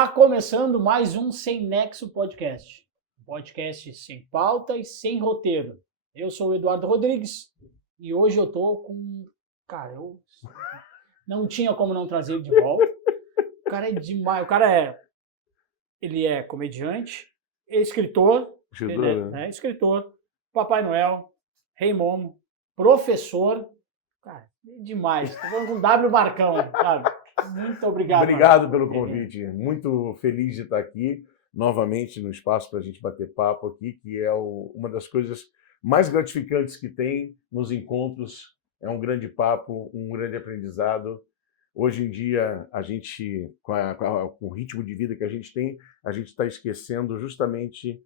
Tá começando mais um Sem Nexo Podcast. Podcast sem pauta e sem roteiro. Eu sou o Eduardo Rodrigues e hoje eu tô com... Cara, eu não tinha como não trazer ele de volta. O cara é demais. Ele é comediante, escritor, escritor, Papai Noel, Rei Momo, professor. Cara, é demais. Tô falando com o W Marcão, sabe? Muito obrigado. Obrigado pelo convite. Muito feliz de estar aqui novamente no espaço para a gente bater papo aqui, que é uma das coisas mais gratificantes que tem nos encontros. É um grande papo, um grande aprendizado. Hoje em dia, a gente, com o ritmo de vida que a gente tem, a gente está esquecendo justamente,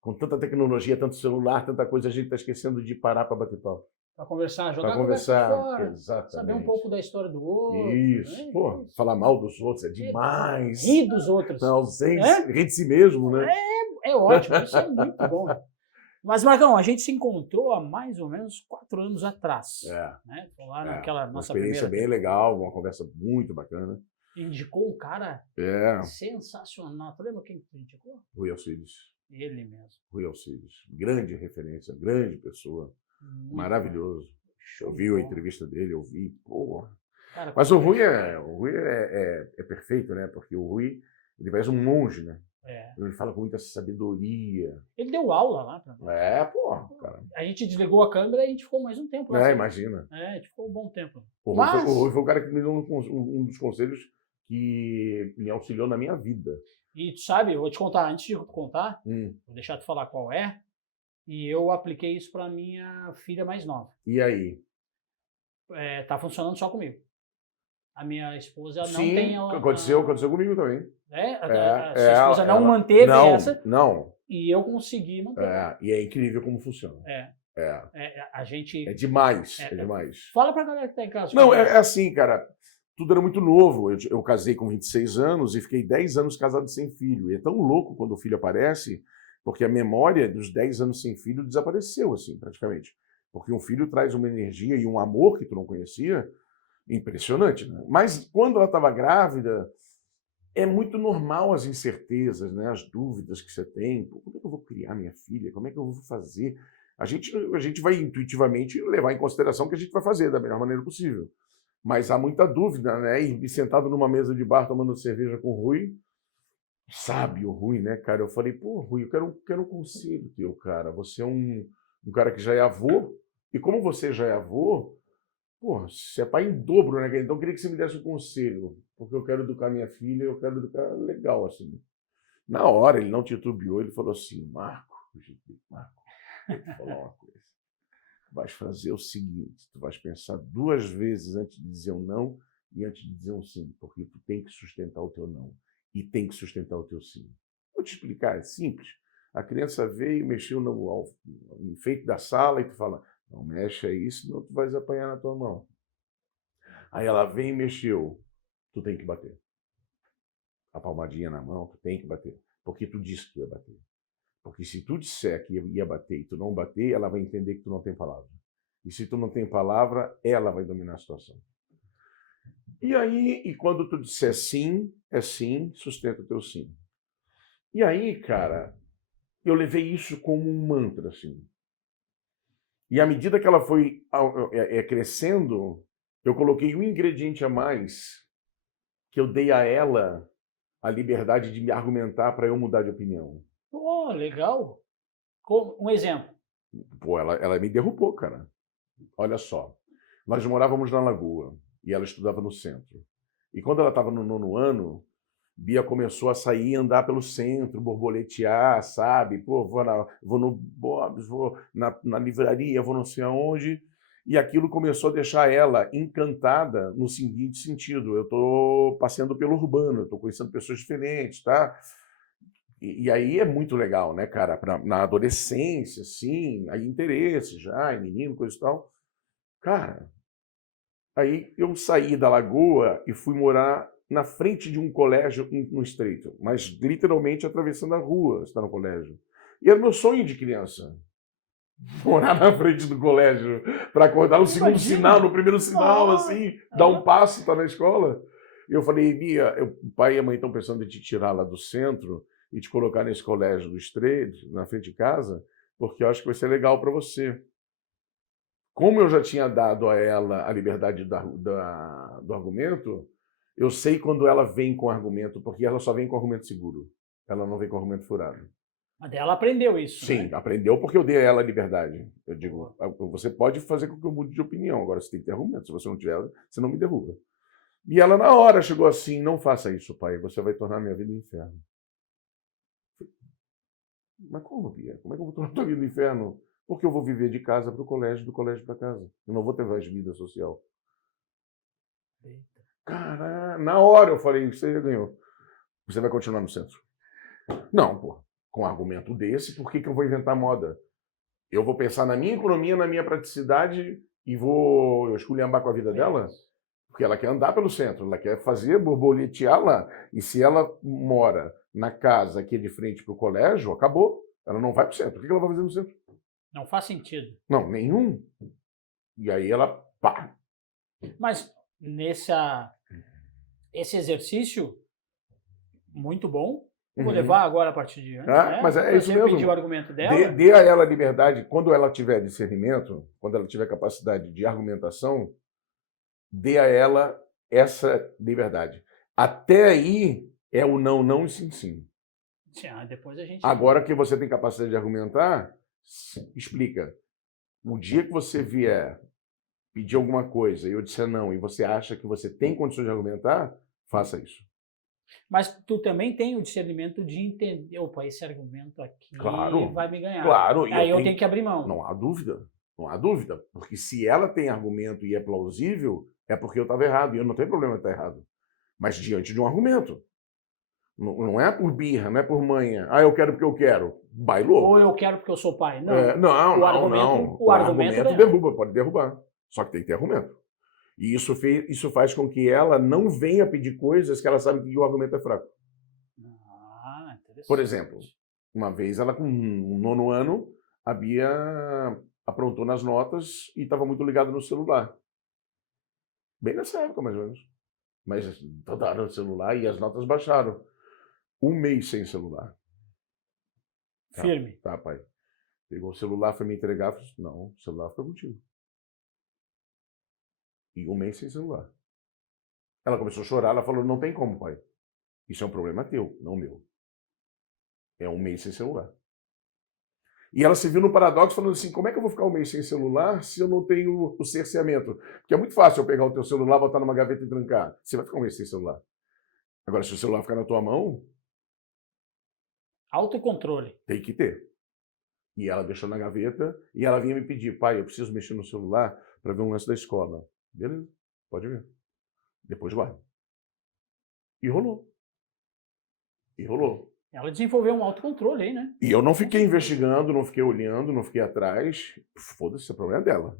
com tanta tecnologia, tanto celular, tanta coisa, a gente está esquecendo de parar para bater papo. Para conversar, jogar a conversa fora, exatamente. Saber um pouco da história do outro. Isso, né? Pô, falar mal dos outros é demais. Rir dos outros. Não, rir de si mesmo, né? É ótimo, isso é muito bom. Mas, Marcão, a gente se encontrou há mais ou menos 4 anos atrás. Né? Lá naquela uma nossa experiência bem legal, uma conversa muito bacana. Indicou um cara sensacional. Tu lembra quem tu indicou? Rui Alcides. Ele mesmo. Rui Alcides. Grande referência, grande pessoa. Maravilhoso. Eu vi a entrevista dele, eu vi, pô. Cara, mas o Rui é perfeito, né? Porque o Rui, ele parece um monge, né? Ele fala com muita sabedoria. Ele deu aula lá pra nós. Pô, cara. A gente desligou a câmera e a gente ficou mais um tempo lá. Imagina. A gente ficou um bom tempo. O Rui foi o cara que me deu um dos conselhos que me auxiliou na minha vida. E tu sabe, eu vou te contar, antes de contar, vou deixar tu falar qual é. E eu apliquei isso para minha filha mais nova. E aí? Tá funcionando só comigo. A minha esposa não tem... Aconteceu comigo também. A sua esposa não manteve essa. Não. E eu consegui manter. E é incrível como funciona. A gente... É demais, demais. Fala pra galera que tá em casa. Não, é assim, cara. Tudo era muito novo. Eu casei com 26 anos e fiquei 10 aanos casado sem filho. E é tão louco quando o filho aparece... Porque a memória dos 10 anos sem filho desapareceu, assim, praticamente. Porque um filho traz uma energia e um amor que tu não conhecia, impressionante, né? Mas quando ela estava grávida, é muito normal as incertezas, né? As dúvidas que você tem. Pô, como é que eu vou criar minha filha? Como é que eu vou fazer? A gente vai intuitivamente levar em consideração que a gente vai fazer da melhor maneira possível. Mas há muita dúvida, né? E sentado numa mesa de bar tomando cerveja com o Rui, sabe, o Rui, né, cara? Eu falei, pô, Rui, eu quero um conselho teu, cara. Você é um cara que já é avô, e como você já é avô, pô, você é pai em dobro, né? Então eu queria que você me desse um conselho, porque eu quero educar minha filha, eu quero educar legal, assim. Na hora, ele não titubeou, ele falou assim, Marco, vou te falar uma coisa. Tu vais fazer o seguinte, tu vais pensar 2 vezes antes de dizer um não e antes de dizer um sim, porque tu tem que sustentar o teu não. E tem que sustentar o teu sim. Vou te explicar, é simples. A criança veio, mexeu no enfeite da sala e tu fala, não mexe aí, senão tu vais apanhar na tua mão. Aí ela vem e mexeu, tu tem que bater. A palmadinha na mão, tu tem que bater. Porque tu disse que tu ia bater. Porque se tu disser que ia bater e tu não bater, ela vai entender que tu não tem palavra. E se tu não tem palavra, ela vai dominar a situação. E aí, quando tu disser sim, é sim, sustenta o teu sim. E aí, cara, eu levei isso como um mantra, assim. E à medida que ela foi crescendo, eu coloquei um ingrediente a mais, que eu dei a ela a liberdade de me argumentar para eu mudar de opinião. Pô, legal. Um exemplo. Pô, ela me derrubou, cara. Olha só, nós morávamos na Lagoa. E ela estudava no centro. E quando ela estava no 9º ano, Bia começou a sair e andar pelo centro, borboletear, sabe? Pô, vou no Bob's, vou na livraria, vou não sei aonde. E aquilo começou a deixar ela encantada no seguinte sentido. Eu estou passeando pelo urbano, eu estou conhecendo pessoas diferentes, tá? E aí é muito legal, né, cara? Na adolescência, assim, aí interesse já, menino, coisa e tal. Cara... Aí eu saí da Lagoa e fui morar na frente de um colégio no Estreito, mas literalmente atravessando a rua, está no colégio. E era meu sonho de criança. Morar na frente do colégio para acordar no segundo sinal, no primeiro sinal, assim, dar um passo, estar na escola. Eu falei, Bia, o pai e a mãe estão pensando em te tirar lá do centro e te colocar nesse colégio do Estreito, na frente de casa, porque eu acho que vai ser legal para você. Como eu já tinha dado a ela a liberdade do argumento, eu sei quando ela vem com argumento, porque ela só vem com argumento seguro. Ela não vem com argumento furado. Mas ela aprendeu isso, Sim, né? aprendeu porque eu dei a ela a liberdade. Eu digo, você pode fazer com que eu mude de opinião, agora você tem que ter argumento. Se você não tiver, você não me derruba. E ela, na hora, chegou assim, não faça isso, pai, você vai tornar minha vida um inferno. Mas como, Bia? Como é que eu vou tornar a tua vida um inferno? Porque eu vou viver de casa para o colégio, do colégio para casa. Eu não vou ter mais vida social. Cara, na hora eu falei, você ganhou. Você vai continuar no centro. Não, pô. Com um argumento desse, por que eu vou inventar moda? Eu vou pensar na minha economia, na minha praticidade e vou esculhambar com a vida dela? Porque ela quer andar pelo centro, ela quer fazer borboletear lá. E se ela mora na casa aqui de frente para o colégio, acabou. Ela não vai para o centro. O que ela vai fazer no centro? Não faz sentido. Não, nenhum. E aí ela, pá. Mas esse exercício, muito bom, vou levar agora a partir de antes, né? Mas é isso Você mesmo. pediu o argumento dela. Dê a ela liberdade, quando ela tiver discernimento, quando ela tiver capacidade de argumentação, dê a ela essa liberdade. Até aí é o não, não e sim, sim. Depois a gente... Agora que você tem capacidade de argumentar, explica. O dia que você vier pedir alguma coisa e eu disser não, e você acha que você tem condições de argumentar, faça isso. Mas tu também tem o discernimento de entender, opa, esse argumento aqui vai me ganhar. Claro. Aí eu tenho que abrir mão. Não há dúvida. Não há dúvida. Porque se ela tem argumento e é plausível, é porque eu estava errado. E eu não tenho problema em estar errado. Mas diante de um argumento. Não é por birra, não é por manha. Ah, eu quero porque eu quero. Bailou. Ou eu quero porque eu sou pai. Não. Não. O argumento derruba, pode derrubar. Só que tem que ter argumento. E isso faz com que ela não venha pedir coisas que ela sabe que o argumento é fraco. Interessante. Por exemplo, uma vez ela com um 9º ano, a Bia aprontou nas notas e estava muito ligada no celular. Bem nessa época, mais ou menos. Mas toda hora no celular e as notas baixaram. 1 mês sem celular. Firme. Tá, pai. Pegou o celular, foi me entregar. Falei, não, o celular fica contigo. E 1 mês sem celular. Ela começou a chorar, ela falou, não tem como, pai. Isso é um problema teu, não meu. É 1 mês sem celular. E ela se viu no paradoxo falando assim, como é que eu vou ficar 1 mês sem celular se eu não tenho o cerceamento? Porque é muito fácil eu pegar o teu celular, botar numa gaveta e trancar. Você vai ficar 1 mês sem celular. Agora, se o celular ficar na tua mão... Autocontrole. Tem que ter. E ela deixou na gaveta e ela vinha me pedir, pai, eu preciso mexer no celular para ver um lance da escola. Beleza, pode ver. Depois guarda. E rolou. Ela desenvolveu um autocontrole aí, né? E eu não fiquei investigando, não fiquei olhando, não fiquei atrás. Foda-se, esse é o problema dela.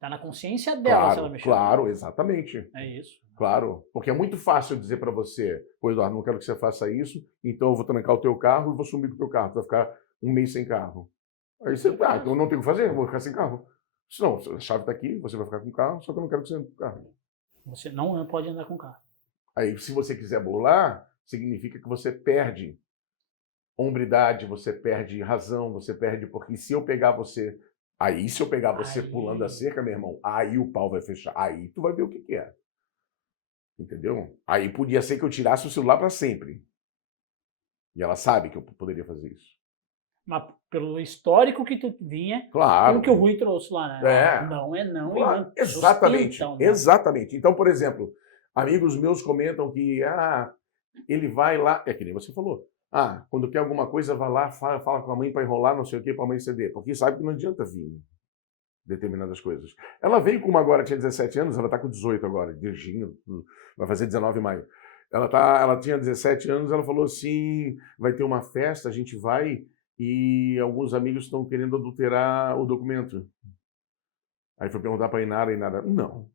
Tá na consciência dela se ela mexer. Claro, exatamente. É isso. Claro, porque é muito fácil dizer para você, pô, Eduardo, não quero que você faça isso, então eu vou trancar o teu carro e vou sumir com o teu carro. Tu vai ficar 1 mês sem carro. Aí você, então não tem o que fazer, eu vou ficar sem carro. Não, a chave está aqui, você vai ficar com o carro, só que eu não quero que você ande com o carro. Você não pode andar com o carro. Aí, se você quiser burlar, significa que você perde hombridade, você perde razão, você perde, porque se eu pegar você... Aí, se eu pegar você pulando a cerca, meu irmão, aí o pau vai fechar. Aí tu vai ver o que é. Entendeu? Aí podia ser que eu tirasse o celular para sempre. E ela sabe que eu poderia fazer isso. Mas pelo histórico que tu vinha, claro. E o que o Rui trouxe lá, né? Não é não. Claro. Exatamente. Né? Exatamente. Então, por exemplo, amigos meus comentam que ele vai lá... É que nem você falou. Quando quer alguma coisa, vai lá, fala com a mãe para enrolar, não sei o que, para a mãe ceder. Porque sabe que não adianta vir determinadas coisas. Ela veio com uma agora, tinha 17 anos, ela está com 18 agora, dirigindo, vai fazer 19 em maio. Ela tinha 17 anos, ela falou assim, vai ter uma festa, a gente vai, e alguns amigos estão querendo adulterar o documento. Aí foi perguntar para a Inara, não.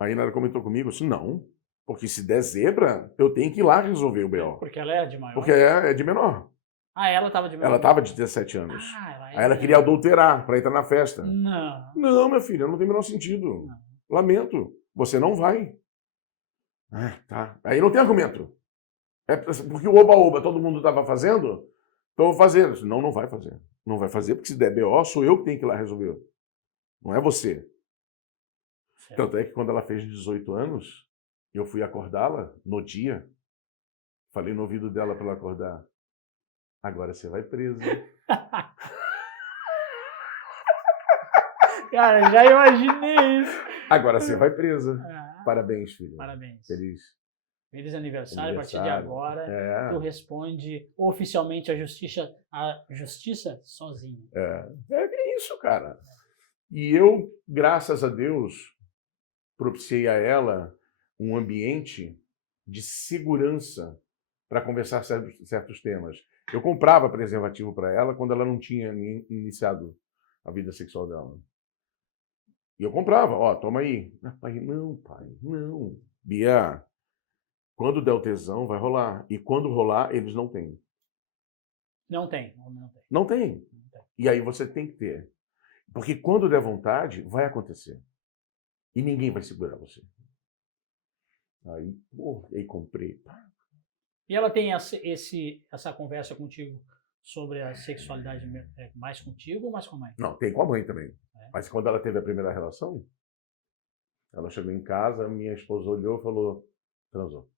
A Inara comentou comigo, assim, não, porque se der zebra, eu tenho que ir lá resolver o B.O. Porque ela é de maior? Porque é de menor. Ela estava de menor? Ela estava de 17 anos. Aí ela queria adulterar para entrar na festa. Não. Não, minha filha, não tem o menor sentido. Não. Lamento. Você não vai. Ah, tá. Aí não tem argumento. É porque o oba-oba todo mundo estava fazendo, então eu vou fazer. Não, não vai fazer. Não vai fazer, porque se der BO, sou eu que tenho que ir lá resolver. Não é você. Certo. Tanto é que quando ela fez 18 anos, eu fui acordá-la no dia. Falei no ouvido dela para ela acordar. Agora você vai presa. Cara, já imaginei isso. Agora você vai presa. Ah, parabéns, filho. parabéns. Feliz. Feliz aniversário. A partir de Aniversário. agora, tu responde oficialmente a justiça sozinho. É isso, cara. E eu, graças a Deus, propiciei a ela um ambiente de segurança para conversar certos temas. Eu comprava preservativo para ela quando ela não tinha iniciado a vida sexual dela. E eu comprava, ó, toma aí. Pai, não, não. Bia, quando der o tesão, vai rolar. E quando rolar, eles não têm. Não tem. Não tem. E aí você tem que ter. Porque quando der vontade, vai acontecer. E ninguém vai segurar você. Aí comprei. E ela tem essa conversa contigo sobre a sexualidade mais contigo ou mais com a mãe? Não, tem com a mãe também. Mas quando ela teve a primeira relação, ela chegou em casa, minha esposa olhou e falou, transou.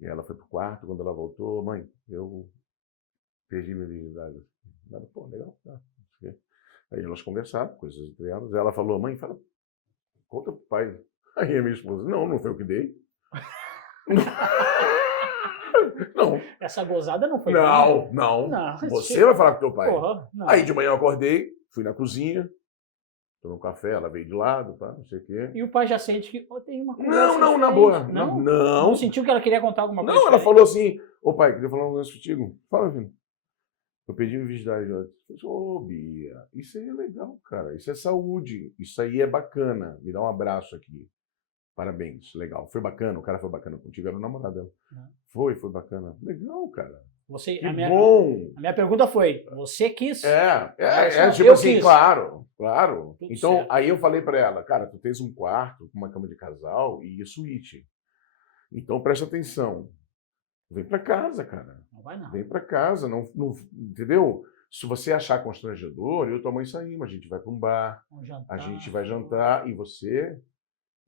E ela foi pro quarto, quando ela voltou, mãe, eu perdi minha virgindade. Ela, pô, legal, tá. Aí elas conversaram, coisas entre elas. Ela falou, mãe, conta pro pai. Aí a minha esposa, não foi eu que dei. Não. Essa gozada não foi Não. Você vai falar com teu pai. Porra, Aí de manhã eu acordei, fui na cozinha, tomei um café, ela veio de lado, tá, não sei o quê. E o pai já sente que tem uma conversa Não, na boa. Não? Não. Não sentiu que ela queria contar alguma coisa? Não, ela falou assim, ô pai, queria falar um negócio contigo. Fala, filho. Eu pedi minha virgindade. Ô, Bia, isso aí é legal, cara. Isso é saúde. Isso aí é bacana. Me dá um abraço aqui. Parabéns, legal. Foi bacana, o cara foi bacana contigo, era o namorado dela. Foi bacana. Legal, cara. A minha pergunta foi, você quis? Tipo assim, quis. claro. Tudo Então, certo. aí eu falei pra ela, cara, tu tens um quarto com uma cama de casal e suíte. Então, presta atenção. Vem pra casa, cara. Não vai não. Vem pra casa, não, entendeu? Se você achar constrangedor, eu e tua mãe saímos, a gente vai pra um bar, a gente vai jantar e você...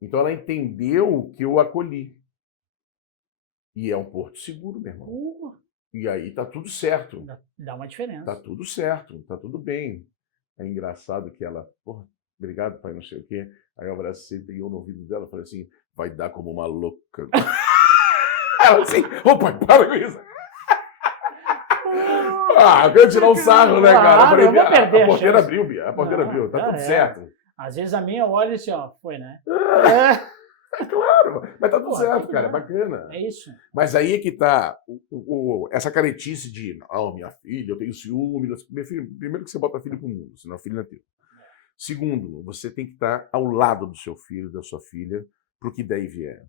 Então ela entendeu que eu acolhi. E é um porto seguro, meu irmão. E aí tá tudo certo. Dá uma diferença. Tá tudo certo, tá tudo bem. É engraçado que ela, porra, obrigado, pai, não sei o quê. Aí eu abracei, peguei no ouvido dela e falei assim, vai dar como uma louca. Ela assim, ô pai, para com isso. Eu quero tirar um sarro, né, cara? Claro, eu vou perder a porteira abriu, Bia. A porteira abriu, tá tudo certo. Às vezes a minha olha assim, ó, foi, né? Claro, mas tá tudo certo, cara, é bacana. É isso. Mas aí é que tá essa caretice de, minha filha, eu tenho ciúme. Meu filho, primeiro que você bota filho pro mundo, senão o filho não é teu. Segundo, você tem que estar ao lado do seu filho, da sua filha, pro que der e vier.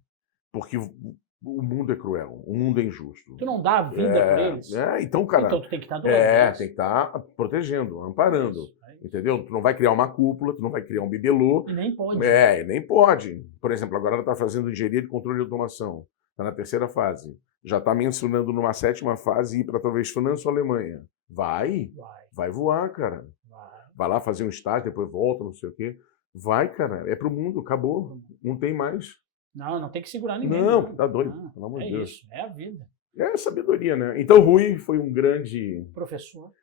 Porque o mundo é cruel, o mundo é injusto. Tu não dá a vida por eles? Então, cara... Então tu tem que estar do lado deles. Tem que estar protegendo, amparando. Entendeu? Tu não vai criar uma cúpula, tu não vai criar um bibelô. E nem pode. Nem pode. Por exemplo, agora ela está fazendo engenharia de controle de automação. Está na 3ª fase. Já está mencionando numa 7ª fase ir para talvez França ou Alemanha. Vai voar, cara. Vai lá fazer um estágio, depois volta, não sei o quê. Vai, cara. É pro mundo, acabou. Não tem mais. Não tem que segurar ninguém. Não, tá doido. Pelo amor de Deus. Isso, é a vida. É sabedoria, né? Então o Rui foi um grande... Professor.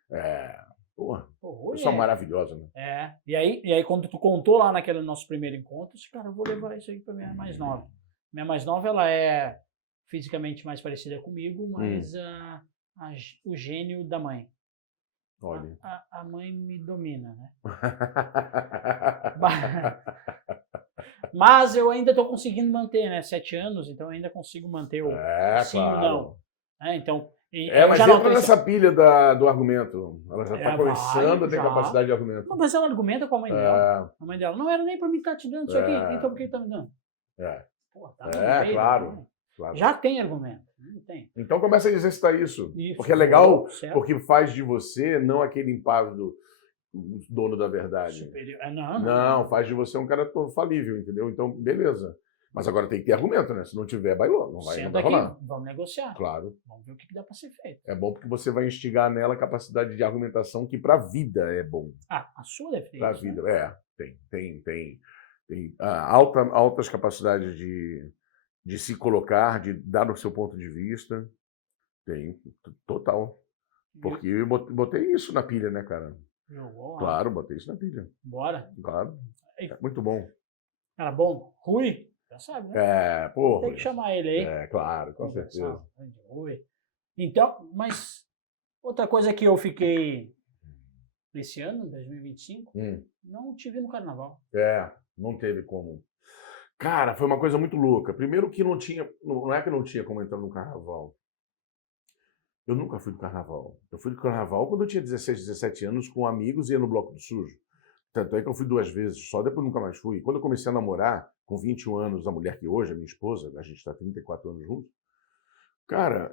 Porra, pessoa maravilhosa, né? E aí quando tu contou lá naquele nosso primeiro encontro, eu disse, cara, eu vou levar isso aí pra minha mais nova. Minha mais nova, ela é fisicamente mais parecida comigo, mas o gênio da mãe. Olha. A mãe me domina, né? Mas eu ainda estou conseguindo manter, né? 7 anos, então eu ainda consigo manter o sim ou não. Então... mas entra nessa pilha do argumento. Ela já está começando a ter capacidade de argumento. Não, mas ela argumenta com a mãe dela. A mãe dela, não era nem para mim estar te dando isso aqui, então por que está me dando? Pô, tá claro. Já tem argumento. Não tem. Então começa a exercitar isso. Porque é legal, porque faz de você não aquele impávido dono da verdade. Superior. Não, faz de você um cara falível, entendeu? Então, beleza. Mas agora tem que ter argumento, né? Se não tiver, bailou. Não vai, não Senta vai aqui, rolar. vamos negociar. Claro. Vamos ver o que dá para ser feito. É bom porque você vai instigar nela a capacidade de argumentação que para a vida é bom. A sua deve ter Para a isso, né? vida, tem altas capacidades de se colocar, de dar o seu ponto de vista. Tem, total. Porque eu botei isso na pilha, né, cara? Jogou lá. Claro, botei isso na pilha. Bora. Claro. É muito bom. Cara, bom. Rui, já sabe, né? Porra. Tem que chamar ele aí. Claro, com certeza. Rui. Então, mas outra coisa que eu fiquei esse ano, 2025, não te vi no carnaval. Não teve como. Cara, foi uma coisa muito louca. Primeiro que não é que não tinha como entrar no carnaval. Eu nunca fui do carnaval. Eu fui do carnaval quando eu tinha 16, 17 anos com amigos e ia no Bloco do Sujo. Tanto é que eu fui 2 vezes só, depois nunca mais fui. Quando eu comecei a namorar, com 21 anos, a mulher que hoje é minha esposa, a gente está 34 anos juntos, cara,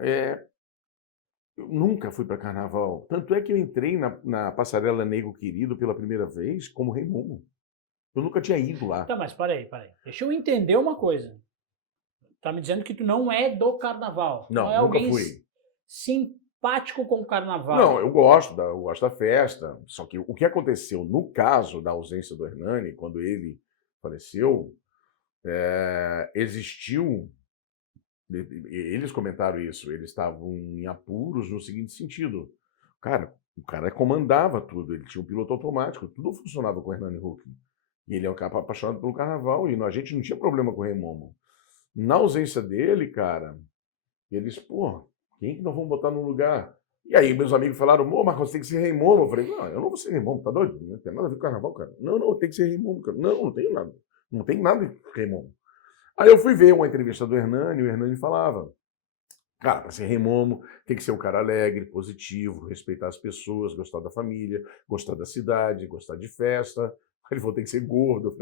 eu nunca fui para carnaval. Tanto é que eu entrei na Passarela Negro Querido pela primeira vez como Rei Momo. Eu nunca tinha ido lá. Tá, mas peraí. Deixa eu entender uma coisa. Tá me dizendo que tu não é do carnaval. Não, é nunca alguém fui. simpático com o carnaval. Não, eu gosto da festa. Só que o que aconteceu no caso da ausência do Hernani, quando ele faleceu, existiu. Eles comentaram isso. Eles estavam em apuros no seguinte sentido. O cara comandava tudo. Ele tinha um piloto automático. Tudo funcionava com o Hernani Huck. E ele é um cara apaixonado pelo carnaval. E a gente não tinha problema com o Rei Momo. Na ausência dele, cara, eles, quem que nós vamos botar no lugar? E aí meus amigos falaram, mas você tem que ser Rei Momo. Eu falei, não, eu não vou ser Rei Momo, tá doido? Não tem nada a ver com carnaval, cara. Não, tem que ser Rei Momo, cara. Não tenho nada. Não tem nada com Rei Momo. Aí eu fui ver uma entrevista do Hernani, e o Hernani falava, cara, para ser Rei Momo, tem que ser um cara alegre, positivo, respeitar as pessoas, gostar da família, gostar da cidade, gostar de festa. Ele falou, tem que ser gordo.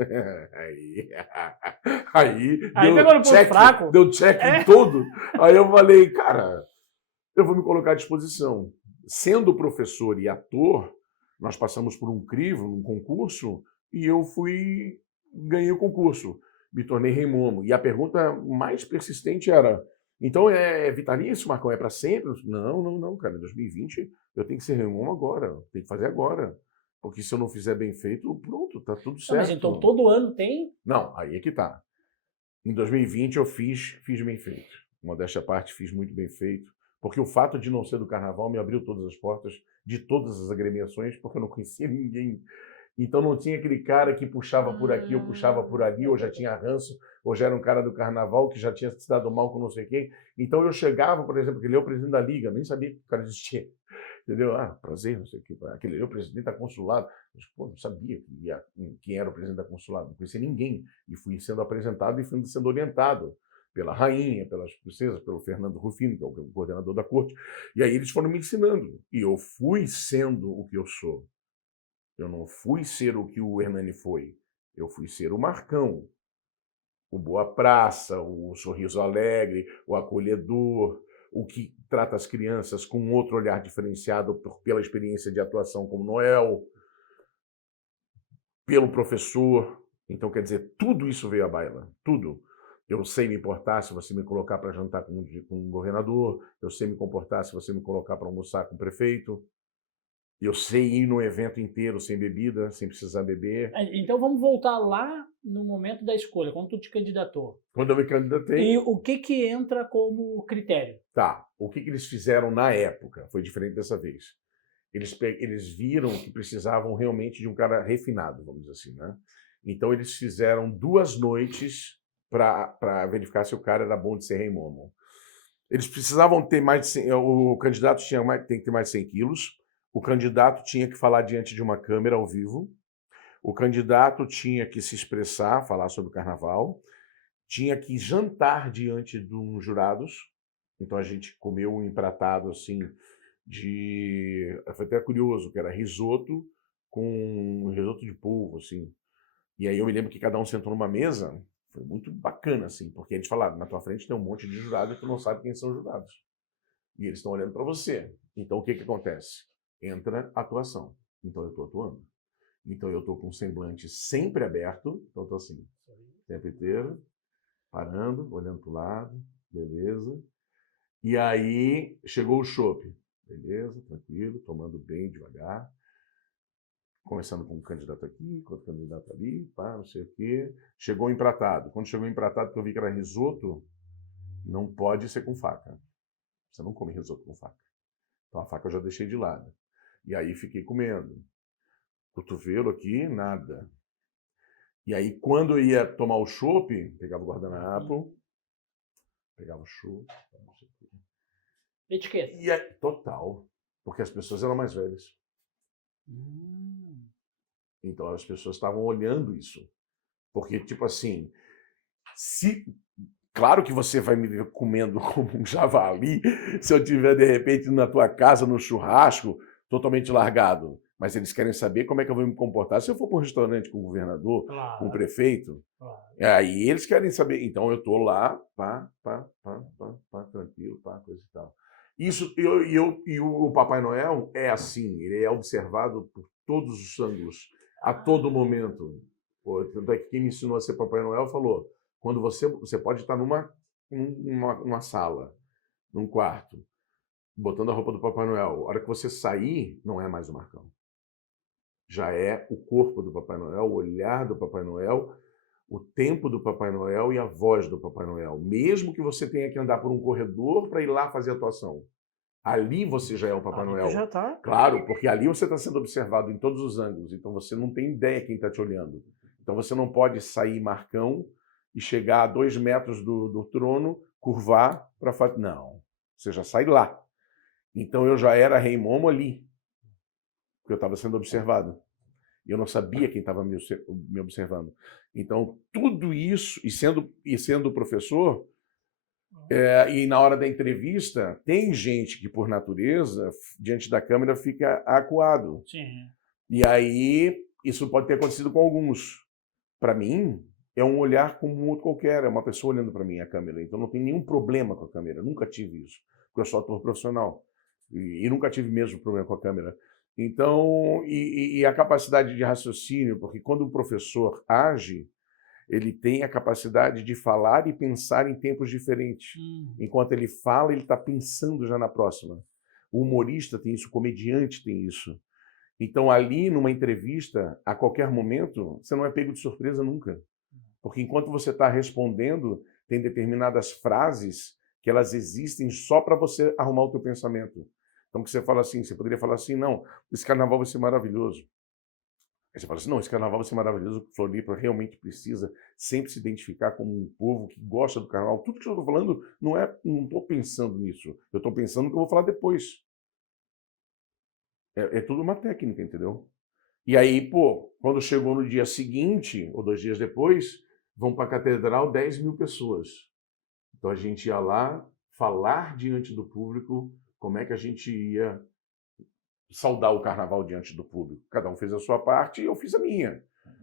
Aí pegou no ponto fraco. Deu check em todo. Aí eu falei, cara, eu vou me colocar à disposição. Sendo professor e ator, nós passamos por um crivo, um concurso, e eu ganhei o concurso. Me tornei Rei Momo. E a pergunta mais persistente era, então é vitalício, Marcão? É para sempre? Não, cara. Em 2020 eu tenho que ser Rei Momo agora. Tenho que fazer agora. Porque se eu não fizer bem feito, pronto, tá tudo certo. Mas então todo ano tem? Não, aí é que tá. Em 2020 eu fiz bem feito. Modéstia à parte, fiz muito bem feito. Porque o fato de não ser do carnaval me abriu todas as portas de todas as agremiações, porque eu não conhecia ninguém. Então não tinha aquele cara que puxava por aqui, ou puxava por ali, ou já tinha ranço, ou já era um cara do carnaval que já tinha se dado mal com não sei quem. Então eu chegava, por exemplo, aquele é o presidente da Liga, nem sabia que o cara existia. Entendeu? Prazer, não sei o que. Aquele é o presidente da consulado. Mas, não sabia quem era o presidente da consulado, não conhecia ninguém. E fui sendo apresentado e fui sendo orientado pela rainha, pelas princesas, pelo Fernando Rufino, que é o coordenador da corte. E aí eles foram me ensinando. E eu fui sendo o que eu sou. Eu não fui ser o que o Hernani foi. Eu fui ser o Marcão. O boa praça, o sorriso alegre, o acolhedor, o que trata as crianças com outro olhar diferenciado pela experiência de atuação como Noel, pelo professor. Então, quer dizer, tudo isso veio à baila. Tudo. Eu sei me importar se você me colocar para jantar com um governador. Eu sei me comportar se você me colocar para almoçar com o prefeito. Eu sei ir no evento inteiro sem bebida, sem precisar beber. Então vamos voltar lá no momento da escolha, quando tu te candidatou. Quando eu me candidatei. E o que entra como critério? Tá. O que eles fizeram na época foi diferente dessa vez. Eles viram que precisavam realmente de um cara refinado, vamos dizer assim, né? Então eles fizeram 2 noites para verificar se o cara era bom de ser Rei Momo. Eles precisavam ter mais de 100, o candidato tem que ter mais de 100 quilos. O candidato tinha que falar diante de uma câmera ao vivo. O candidato tinha que se expressar, falar sobre o carnaval. Tinha que jantar diante de uns jurados. Então a gente comeu um empratado assim foi até curioso, que era risoto com risoto de polvo, assim. E aí eu me lembro que cada um sentou numa mesa. Foi muito bacana, assim, porque eles falaram, na tua frente tem um monte de jurados e tu não sabe quem são os jurados. E eles estão olhando para você. Então o que acontece? Entra a atuação. Então eu estou atuando. Então eu estou com um semblante sempre aberto. Então eu estou assim, o tempo inteiro. parando, olhando para o lado, beleza. E aí chegou o chopp, beleza, tranquilo, tomando bem devagar. Começando com um candidato aqui, com outro candidato ali, pá, não sei o quê. Chegou empratado. Quando chegou empratado, que eu vi que era risoto, não pode ser com faca. Você não come risoto com faca. Então a faca eu já deixei de lado. E aí fiquei comendo. Cotovelo aqui, nada. E aí quando eu ia tomar o chopp, pegava o guardanapo, pegava o chopp, não sei o quê. Etiqueta. E aí, total, porque as pessoas eram mais velhas. Então as pessoas estavam olhando isso. Porque, tipo assim, claro que você vai me ver comendo como um javali se eu estiver, de repente, na tua casa, no churrasco, totalmente largado. Mas eles querem saber como é que eu vou me comportar se eu for para um restaurante com o governador, Claro. com o prefeito. Claro. Aí eles querem saber. Então eu estou lá, tranquilo, coisa e tal. Isso, e o Papai Noel é assim, ele é observado por todos os ângulos, a todo momento. Tanto é que quem me ensinou a ser Papai Noel falou, quando você pode estar numa sala, num quarto, botando a roupa do Papai Noel. A hora que você sair, não é mais o Marcão. Já é o corpo do Papai Noel, o olhar do Papai Noel, o tempo do Papai Noel e a voz do Papai Noel. Mesmo que você tenha que andar por um corredor para ir lá fazer a atuação. Ali você já é o Papai Noel. Já tá. Claro, porque ali você está sendo observado em todos os ângulos. Então você não tem ideia quem está te olhando. Então você não pode sair Marcão e chegar a 2 metros do trono, curvar para fazer. Não, você já sai lá. Então eu já era Rei Momo ali, porque eu estava sendo observado. E eu não sabia quem estava me observando. Então tudo isso, e sendo professor, e na hora da entrevista, tem gente que, por natureza, diante da câmera, fica acuado. Sim. E aí, isso pode ter acontecido com alguns. Para mim, é um olhar como um outro qualquer, é uma pessoa olhando para mim a câmera. Então não tem nenhum problema com a câmera, nunca tive isso, porque eu sou ator profissional e nunca tive mesmo problema com a câmera. Então, e a capacidade de raciocínio, porque quando o professor age, ele tem a capacidade de falar e pensar em tempos diferentes. Enquanto ele fala, ele está pensando já na próxima. O humorista tem isso, o comediante tem isso. Então, ali, numa entrevista, a qualquer momento, você não é pego de surpresa nunca. Porque enquanto você está respondendo, tem determinadas frases que elas existem só para você arrumar o teu pensamento. Então, que você fala assim, você poderia falar assim, não, esse carnaval vai ser maravilhoso. Aí você fala assim, não, esse carnaval vai ser maravilhoso, o Floripa realmente precisa sempre se identificar como um povo que gosta do carnaval. Tudo que eu estou falando, não estou pensando nisso. Eu estou pensando no que eu vou falar depois. É tudo uma técnica, entendeu? E aí, quando chegou no dia seguinte, ou 2 dias depois, vão para a catedral 10 mil pessoas. Então a gente ia lá falar diante do público como é que a gente ia saudar o carnaval diante do público. Cada um fez a sua parte e eu fiz a minha.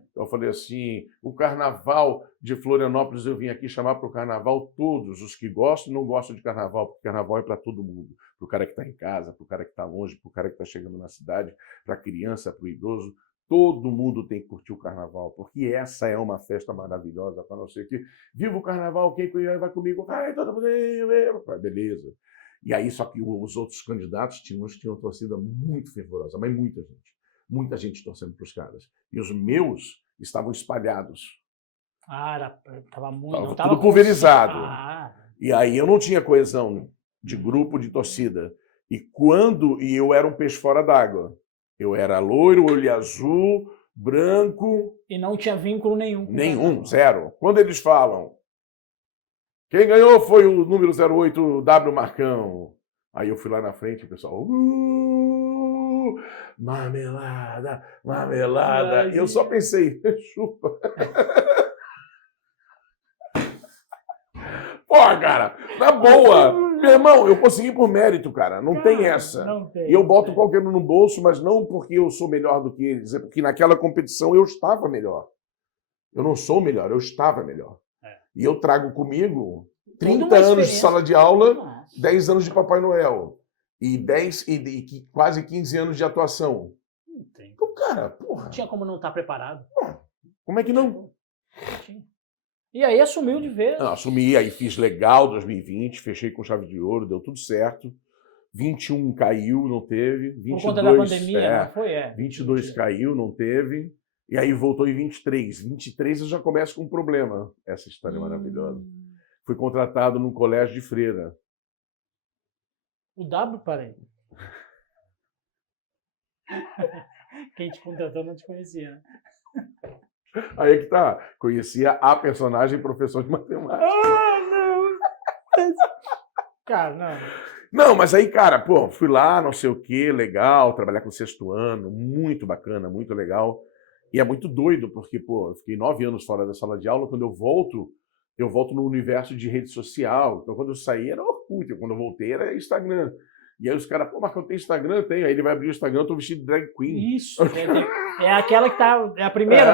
Então eu falei assim, o carnaval de Florianópolis, eu vim aqui chamar para o carnaval todos, os que gostam e não gostam de carnaval, porque carnaval é para todo mundo. Para o cara que está em casa, para o cara que está longe, para o cara que está chegando na cidade, para a criança, para o idoso. Todo mundo tem que curtir o carnaval, porque essa é uma festa maravilhosa, para não ser que viva o carnaval, quem vai comigo? Ai, todo mundo, beleza. E aí, só que os outros candidatos tinham torcida muito fervorosa, mas muita gente torcendo para os caras. E os meus estavam espalhados. Estava muito... Tudo pulverizado. E aí eu não tinha coesão de grupo, de torcida. E eu era um peixe fora d'água. Eu era loiro, olho azul, branco... E não tinha vínculo nenhum. Nenhum, zero. Quando eles falam, quem ganhou foi o número 08W Marcão. Aí eu fui lá na frente, o pessoal... marmelada, marmelada. E eu só pensei, chupa. Pô, cara, na boa. Meu irmão, eu consegui por mérito, cara. Não tem essa. E eu boto qualquer um no bolso, mas não porque eu sou melhor do que eles. É porque naquela competição eu estava melhor. Eu não sou melhor, eu estava melhor. E eu trago comigo 30 anos de sala de aula, 10 anos de Papai Noel. E quase 15 anos de atuação. Então, cara, porra. Não tinha como não estar preparado. Como é que não? E aí assumiu de vez. Não, assumi, aí fiz legal 2020, fechei com chave de ouro, deu tudo certo. 21 caiu, não teve. 22, por conta da pandemia, não foi? 22 mentira. caiu, não teve. E aí voltou em 23. 23 eu já começo com um problema. Essa história é maravilhosa. Fui contratado num colégio de freira. O W, parei. Quem te contratou não te conhecia, né? Aí é que tá. Conhecia a personagem professor de matemática. não! Cara, não. Não, mas aí, cara, pô, fui lá, não sei o quê, legal, trabalhar com o sexto ano, muito bacana, muito legal. E é muito doido, porque, pô, eu fiquei 9 anos fora da sala de aula, quando eu volto no universo de rede social. Então, quando eu saí, era Orkut, quando eu voltei, era Instagram. E aí os caras, pô, Marcão, tem Instagram? Tem. Aí ele vai abrir o Instagram, eu tô vestido de drag queen. Isso, é aquela que tá, é a primeira,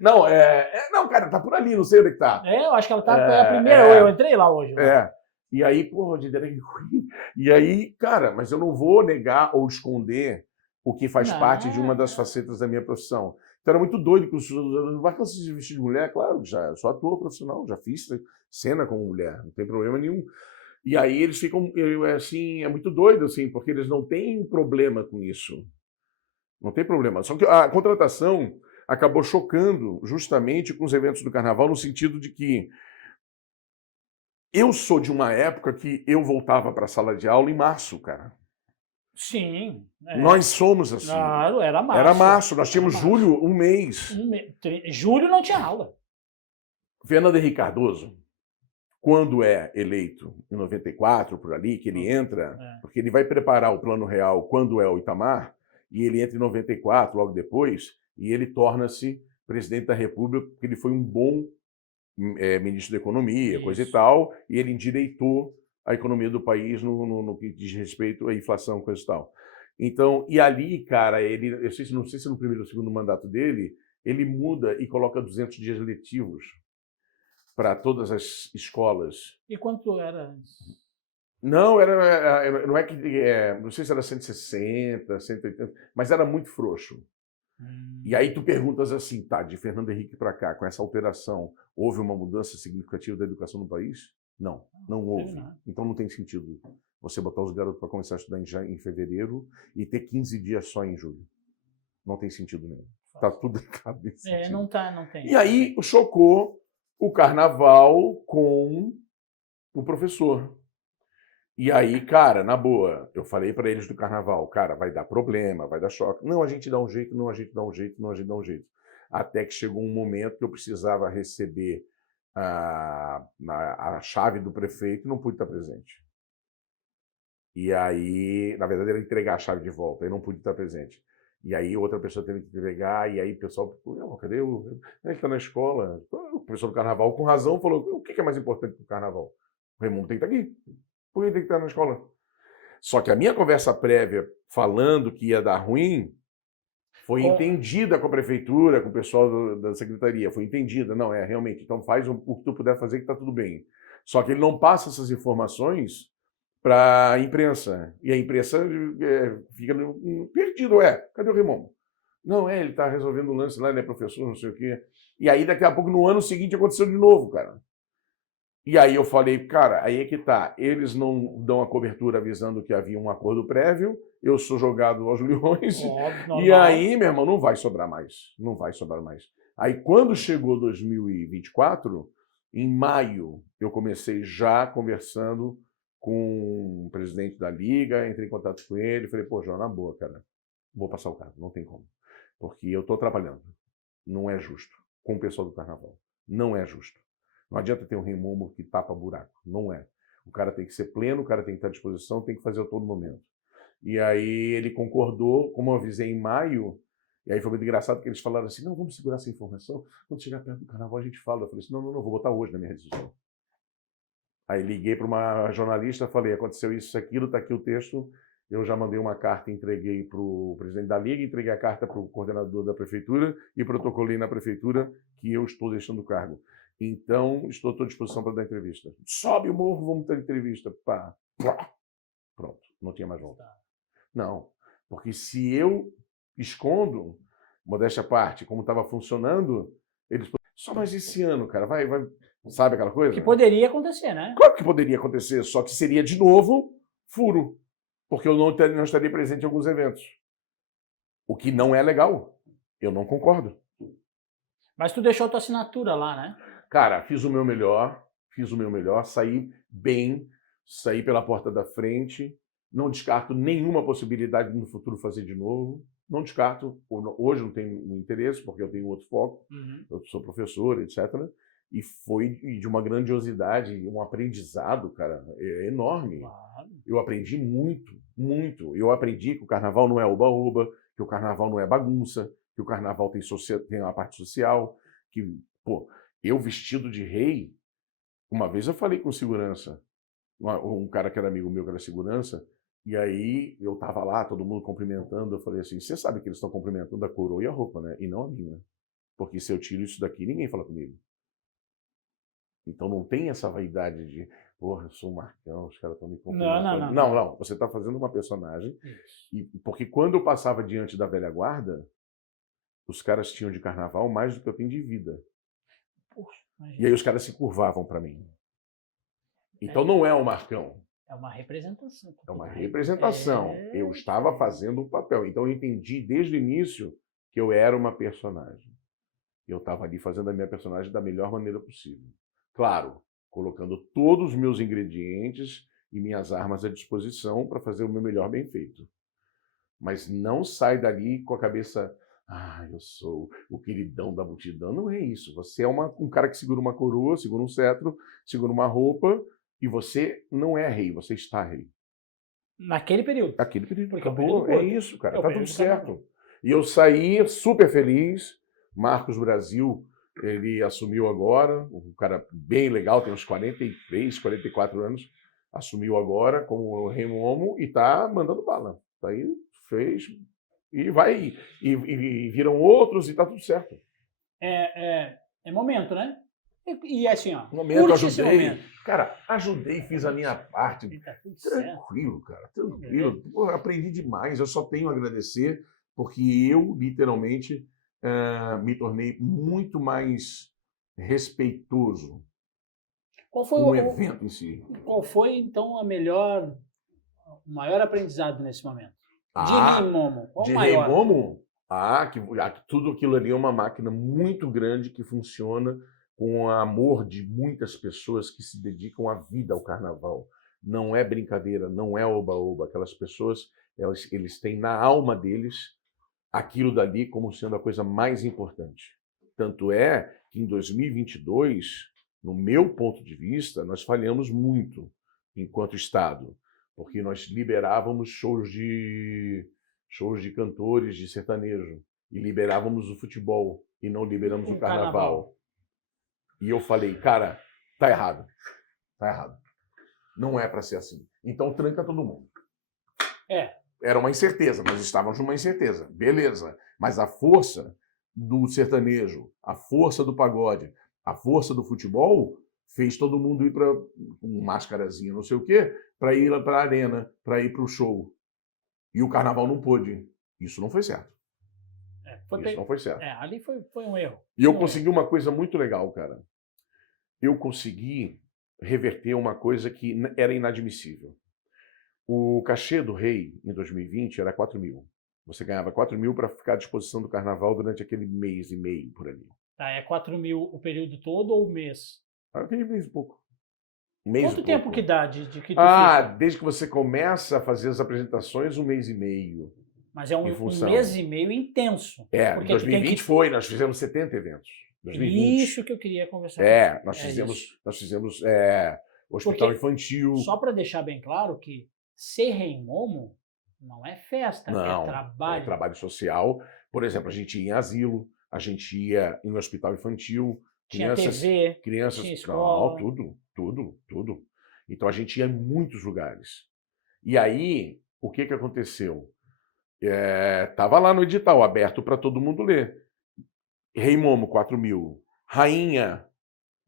não é? Não, cara, tá por ali, não sei onde é que tá. Eu acho que ela tá, é a primeira, eu entrei lá hoje. Né? E aí, porra, de drag queen. E aí, cara, mas eu não vou negar ou esconder o que faz parte de uma das facetas da minha profissão. Então era muito doido que os não vai conseguir se vestir de mulher, claro, já sou ator profissional, já fiz cena como mulher, não tem problema nenhum. E aí eles ficam, assim, é muito doido, assim, porque eles não têm problema com isso. Não tem problema. Só que a contratação acabou chocando justamente com os eventos do carnaval, no sentido de que eu sou de uma época que eu voltava para a sala de aula em março, cara. Sim. Nós somos assim. Claro, era março. Era março. Nós tínhamos julho, um mês. Julho não tinha aula. Fernando Henrique Cardoso, quando é eleito em 94, por ali, que ele entra, porque ele vai preparar o Plano Real quando é o Itamar, e ele entra em 94, logo depois, e ele torna-se presidente da República, porque ele foi um bom ministro da Economia, coisa e tal, e ele endireitou a economia do país no que diz respeito à inflação, coisa e tal. Então, e ali, cara, ele, não sei se no primeiro ou segundo mandato dele, ele muda e coloca 200 dias letivos para todas as escolas. E quanto era antes? Não, não é que, não sei se era 160, 180, mas era muito frouxo. E aí tu perguntas assim, tá, de Fernando Henrique para cá, com essa alteração, houve uma mudança significativa da educação no país? Não, não houve. Então não tem sentido você botar os garotos para começar a estudar em fevereiro e ter 15 dias só em julho. Não tem sentido nenhum. Tá tudo errado nesse sentido. Não tem. E aí chocou o carnaval com o professor. E aí, cara, na boa, eu falei para eles do carnaval, cara, vai dar problema, vai dar choque. Não, a gente dá um jeito, não, a gente dá um jeito, não, a gente dá um jeito. Até que chegou um momento que eu precisava receber a chave do prefeito e não pude estar presente. E aí, na verdade, era entregar a chave de volta, eu não pude estar presente. E aí outra pessoa teve que entregar, e aí o pessoal, cadê o... Ele está na escola. O professor do carnaval, com razão, falou, o que é mais importante que o carnaval? O Raimundo tem que estar aqui. Por que tem que estar na escola? Só que a minha conversa prévia, falando que ia dar ruim, foi entendida com a prefeitura, com o pessoal da secretaria. Foi entendida. Não, realmente, então faz o que tu puder fazer que está tudo bem. Só que ele não passa essas informações para a imprensa. E a imprensa fica perdido. Cadê o Raimundo? Não, ele está resolvendo o lance lá, ele é professor, não sei o quê. E aí, daqui a pouco, no ano seguinte, aconteceu de novo, cara. E aí eu falei, cara, aí é que tá. Eles não dão a cobertura avisando que havia um acordo prévio, eu sou jogado aos leões. E aí, meu irmão, não vai sobrar mais. Não vai sobrar mais. Aí, quando chegou 2024, em maio, eu comecei já conversando com o presidente da Liga, entrei em contato com ele, falei, pô, João, na boa, cara, vou passar o carro, não tem como. Porque eu estou trabalhando. Não é justo com o pessoal do carnaval. Não é justo. Não adianta ter um Raimundo que tapa buraco. Não é. O cara tem que ser pleno, o cara tem que estar à disposição, tem que fazer a todo momento. E aí ele concordou, como eu avisei em maio, e aí foi muito engraçado que eles falaram assim, não, vamos segurar essa informação, quando chegar perto do carnaval a gente fala. Eu falei assim, não, vou botar hoje na minha rede social. Aí liguei para uma jornalista, falei, aconteceu isso, aquilo, está aqui o texto, eu já mandei uma carta, entreguei para o presidente da Liga, entreguei a carta para o coordenador da prefeitura e protocolei na prefeitura que eu estou deixando o cargo. Então, estou à tua disposição para dar entrevista. Sobe o morro, vamos ter entrevista. Pá. Pronto, não tinha mais volta. Não, porque se eu escondo, modéstia à parte, como estava funcionando, eles... Só mais esse ano, cara, vai Sabe aquela coisa? Que poderia acontecer, né? Claro que poderia acontecer, só que seria de novo furo, porque eu não estaria presente em alguns eventos. O que não é legal. Eu não concordo. Mas tu deixou tua assinatura lá, né? Cara, fiz o meu melhor, saí bem, saí pela porta da frente, não descarto nenhuma possibilidade de no futuro fazer de novo, não descarto, hoje não tenho interesse, porque eu tenho outro foco, eu sou professor, etc. E foi de uma grandiosidade, um aprendizado, cara, enorme. Claro. Eu aprendi muito, muito. Eu aprendi que o carnaval não é oba-oba, que o carnaval não é bagunça, que o carnaval tem uma parte social, que, pô, eu vestido de rei, uma vez eu falei com segurança, um cara que era amigo meu que era segurança, e aí eu tava lá, todo mundo cumprimentando, eu falei assim, você sabe que eles estão cumprimentando a coroa e a roupa, né? E não a minha. Porque se eu tiro isso daqui, ninguém fala comigo. Então não tem essa vaidade de, porra, eu sou o Marcão, os caras estão me cumprimentando. Não, você está fazendo uma personagem. E, porque quando eu passava diante da velha guarda, os caras tinham de carnaval mais do que eu tenho de vida. Poxa, e aí os caras se curvavam para mim. Então não é o Marcão. É uma representação. É uma representação. Eu estava fazendo o papel. Então eu entendi desde o início que eu era uma personagem. Eu estava ali fazendo a minha personagem da melhor maneira possível. Claro, colocando todos os meus ingredientes e minhas armas à disposição para fazer o meu melhor bem feito. Mas não sai dali com a cabeça, eu sou o queridão da multidão. Não é isso. Você é um cara que segura uma coroa, segura um cetro, segura uma roupa, e você não é rei, você está rei. Naquele período. Naquele período. Porque acabou. É isso, cara. Tá tudo certo. E eu saí super feliz. Marcos Brasil, ele assumiu agora, um cara bem legal, tem uns 43, 44 anos, assumiu agora como rei Momo e está mandando bala. Tá aí, fez, e vai, e viram outros e está tudo certo. É momento, né? E assim, ó. Momento, ajudei. Cara, ajudei, fiz a minha parte. Tá tudo tranquilo, cara, tranquilo. Pô, aprendi demais, eu só tenho a agradecer, porque eu, literalmente, me tornei muito mais respeitoso com o evento em si. Qual foi, então, o maior aprendizado nesse momento? De Rei Momo. Qual o maior? Rei Momo? Tudo aquilo ali é uma máquina muito grande que funciona com o amor de muitas pessoas que se dedicam a vida ao carnaval. Não é brincadeira, não é oba-oba. Aquelas pessoas, eles têm na alma deles aquilo dali como sendo a coisa mais importante. Tanto é que em 2022, no meu ponto de vista, nós falhamos muito enquanto Estado, porque nós liberávamos shows de cantores de sertanejo e liberávamos o futebol e não liberamos o carnaval. E eu falei, cara, tá errado. Tá errado. Não é para ser assim. Então tranca todo mundo. Era uma incerteza, nós estávamos numa incerteza. Beleza. Mas a força do sertanejo, a força do pagode, a força do futebol fez todo mundo ir para um máscarazinha, não sei o quê, para ir para a arena, para ir para o show. E o carnaval não pôde. Isso não foi certo. Isso não foi certo. Ali foi um erro. E eu consegui uma coisa muito legal, cara. Eu consegui reverter uma coisa que era inadmissível. O cachê do rei, em 2020, era 4 mil. Você ganhava 4 mil para ficar à disposição do carnaval durante aquele mês e meio, por ali. É 4 mil o período todo ou o mês? Aquele mês e pouco. Quanto tempo que dá de que tu fica? Desde que você começa a fazer as apresentações, 1 mês e meio. Mas é um mês e meio intenso. Em 2020 nós fizemos 70 eventos. 2020. Isso que eu queria conversar. Nós fizemos hospital infantil. Só para deixar bem claro que ser Rei Momo não é festa, não, é trabalho. É trabalho social. Por exemplo, a gente ia em asilo, a gente ia em hospital infantil, crianças, tinha escola. Tudo. Então a gente ia em muitos lugares. E aí, o que aconteceu? Tava lá no edital, aberto para todo mundo ler. Rei Momo, 4 mil. Rainha,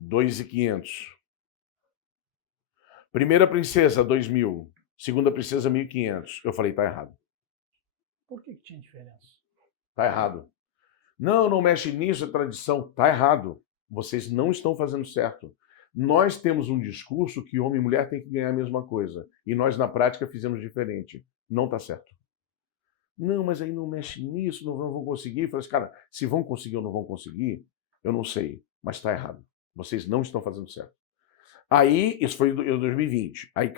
2.500. Primeira princesa, 2 mil. Segunda princesa, 1.500. Eu falei, tá errado. Por que tinha diferença? Tá errado. Não mexe nisso, é tradição. Tá errado. Vocês não estão fazendo certo. Nós temos um discurso que homem e mulher têm que ganhar a mesma coisa. E nós, na prática, fizemos diferente. Não está certo. Não, mas aí não mexe nisso, não vão conseguir. Eu falei assim, cara, se vão conseguir ou não vão conseguir, eu não sei, mas está errado. Vocês não estão fazendo certo. Aí, isso foi em 2020. Aí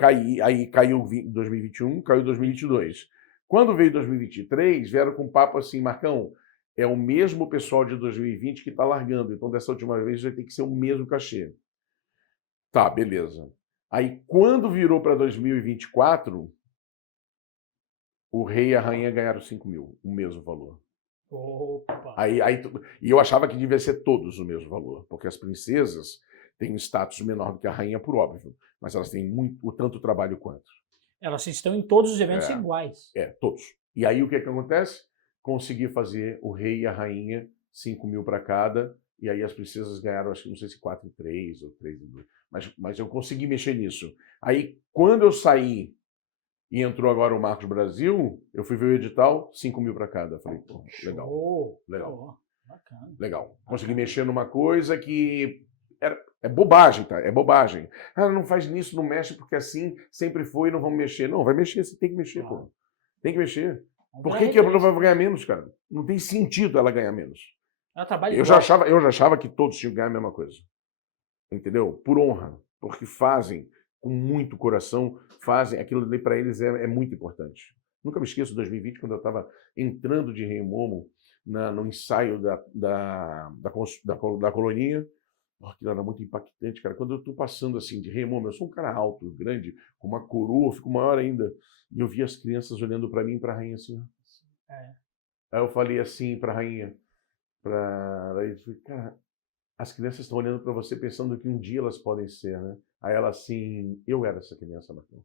caiu 2021, caiu 2022. Quando veio 2023, vieram com um papo assim, Marcão, é o mesmo pessoal de 2020 que está largando. Então, dessa última vez, vai ter que ser o mesmo cachê. Tá, beleza. Aí, quando virou para 2024, o rei e a rainha ganharam 5 mil, o mesmo valor. Opa. E eu achava que devia ser todos o mesmo valor, porque as princesas têm um status menor do que a rainha, por óbvio, mas elas têm tanto trabalho quanto. Elas estão em todos os eventos iguais. Todos. E aí o que acontece? Consegui fazer o rei e a rainha 5 mil para cada, e aí as princesas ganharam, acho que não sei se 4 e 3 ou 3 e 2, mas eu consegui mexer nisso. Aí, quando eu saí e entrou agora o Marcos Brasil, eu fui ver o edital, 5 mil para cada. Falei, pô, legal. Legal. Bacana. Legal. Consegui mexer numa coisa que é bobagem, tá? É bobagem. Ah, não faz nisso, não mexe, porque assim sempre foi, não vamos mexer. Não, vai mexer, você tem que mexer, pô. Tem que mexer. Por que ela vai ganhar menos, cara? Não tem sentido ela ganhar menos. Ela trabalha eu já achava que todos tinham que ganhar a mesma coisa. Entendeu? Por honra. Porque fazem com muito coração, fazem aquilo ali para eles é muito importante. Nunca me esqueço de 2020, quando eu estava entrando de Rei Momo no ensaio da colonia. Aquilo era muito impactante, cara. Quando eu estou passando assim de Rei Momo, eu sou um cara alto, grande, com uma coroa, fico maior ainda. E eu vi as crianças olhando para mim e para a rainha assim. Aí eu falei assim para a rainha, cara, as crianças estão olhando para você pensando que um dia elas podem ser, né? Aí ela assim, eu era essa criança, Marcão.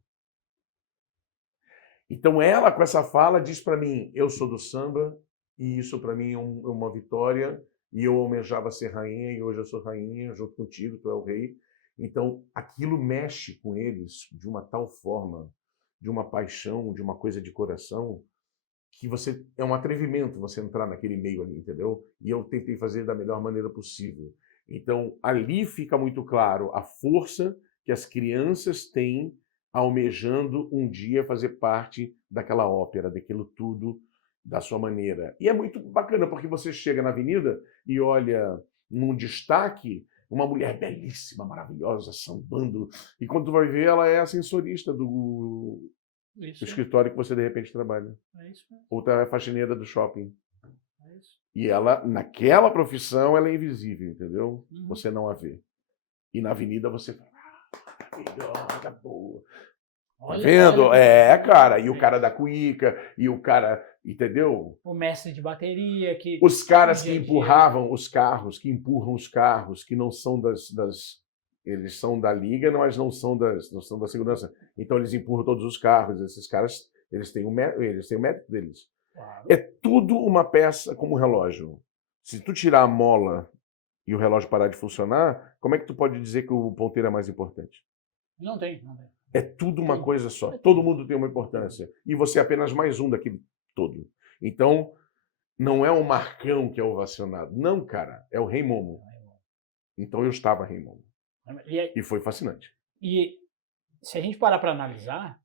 Então ela, com essa fala, diz para mim, eu sou do samba, e isso para mim é uma vitória, e eu almejava ser rainha, e hoje eu sou rainha, junto contigo, tu é o rei. Então aquilo mexe com eles de uma tal forma, de uma paixão, de uma coisa de coração, que é um atrevimento você entrar naquele meio ali, entendeu? E eu tentei fazer da melhor maneira possível. Então, ali fica muito claro a força que as crianças têm almejando um dia fazer parte daquela ópera, daquilo tudo, da sua maneira. E é muito bacana, porque você chega na avenida e olha num destaque uma mulher belíssima, maravilhosa, sambando, e quando tu vai ver, ela é ascensorista do escritório que você, de repente, trabalha. É isso mesmo. Ou tá a faxineira do shopping. É isso. E ela, naquela profissão, ela é invisível, entendeu? Você não a vê. E na avenida você fala, maravilhosa, boa. Tá vendo? Cara. E o cara da cuíca, e o cara, entendeu? O mestre de bateria que... Os caras que empurravam os carros, que empurram os carros, que não são eles são da liga, mas não são da segurança. Então eles empurram todos os carros. Esses caras, eles têm o método deles. Claro. É tudo uma peça como um relógio. Se tu tirar a mola e o relógio parar de funcionar, como é que tu pode dizer que o ponteiro é mais importante? Não tem. É tudo uma coisa só. Todo mundo tem uma importância. E você é apenas mais um daquele todo. Então, não é o Marcão que é ovacionado. Não, cara. É o Rei Momo. Então eu estava Rei Momo. E foi fascinante. E se a gente parar para analisar,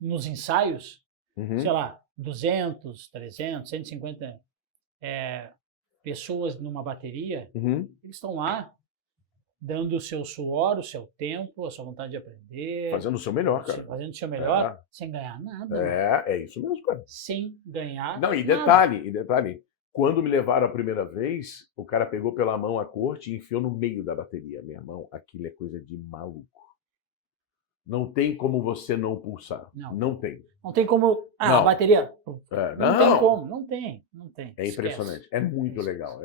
nos ensaios, sei lá, 200, 300, 150 pessoas numa bateria, eles estão lá dando o seu suor, o seu tempo, a sua vontade de aprender. Fazendo o seu melhor, cara. Fazendo o seu melhor, sem ganhar nada. É isso mesmo, cara. Sem ganhar nada. Não, e detalhe, quando me levaram a primeira vez, o cara pegou pela mão a corte e enfiou no meio da bateria. Minha mão, aquilo é coisa de maluco. Não tem como você não pulsar. Não tem. Não tem como... a bateria... Não tem como. Não tem. É impressionante. É muito legal.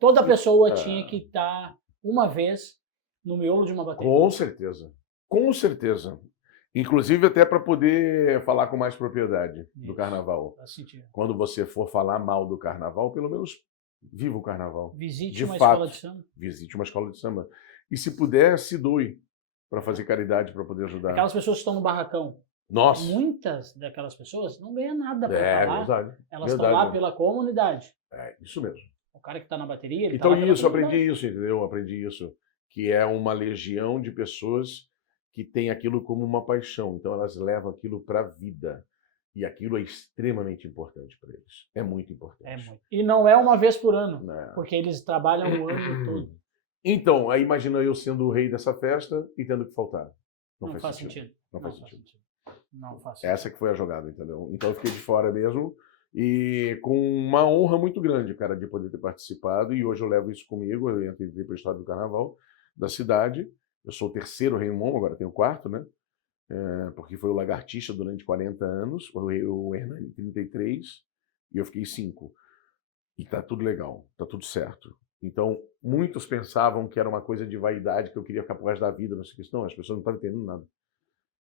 Toda pessoa tinha que estar uma vez no miolo de uma bateria. Com certeza. Inclusive até para poder falar com mais propriedade do carnaval. Quando você for falar mal do carnaval, pelo menos viva o carnaval. Visite uma escola de samba. Visite uma escola de samba. E se puder, se doe para fazer caridade, para poder ajudar. Aquelas pessoas que estão no barracão. Nossa. Muitas daquelas pessoas não ganham nada para estar lá. Verdade. Elas estão lá pela comunidade. É, isso mesmo. O cara que está na bateria, ele então isso, aprendi isso, entendeu? Aprendi isso. que é uma legião de pessoas que têm aquilo como uma paixão. Então, elas levam aquilo para a vida. E aquilo é extremamente importante para eles. É muito importante. É muito. E não é uma vez por ano, Não. porque eles trabalham o ano todo. Então, aí imagina eu sendo o rei dessa festa e tendo que faltar. Não faz sentido. Não faz sentido. Não faz sentido. Essa que foi a jogada, entendeu? Então eu fiquei de fora mesmo e com uma honra muito grande, cara, de poder ter participado. E hoje eu levo isso comigo. Eu entrei para o estado do carnaval da cidade. Eu sou o terceiro Rei Momo, agora tenho o quarto, né? Porque foi o Lagartixa durante 40 anos, o Hernani 33 e eu fiquei 5. E tá tudo legal, tá tudo certo. Então, muitos pensavam que era uma coisa de vaidade, que eu queria ficar pro resto da vida nessa questão. As pessoas não estavam entendendo nada.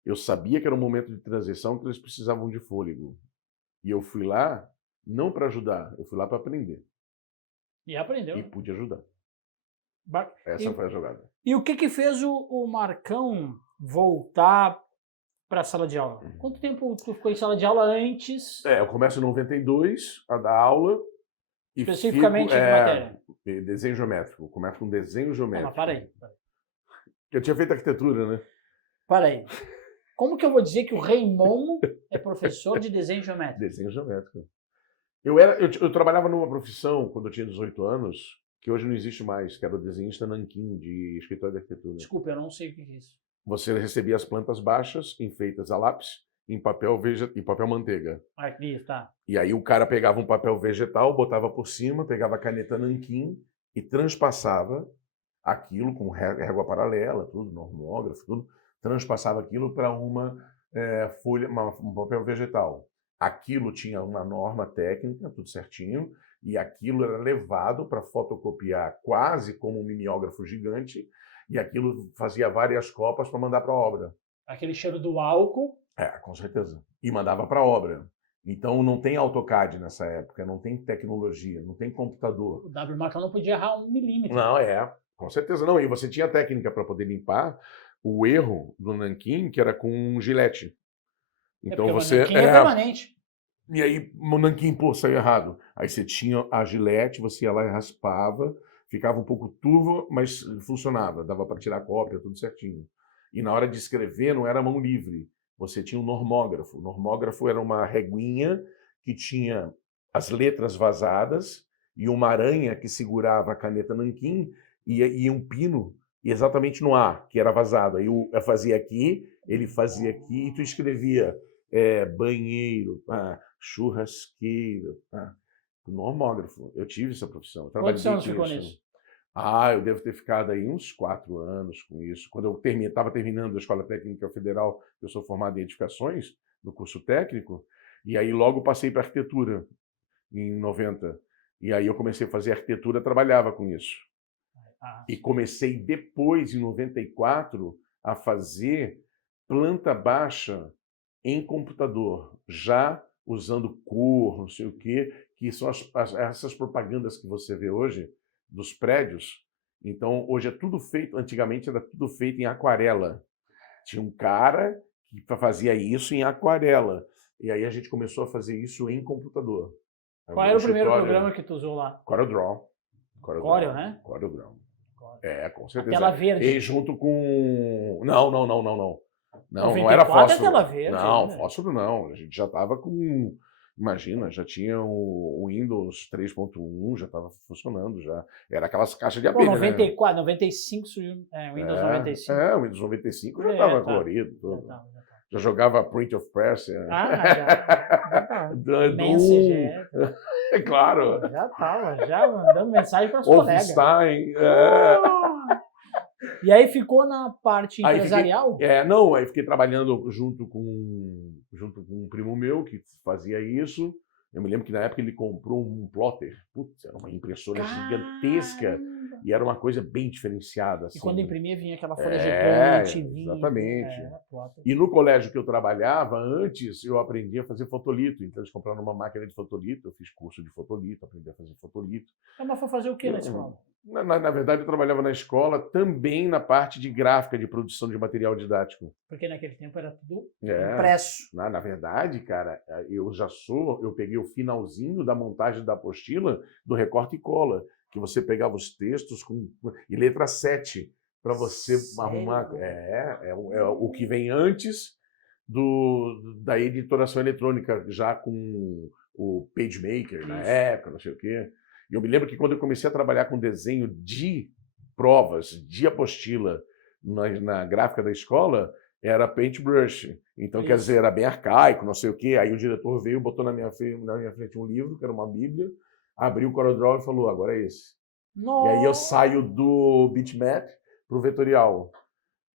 Eu sabia que era um momento de transição que eles precisavam de fôlego. E eu fui lá não para ajudar, eu fui lá para aprender. E aprendeu. E pude ajudar. Ba- Essa foi a jogada. E o que fez o Marcão voltar para a sala de aula? Quanto tempo tu ficou em sala de aula antes? Eu começo em 92 a dar aula. E Especificamente fico, de matéria? Desenho geométrico. Começo com desenho geométrico. Mas para aí. Eu tinha feito arquitetura, né? Para aí. Como que eu vou dizer que o Rei Momo é professor de desenho geométrico? Desenho geométrico. Eu trabalhava numa profissão, quando eu tinha 18 anos, que hoje não existe mais, que era o desenhista nanquim de escritório de arquitetura. Desculpa, eu não sei o que é isso. Você recebia as plantas baixas, enfeitas a lápis, em papel manteiga. Aqui, tá. E aí o cara pegava um papel vegetal, botava por cima, pegava a caneta nanquim e transpassava aquilo com régua paralela, tudo, normógrafo, tudo, transpassava aquilo para uma folha, um papel vegetal. Aquilo tinha uma norma técnica, tudo certinho, e aquilo era levado para fotocopiar quase como um mimeógrafo gigante, e aquilo fazia várias copas para mandar para a obra. Aquele cheiro do álcool. Com certeza. E mandava para a obra. Então não tem AutoCAD nessa época, não tem tecnologia, não tem computador. O W Marcão não podia errar 1 milímetro. Não, com certeza não. E você tinha técnica para poder limpar o erro do nanquim, que era com um gilete. Então você. O nanquim é permanente. E aí o nanquim, saiu errado. Aí você tinha a gilete, você ia lá e raspava, ficava um pouco turvo, mas funcionava, dava para tirar a cópia, tudo certinho. E na hora de escrever não era mão livre. Você tinha um normógrafo. O normógrafo era uma reguinha que tinha as letras vazadas e uma aranha que segurava a caneta nanquim e um pino exatamente no A, que era vazado. Aí eu fazia aqui, ele fazia aqui e tu escrevia banheiro, churrasqueiro, normógrafo. Eu tive essa profissão. Quantos anos ficou nisso? Eu devo ter ficado aí uns 4 anos com isso. Quando eu estava terminando a Escola Técnica Federal, eu sou formado em edificações, no curso técnico, e aí logo passei para arquitetura, em 90. E aí eu comecei a fazer arquitetura, trabalhava com isso. E comecei depois, em 94, a fazer planta baixa em computador, já usando cor, não sei o quê, que são essas propagandas que você vê hoje, dos prédios. Então, hoje é tudo feito, antigamente era tudo feito em aquarela. Tinha um cara que fazia isso em aquarela. E aí a gente começou a fazer isso em computador. Qual era o primeiro programa que tu usou lá? CorelDRAW. Corel, né? CorelDRAW. Com certeza. A tela verde. E junto com... Não. Não era fósforo. Tela verde, não, né? Fósforo não. A gente já estava com... Imagina, já tinha o Windows 3.1, já estava funcionando, já. Era aquelas caixas de abelha, 94, 95 surgiu, Windows 95. O Windows 95 já estava colorido. Tudo. Já jogava Print of Press. Já. Messenger. Claro. Já mandando mensagem para os colegas. Wolfenstein. E aí ficou na parte empresarial? Aí fiquei trabalhando junto com um primo meu que fazia isso. Eu me lembro que na época ele comprou um plotter. Putz, era uma impressora gigantesca. E era uma coisa bem diferenciada. Assim. E quando imprimia vinha aquela folha gigante. Exatamente. E no colégio que eu trabalhava, antes eu aprendi a fazer fotolito. Então eles compraram uma máquina de fotolito. Eu fiz curso de fotolito, aprendi a fazer fotolito. Mas foi fazer o que na escola? Na verdade, eu trabalhava na escola também na parte de gráfica, de produção de material didático. Porque naquele tempo era tudo impresso. Na verdade, cara, eu peguei o finalzinho da montagem da apostila do recorte e cola, que você pegava os textos e letra 7. para você arrumar. É o que vem antes da editoração eletrônica, já com o PageMaker na época, não sei o quê. E eu me lembro que quando eu comecei a trabalhar com desenho de provas, de apostila na gráfica da escola, era Paintbrush. Então, quer dizer, era bem arcaico, não sei o quê. Aí o diretor veio, botou na minha frente um livro, que era uma bíblia, abriu o CorelDRAW e falou, agora é esse. Nossa. E aí eu saio do bitmap para o vetorial.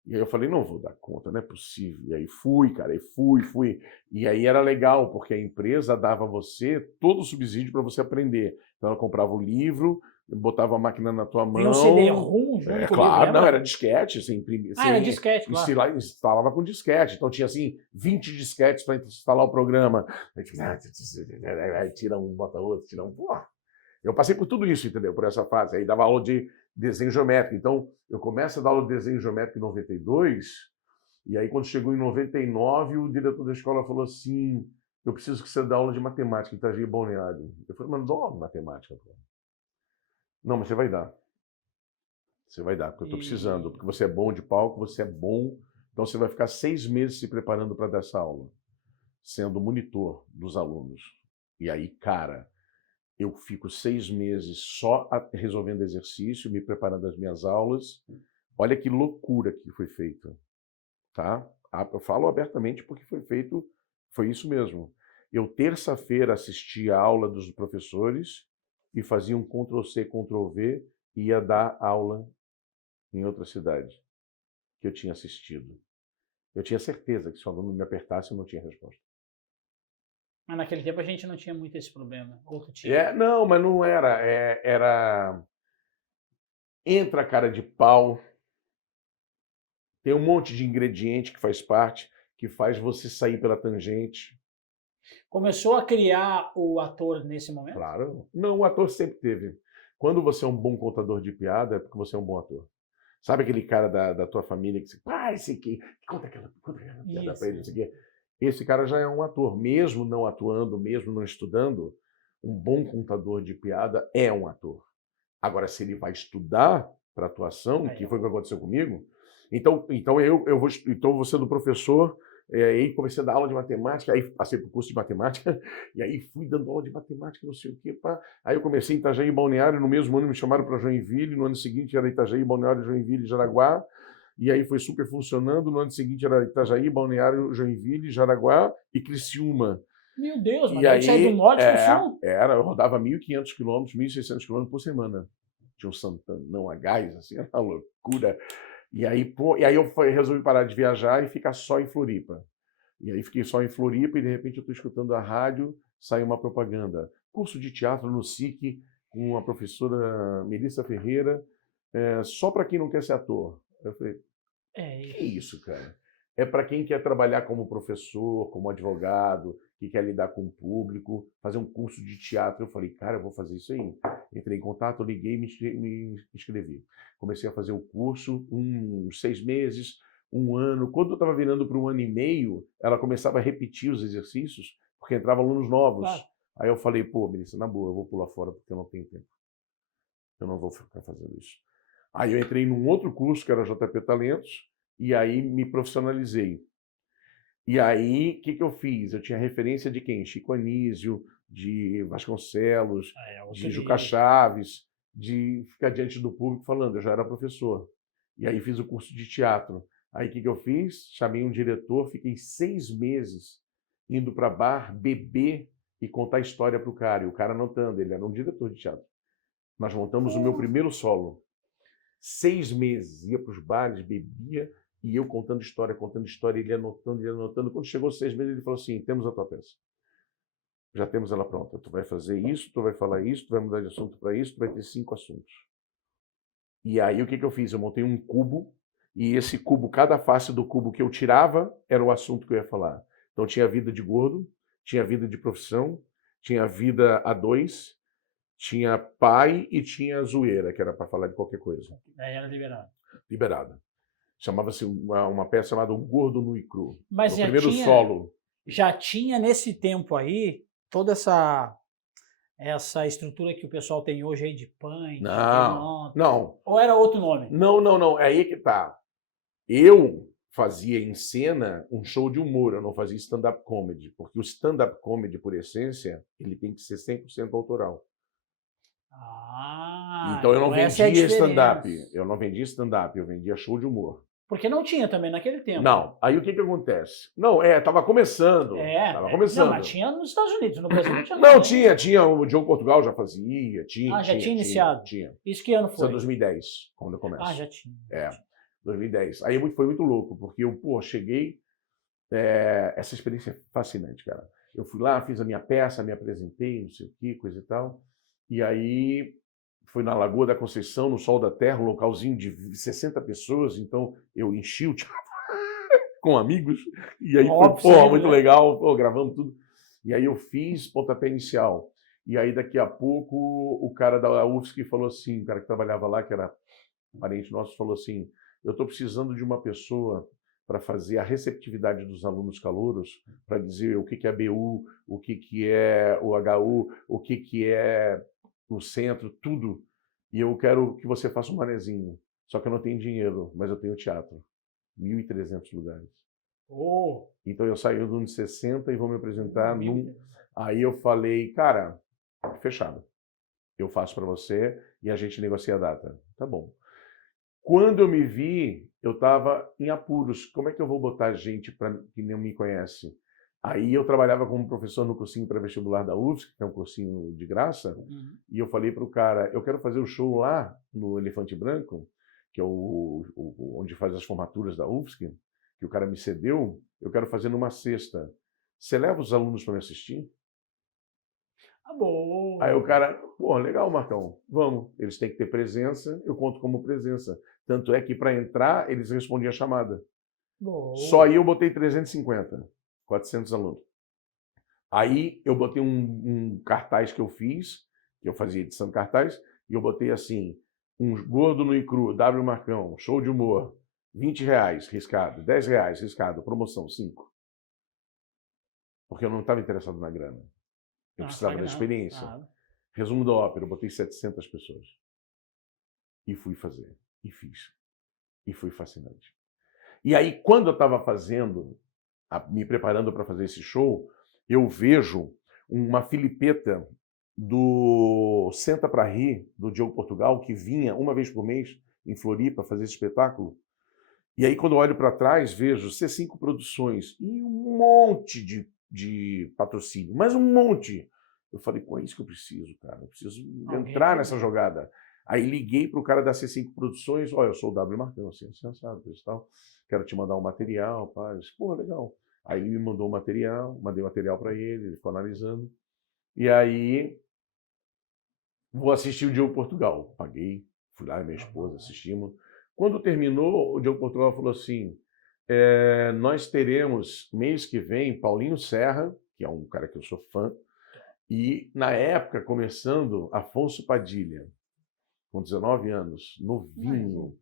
E aí eu falei, não vou dar conta, não é possível. E aí fui, cara, e fui. E aí era legal, porque a empresa dava a você todo o subsídio para você aprender. Então ela comprava o livro, botava a máquina na tua mão. Tem um CD-ROM junto com o livro? Claro, não, era disquete. Você imprimia, era disquete, claro. Instalava com disquete. Então tinha, assim, 20 disquetes para instalar o programa. Aí tira um, bota outro, tira um. Pô, eu passei por tudo isso, entendeu? Por essa fase. Aí dava aula de desenho geométrico. Então, eu começo a dar aula de desenho geométrico em 92, e aí quando chegou em 99, o diretor da escola falou assim, eu preciso que você dê aula de matemática em Itajaí Balneário. Eu falei, mas não dou aula de matemática. Pô. Não, mas você vai dar. Você vai dar, porque eu estou precisando. Porque você é bom de palco, você é bom. Então, você vai ficar 6 meses se preparando para dar essa aula, sendo monitor dos alunos. E aí, cara, eu fico 6 meses só resolvendo exercício, me preparando as minhas aulas. Olha que loucura que foi feita, tá? Eu falo abertamente porque foi feito, foi isso mesmo. Eu, terça-feira, assisti a aula dos professores e fazia um Ctrl+C, Ctrl+V e ia dar aula em outra cidade que eu tinha assistido. Eu tinha certeza que se o aluno me apertasse, eu não tinha resposta. Mas naquele tempo a gente não tinha muito esse problema. Outro tinha. Não, mas não era. Era. Entra a cara de pau. Tem um monte de ingrediente que faz parte, que faz você sair pela tangente. Começou a criar o ator nesse momento? Claro. Não, o ator sempre teve. Quando você é um bom contador de piada, é porque você é um bom ator. Sabe aquele cara da tua família que você... esse aqui, conta aquela piada pra ele, isso aqui. Esse cara já é um ator. Mesmo não atuando, mesmo não estudando, um bom contador de piada é um ator. Agora, se ele vai estudar para atuação, que foi o que aconteceu comigo, então eu vou ser do professor, aí comecei a dar aula de matemática, aí passei para o curso de matemática, e aí fui dando aula de matemática, não sei o quê. Pá. Aí eu comecei em Itajaí Balneário, no mesmo ano me chamaram para Joinville, no ano seguinte era Itajaí Balneário, Joinville e Jaraguá, e aí foi super funcionando, no ano seguinte era Itajaí, Balneário, Joinville, Jaraguá e Criciúma. Meu Deus, mas aí sair do norte para o sul? Eu rodava 1.500 quilômetros, 1.600 quilômetros por semana. Tinha um Santanão a gás, assim, era uma loucura. E aí eu resolvi parar de viajar e ficar só em Floripa. E aí fiquei só em Floripa e de repente eu estou escutando a rádio, sai uma propaganda. Curso de teatro no SIC com a professora Melissa Ferreira, só para quem não quer ser ator. Eu falei, que isso, cara? É para quem quer trabalhar como professor, como advogado, que quer lidar com o público, fazer um curso de teatro. Eu falei, cara, eu vou fazer isso aí. Entrei em contato, liguei e me inscrevi. Comecei a fazer o curso, uns 6 meses, 1 ano. Quando eu estava virando para 1 ano e meio, ela começava a repetir os exercícios, porque entravam alunos novos. Claro. Aí eu falei, pô, Melissa, na boa, eu vou pular fora porque eu não tenho tempo. Eu não vou ficar fazendo isso. Aí eu entrei num outro curso, que era JP Talentos, e aí me profissionalizei. E aí, o que eu fiz? Eu tinha referência de quem? Chico Anísio, de Vasconcelos, de Juca Chaves, de ficar diante do público falando, eu já era professor. E aí fiz o curso de teatro. Aí o que eu fiz? Chamei um diretor, fiquei 6 meses indo para bar, beber e contar história para o cara. E o cara anotando, ele era um diretor de teatro. Nós montamos o meu primeiro solo. 6 meses, ia para os bares, bebia, e eu contando história, ele anotando. Quando chegou 6 meses, ele falou assim, temos a tua peça. Já temos ela pronta. Tu vai fazer isso, tu vai falar isso, tu vai mudar de assunto para isso, tu vai ter 5 assuntos. E aí o que eu fiz? Eu montei um cubo, e esse cubo, cada face do cubo que eu tirava, era o assunto que eu ia falar. Então tinha vida de gordo, tinha vida de profissão, tinha vida a 2, tinha pai e tinha zoeira, que era para falar de qualquer coisa. Aí era liberado. Liberada. Chamava-se uma peça chamada O Gordo Nu e Cru. Mas o primeiro solo. Já tinha nesse tempo aí toda essa essa estrutura que o pessoal tem hoje aí de punk? Não. Ou era outro nome? Não. É aí que tá. Eu fazia em cena um show de humor, eu não fazia stand-up comedy, porque o stand-up comedy, por essência, ele tem que ser 100% autoral. Então eu não essa é a vendia diferença. stand-up, eu vendia show de humor. Porque não tinha também naquele tempo. Não, aí o que acontece? Não, tava começando. Tava começando. Não, mas tinha nos Estados Unidos, no Brasil não tinha Não, nada. tinha, o Diogo Portugal já fazia, já tinha iniciado? Tinha. Isso que ano Isso é foi? 2010, quando eu começo. Já tinha. 2010. Aí foi muito louco, porque eu, cheguei, essa experiência é fascinante, cara. Eu fui lá, fiz a minha peça, me apresentei, não sei o que, coisa e tal, e aí fui na Lagoa da Conceição, no Sol da Terra, um localzinho de 60 pessoas, então eu enchi o teatro com amigos, e aí foi, muito legal, gravando tudo. E aí eu fiz pontapé inicial. E aí daqui a pouco o cara da UFSC falou assim, o cara que trabalhava lá, que era parente nosso, falou assim, eu estou precisando de uma pessoa para fazer a receptividade dos alunos calouros, para dizer o que é BU, o que é o HU, o que é o centro, tudo. E eu quero que você faça um manezinho. Só que eu não tenho dinheiro, mas eu tenho teatro. 1.300 lugares. Então eu saí do 60 e vou me apresentar num... Aí eu falei, cara, fechado. Eu faço para você e a gente negocia a data. Tá bom. Quando eu me vi, eu estava em apuros. Como é que eu vou botar gente que não me conhece? Aí eu trabalhava como professor no cursinho pré-vestibular da UFSC, que é um cursinho de graça, e eu falei para o cara, eu quero fazer o show lá no Elefante Branco, que é onde faz as formaturas da UFSC, que o cara me cedeu, eu quero fazer numa sexta. Você leva os alunos para me assistir? Bom. Aí o cara, legal, Marcão, vamos. Eles têm que ter presença, eu conto como presença. Tanto é que para entrar, eles respondiam a chamada. Só aí eu botei 350, 400 alunos. Aí eu botei um cartaz que eu fiz, que eu fazia edição de cartaz, e eu botei assim, um gordo no cru, W Marcão, show de humor, R$20 riscado, R$10 riscado, promoção 5. Porque eu não estava interessado na grana. Eu precisava da experiência. Resumo da ópera, eu botei 700 pessoas. E fui fazer. E fiz. E foi fascinante. E aí, quando eu estava fazendo, me preparando para fazer esse show, eu vejo uma filipeta do Senta Pra Rir, do Diogo Portugal, que vinha uma vez por mês em Floripa fazer esse espetáculo. E aí, quando eu olho para trás, vejo C5 Produções e um monte de patrocínio, mas um monte. Eu falei, é isso que eu preciso, cara. Eu preciso entrar nessa jogada. Aí liguei para o cara da C5 Produções, eu sou o W Marcão, assim, tal. Quero te mandar um material, pá. Disse, legal. Aí ele me mandou o material, mandei o material para ele ficou analisando. E aí, vou assistir o Diogo Portugal. Paguei, fui lá, minha esposa, assistimos. Quando terminou, o Diogo Portugal falou assim, nós teremos, mês que vem, Paulinho Serra, que é um cara que eu sou fã, e, na época, começando, Afonso Padilha, com 19 anos, novinho.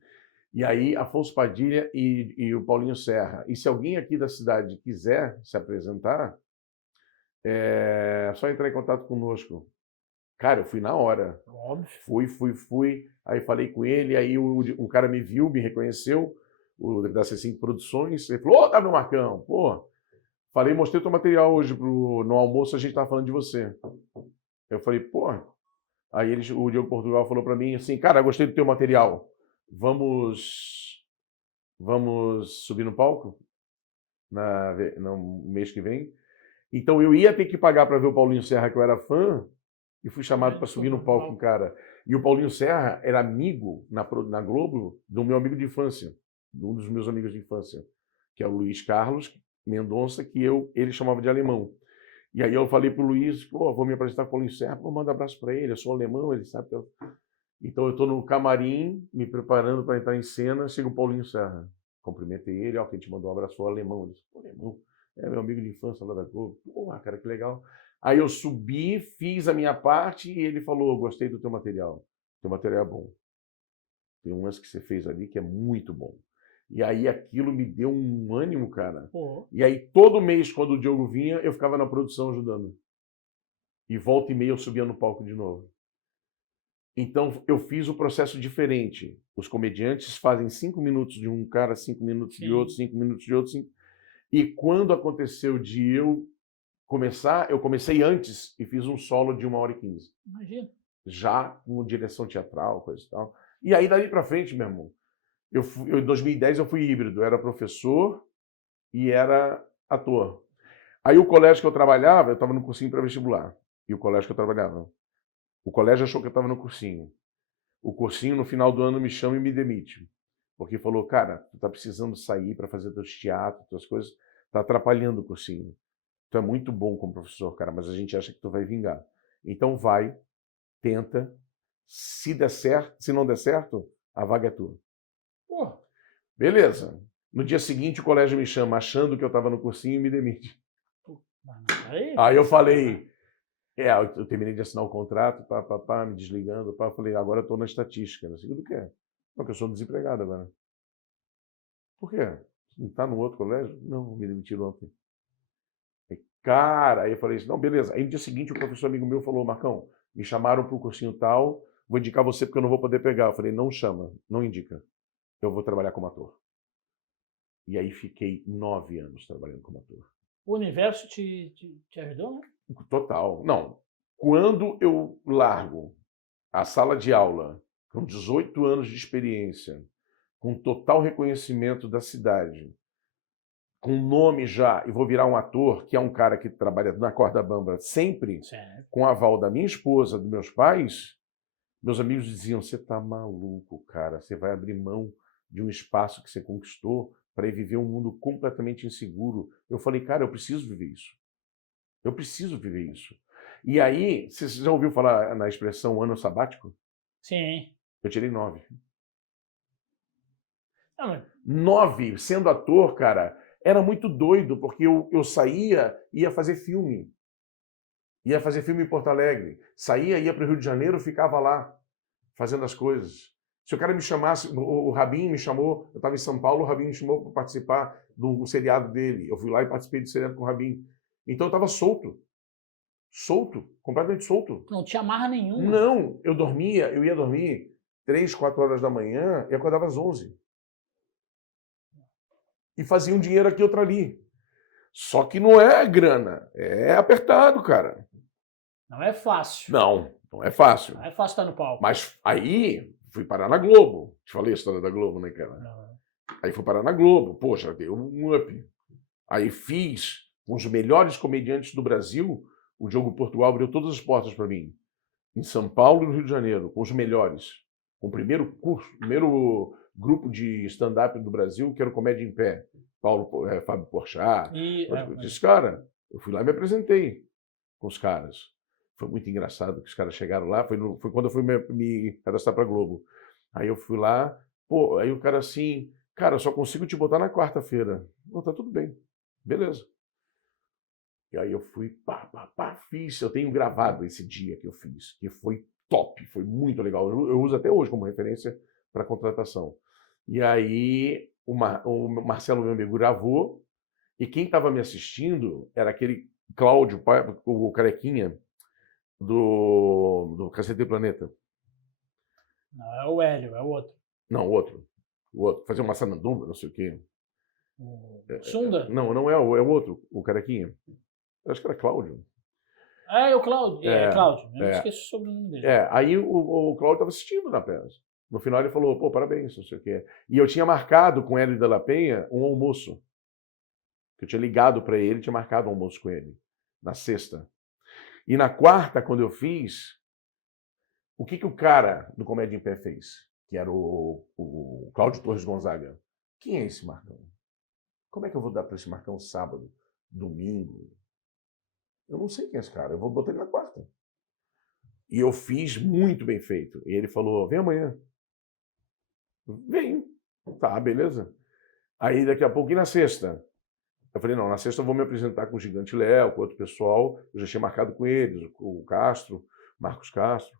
E aí, Afonso Padilha e o Paulinho Serra. E se alguém aqui da cidade quiser se apresentar, é só entrar em contato conosco. Cara, eu fui na hora. Óbvio. Fui. Aí falei com ele, aí um cara me viu, me reconheceu, o da C5 Produções. Ele falou, W Marcão, Falei, mostrei o teu material hoje no almoço, a gente estava falando de você. Eu falei, Aí o Diogo Portugal falou para mim assim, cara, gostei do teu material. Vamos subir no palco no mês que vem. Então eu ia ter que pagar para ver o Paulinho Serra, que eu era fã, e fui chamado para subir no palco, cara. E o Paulinho Serra era amigo na Globo do meu amigo de infância, de um dos meus amigos de infância, que é o Luiz Carlos Mendonça, que ele chamava de alemão. E aí eu falei pro Luiz, vou me apresentar com o Paulinho Serra, manda um abraço para ele, eu sou alemão, ele sabe que eu... Então eu estou no camarim, me preparando para entrar em cena, chega o Paulinho Serra. Cumprimentei ele, quem te mandou um abraço foi o alemão. Ele disse, alemão, é meu amigo de infância lá da Globo. Cara, que legal. Aí eu subi, fiz a minha parte e ele falou, gostei do teu material. Teu material é bom. Tem umas que você fez ali que é muito bom. E aí aquilo me deu um ânimo, cara. E aí todo mês, quando o Diogo vinha, eu ficava na produção ajudando. E volta e meia eu subia no palco de novo. Então, eu fiz o processo diferente. Os comediantes fazem 5 minutos de um cara, 5 minutos de outro, 5 minutos de outro. E quando aconteceu de eu começar, eu comecei antes e fiz um solo de 1h15. Imagina. Já com direção teatral, coisa e tal. E aí, dali pra frente, meu irmão, em 2010 eu fui híbrido. Eu era professor e era ator. Aí o colégio que eu trabalhava, eu estava no cursinho pré-vestibular. E o colégio que eu trabalhava, o colégio achou que eu estava no cursinho. O cursinho, no final do ano, me chama e me demite. Porque falou, cara, tu tá precisando sair para fazer teus teatros, tuas coisas, tá atrapalhando o cursinho. Tu é muito bom como professor, cara, mas a gente acha que tu vai vingar. Então vai, tenta. Se der certo, se não der certo, a vaga é tua. Pô. Beleza. No dia seguinte, o colégio me chama, achando que eu estava no cursinho, e me demite. Aí eu falei, eu terminei de assinar o contrato, me desligando, falei, agora eu estou na estatística. Não sei do que é. Porque eu sou desempregado agora. Por quê? Não está no outro colégio? Não, me demitiram ontem. Cara, aí eu falei assim, não, beleza. Aí no dia seguinte, o professor amigo meu falou, Marcão, me chamaram para o cursinho tal, vou indicar você porque eu não vou poder pegar. Eu falei, não chama, não indica. Eu vou trabalhar como ator. E aí fiquei 9 anos trabalhando como ator. O universo te ajudou, né? Total. Não. Quando eu largo a sala de aula com 18 anos de experiência, com total reconhecimento da cidade, com nome já, e vou virar um ator, que é um cara que trabalha na corda bamba sempre, Certo. com aval da minha esposa, dos meus pais, meus amigos diziam, você tá maluco, cara, você vai abrir mão de um espaço que você conquistou para ir viver um mundo completamente inseguro. Eu falei, cara, eu preciso viver isso. Eu preciso viver isso. E aí, você já ouviu falar na expressão ano sabático? Sim. Eu tirei 9. Ah, mas... 9, sendo ator, cara, era muito doido, porque eu saía e ia fazer filme. Ia fazer filme em Porto Alegre. Saía, ia para o Rio de Janeiro, ficava lá, fazendo as coisas. Se o cara me chamasse, o Rabin me chamou, eu estava em São Paulo, o Rabin me chamou para participar do seriado dele. Eu fui lá e participei do seriado com o Rabin. Então eu estava solto. Solto, completamente solto. Não tinha amarra nenhuma. Não, eu ia dormir 3, 4 horas da manhã e acordava às 11. E fazia um dinheiro aqui, outro ali. Só que não é grana, é apertado, cara. Não é fácil. Não é fácil. Não é fácil estar no palco. Mas aí fui parar na Globo. Te falei a história da Globo, né, cara? Não. Aí fui parar na Globo. Poxa, deu um up. Aí fiz com os melhores comediantes do Brasil. O Diogo Portugal abriu todas as portas para mim. Em São Paulo e no Rio de Janeiro, com os melhores. Com o primeiro grupo de stand-up do Brasil, que era o Comédia em Pé. Fábio Porchat. Eu disse, cara, eu fui lá e me apresentei com os caras. Foi muito engraçado que os caras chegaram lá. Foi quando eu fui me cadastrar para Globo. Aí eu fui lá, aí o cara assim, cara, eu só consigo te botar na quarta-feira. Não, tá tudo bem. Beleza. E aí eu fui, fiz. Eu tenho gravado esse dia que eu fiz, que foi top, foi muito legal. Eu uso até hoje como referência para contratação. E aí o Marcelo, meu amigo, gravou, e quem estava me assistindo era aquele Cláudio, o carequinha, do Cacete e Planeta. Não, é o Hélio, é o outro. Não, o outro. Fazia uma sanandumba, não sei o quê. Sunda? Não é o outro, o carequinha. Eu acho que era Cláudio. É o Cláudio. Cláudio. Eu não esqueço o sobrenome dele. Aí o Cláudio estava assistindo na peça. No final ele falou, pô, parabéns, não sei o quê. E eu tinha marcado com Hélio de la Penha um almoço. Eu tinha ligado para ele, tinha marcado um almoço com ele. Na sexta. E na quarta, quando eu fiz, o que o cara do Comédia em Pé fez? Que era o Cláudio Torres Gonzaga. Quem é esse Marcão? Como é que eu vou dar para esse Marcão sábado, domingo? Eu não sei quem é esse cara, eu vou botar ele na quarta. E eu fiz muito bem feito. E ele falou, vem amanhã. Vem. Tá, beleza. Aí daqui a pouco, e na sexta? Eu falei, não, na sexta eu vou me apresentar com o Gigante Léo, com outro pessoal. Eu já tinha marcado com eles, o Castro, Marcos Castro.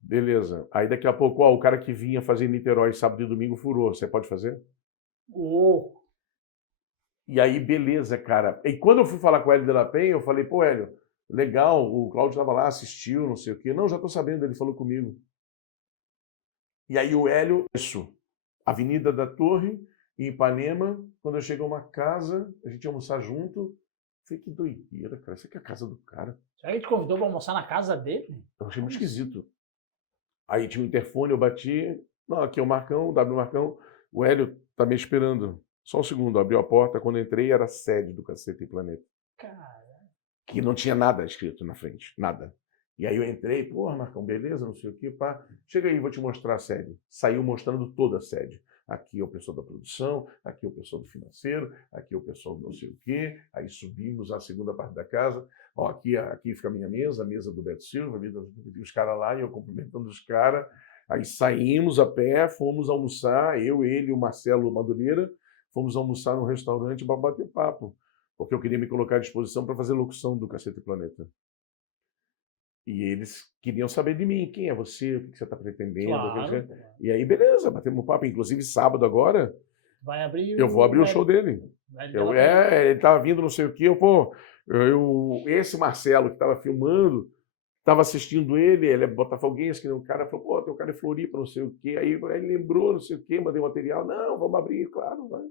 Beleza. Aí daqui a pouco, o cara que vinha fazer Niterói sábado e domingo furou. Você pode fazer? E aí, beleza, cara. E quando eu fui falar com o Hélio de la Penha, eu falei, pô, Hélio, Legal, o Cláudio estava lá, assistiu, não sei o quê. Não, já estou sabendo, ele falou comigo. E aí o Hélio, isso, Avenida da Torre, em Ipanema, quando eu cheguei a uma casa, a gente ia almoçar junto. Falei, que doideira, cara, isso aqui é a casa do cara. Será que ele te convidou pra almoçar na casa dele? Eu achei muito esquisito. Aí tinha um interfone, eu bati. Não, aqui é o Marcão, o W Marcão. O Hélio tá me esperando. Só um segundo, abriu a porta. Quando eu entrei, era a sede do Cacete e Planeta. Cara, Que não tinha nada escrito na frente, nada. E aí eu entrei, porra, Marcão, beleza, não sei o quê, pá. Chega aí, vou te mostrar a sede. Saiu mostrando toda a sede. Aqui é o pessoal da produção, aqui é o pessoal do financeiro, aqui é o pessoal do não sei o quê. Aí subimos a segunda parte da casa. Ó, aqui fica a minha mesa, a mesa do Beto Silva, a mesa dos caras lá, e eu cumprimentando os caras. Aí saímos a pé, fomos almoçar, eu, ele e o Marcelo Madureira, fomos almoçar num restaurante para bater papo, porque eu queria me colocar à disposição para fazer locução do Cacete Planeta. E eles queriam saber de mim, quem é você, o que você está pretendendo. claro. E aí, beleza, batemos um papo. Inclusive, sábado agora, Vai abrir eu vou abrir o show dele. Ele estava vindo não sei o quê, esse Marcelo que estava filmando, estava assistindo ele é botafoguense, que o cara falou, pô, tem um cara em Floripa, não sei o quê. Aí ele lembrou, não sei o quê, mandei material. Não, vamos abrir, claro, vai.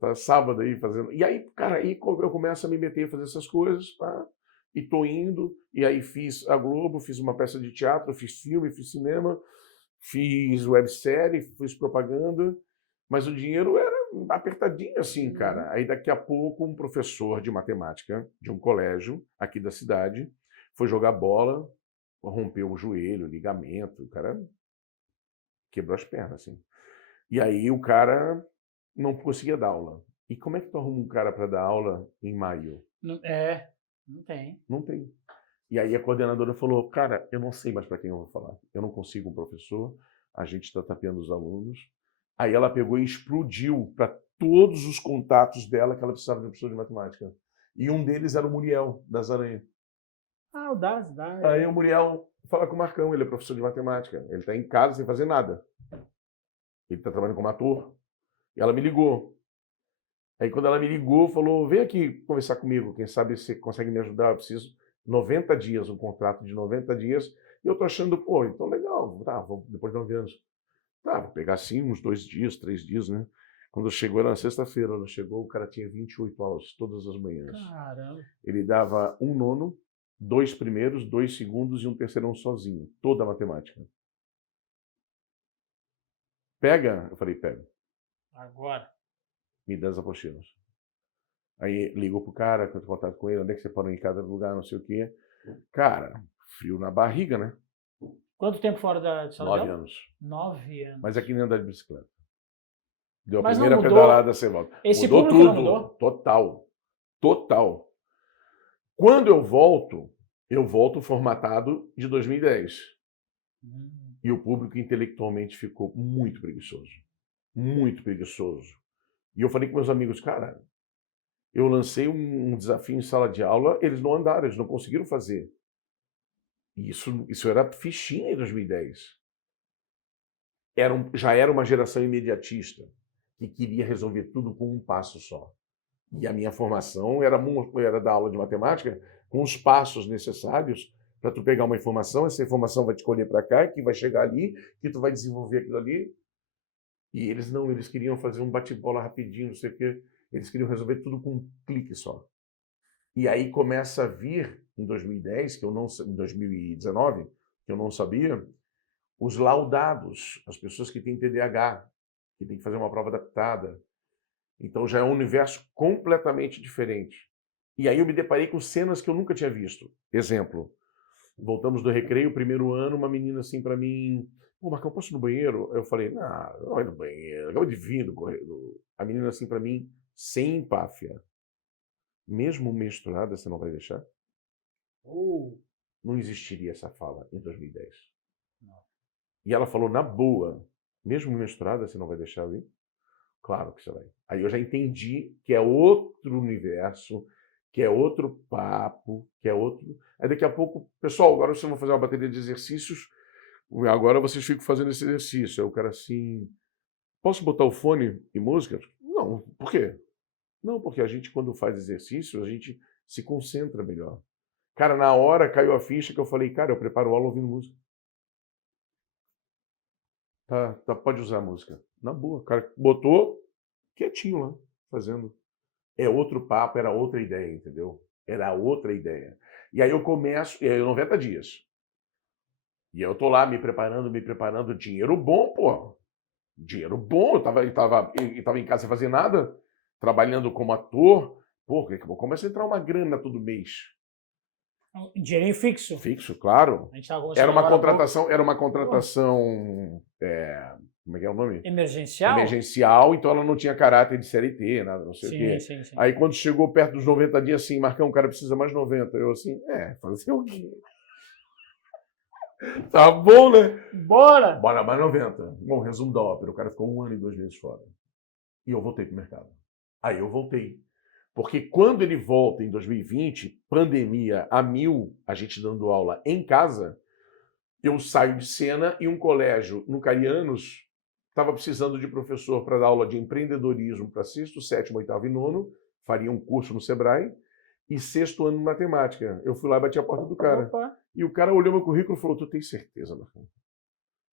Tá sábado aí fazendo. E aí, cara, aí eu começo a me meter a fazer essas coisas, tá? E tô indo, e aí fiz a Globo, fiz uma peça de teatro, fiz filme, fiz cinema, fiz websérie, fiz propaganda, mas o dinheiro era apertadinho assim, cara. Aí daqui a pouco um professor de matemática de um colégio aqui da cidade foi jogar bola, rompeu o joelho, o ligamento, o cara quebrou as pernas, assim. E aí o cara não conseguia dar aula. E como é que tu arruma um cara para dar aula em maio? Não tem. Não tem. E aí a coordenadora falou, cara, eu não sei mais para quem eu vou falar. Eu não consigo um professor, a gente está tapeando os alunos. Aí ela pegou e explodiu para todos os contatos dela que ela precisava de um professor de matemática. E um deles era o Muriel, das Aranha. Ah, o Das. Aí o Muriel fala com o Marcão, ele é professor de matemática. Ele está em casa sem fazer nada. Ele está trabalhando como ator. E ela me ligou. Aí quando ela me ligou, falou, vem aqui conversar comigo, quem sabe você consegue me ajudar, eu preciso 90 dias, um contrato de 90 dias, e eu tô achando, pô, então legal, tá, depois de 9 anos. Tá, vou pegar assim uns 2 dias, 3 dias, né? Quando chegou, era na sexta-feira, ela chegou, o cara tinha 28 aulas, todas as manhãs. Caramba. Ele dava um nono, 2 primeiros, 2 segundos e um terceirão sozinho, toda a matemática. Pega? Eu falei, pega. Agora. Me dá as apostilas. Aí ligou pro cara, eu contato com ele, onde é que você parou em cada lugar, não sei o quê. Cara, frio na barriga, né? Quanto tempo fora da sala de 9 aula? anos. 9 anos. Mas aqui nem andar de bicicleta. Deu a Mas não primeira mudou- pedalada, você volta. Esse Mudou público não tudo. mudou? Total. Total. Quando eu volto formatado de 2010. E o público intelectualmente ficou muito preguiçoso. Muito preguiçoso. E eu falei com meus amigos, cara, eu lancei um desafio em sala de aula, eles não andaram, eles não conseguiram fazer. E isso era fichinha em 2010. Já era uma geração imediatista, que queria resolver tudo com um passo só. E a minha formação era da aula de matemática com os passos necessários para tu pegar uma informação, essa informação vai te colher para cá, que vai chegar ali, que tu vai desenvolver aquilo ali. E eles não, eles queriam fazer um bate-bola rapidinho, não sei o quê. Eles queriam resolver tudo com um clique só. E aí começa a vir, em 2010, em 2019, que eu não sabia, os laudados, as pessoas que têm TDAH, que têm que fazer uma prova adaptada. Então já é um universo completamente diferente. E aí eu me deparei com cenas que eu nunca tinha visto. Exemplo, voltamos do recreio, primeiro ano, uma menina assim para mim, pô, Marcão, posso ir no banheiro? Eu falei, não vai no banheiro, acaba de vir do corredor. A menina assim para mim, sem empáfia. Mesmo menstruada, você não vai deixar? Não existiria essa fala em 2010. Não. E ela falou, na boa, mesmo menstruada, você não vai deixar eu ir? Claro que você vai. Aí eu já entendi que é outro universo, que é outro papo, que é outro... Aí daqui a pouco, pessoal, agora vocês vão fazer uma bateria de exercícios, agora vocês ficam fazendo esse exercício. Aí o cara assim, posso botar o fone e música? Não, por quê? Não, porque a gente, quando faz exercício, a gente se concentra melhor. Cara, na hora caiu a ficha que eu falei, cara, eu preparo aula ouvindo música. Tá, pode usar a música. Na boa. O cara botou quietinho lá, fazendo. É outro papo, era outra ideia, entendeu? Era outra ideia. E aí eu começo, e aí 90 dias. E eu tô lá me preparando, dinheiro bom, pô. Dinheiro bom, eu tava em casa sem fazer nada, trabalhando como ator. Pô, começa a entrar uma grana todo mês. Dinheirinho fixo. Fixo, claro. A gente tava Era uma agora há pouco. contratação, como é que é o nome? Emergencial? Emergencial, então ela não tinha caráter de CLT, nada, não sei o quê. Sim. Aí quando chegou perto dos 90 dias, assim, Marcão, o cara precisa mais 90. Eu assim, fazer o quê? Tá bom, né? Bora! Bora mais 90. Bom, resumo da ópera, o cara ficou 1 ano e 2 meses fora. E eu voltei pro mercado. Aí eu voltei. Porque quando ele volta em 2020, pandemia a 1000, a gente dando aula em casa, eu saio de cena e um colégio no Carianos estava precisando de professor para dar aula de empreendedorismo para 6º, 7º, 8º e 9º, faria um curso no Sebrae, e 6º ano de matemática. Eu fui lá e bati a porta do cara. Opa. E o cara olhou meu currículo e falou, tu tem certeza, Marcão?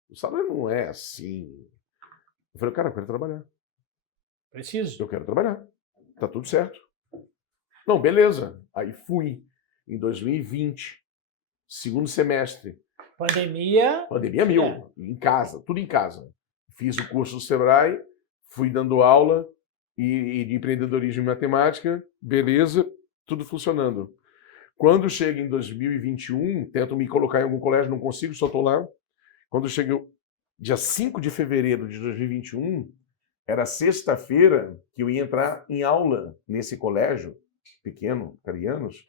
O salário não é assim. Eu falei, cara, eu quero trabalhar. Preciso. Eu quero trabalhar. Tá tudo certo. Não, beleza. Aí fui. Em 2020, segundo semestre. Pandemia 1000. Em casa, tudo em casa. Fiz o curso do Sebrae, fui dando aula e de empreendedorismo e matemática, beleza, tudo funcionando. Quando chega em 2021, tento me colocar em algum colégio, não consigo, só estou lá. Quando chega dia 5 de fevereiro de 2021, era sexta-feira que eu ia entrar em aula nesse colégio pequeno, Carianos,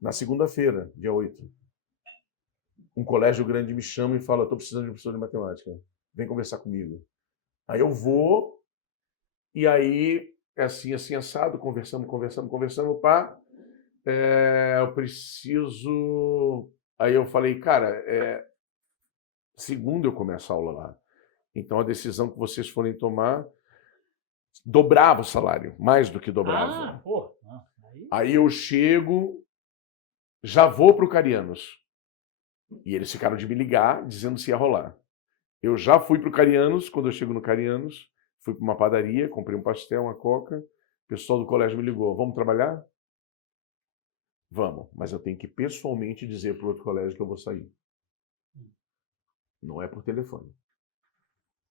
na segunda-feira, dia 8. Um colégio grande me chama e fala, estou precisando de um professor de matemática, vem conversar comigo. Aí eu vou, e aí é assim, assado, conversamos, pá, eu preciso... Aí eu falei, cara, segunda eu começo a aula lá. Então a decisão que vocês forem tomar dobrava o salário, mais do que dobrava. Aí eu chego, já vou para o Carianos. E eles ficaram de me ligar, dizendo se ia rolar. Eu já fui para o Carianos, quando eu chego no Carianos, fui para uma padaria, comprei um pastel, uma coca, o pessoal do colégio me ligou, vamos trabalhar? Vamos, mas eu tenho que pessoalmente dizer para o outro colégio que eu vou sair. Não é por telefone.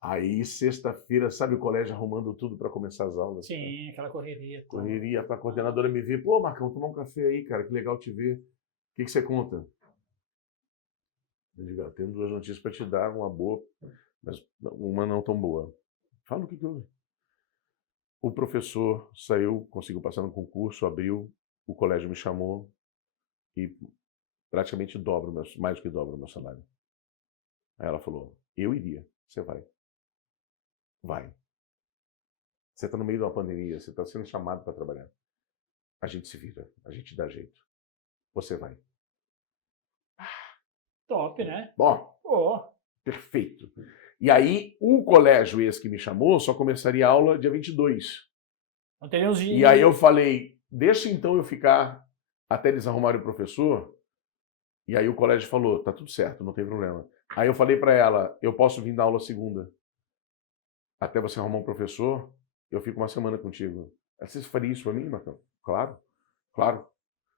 Aí, sexta-feira, sabe o colégio arrumando tudo para começar as aulas? Sim, aquela correria. Correria para a coordenadora me ver. Pô, Marcão, tomar um café aí, cara, que legal te ver. O que você conta? Eu digo, tenho 2 notícias para te dar, uma boa, mas uma não tão boa. Fala o que houve. O professor saiu, conseguiu passar no concurso, abriu, o colégio me chamou e praticamente mais do que dobra o meu salário. Aí ela falou, eu iria, você vai. Vai. Você está no meio de uma pandemia, você está sendo chamado para trabalhar. A gente se vira, a gente dá jeito. Você vai. Top, né? Bom, perfeito. E aí, o colégio esse que me chamou só começaria a aula dia 22. Não teria os dias. E aí eu falei, deixa então eu ficar até eles arrumarem o professor. E aí o colégio falou, tá tudo certo, não tem problema. Aí eu falei para ela, eu posso vir dar aula segunda. Até você arrumar um professor, eu fico uma semana contigo. Você faria isso para mim, Marcão? Claro, claro.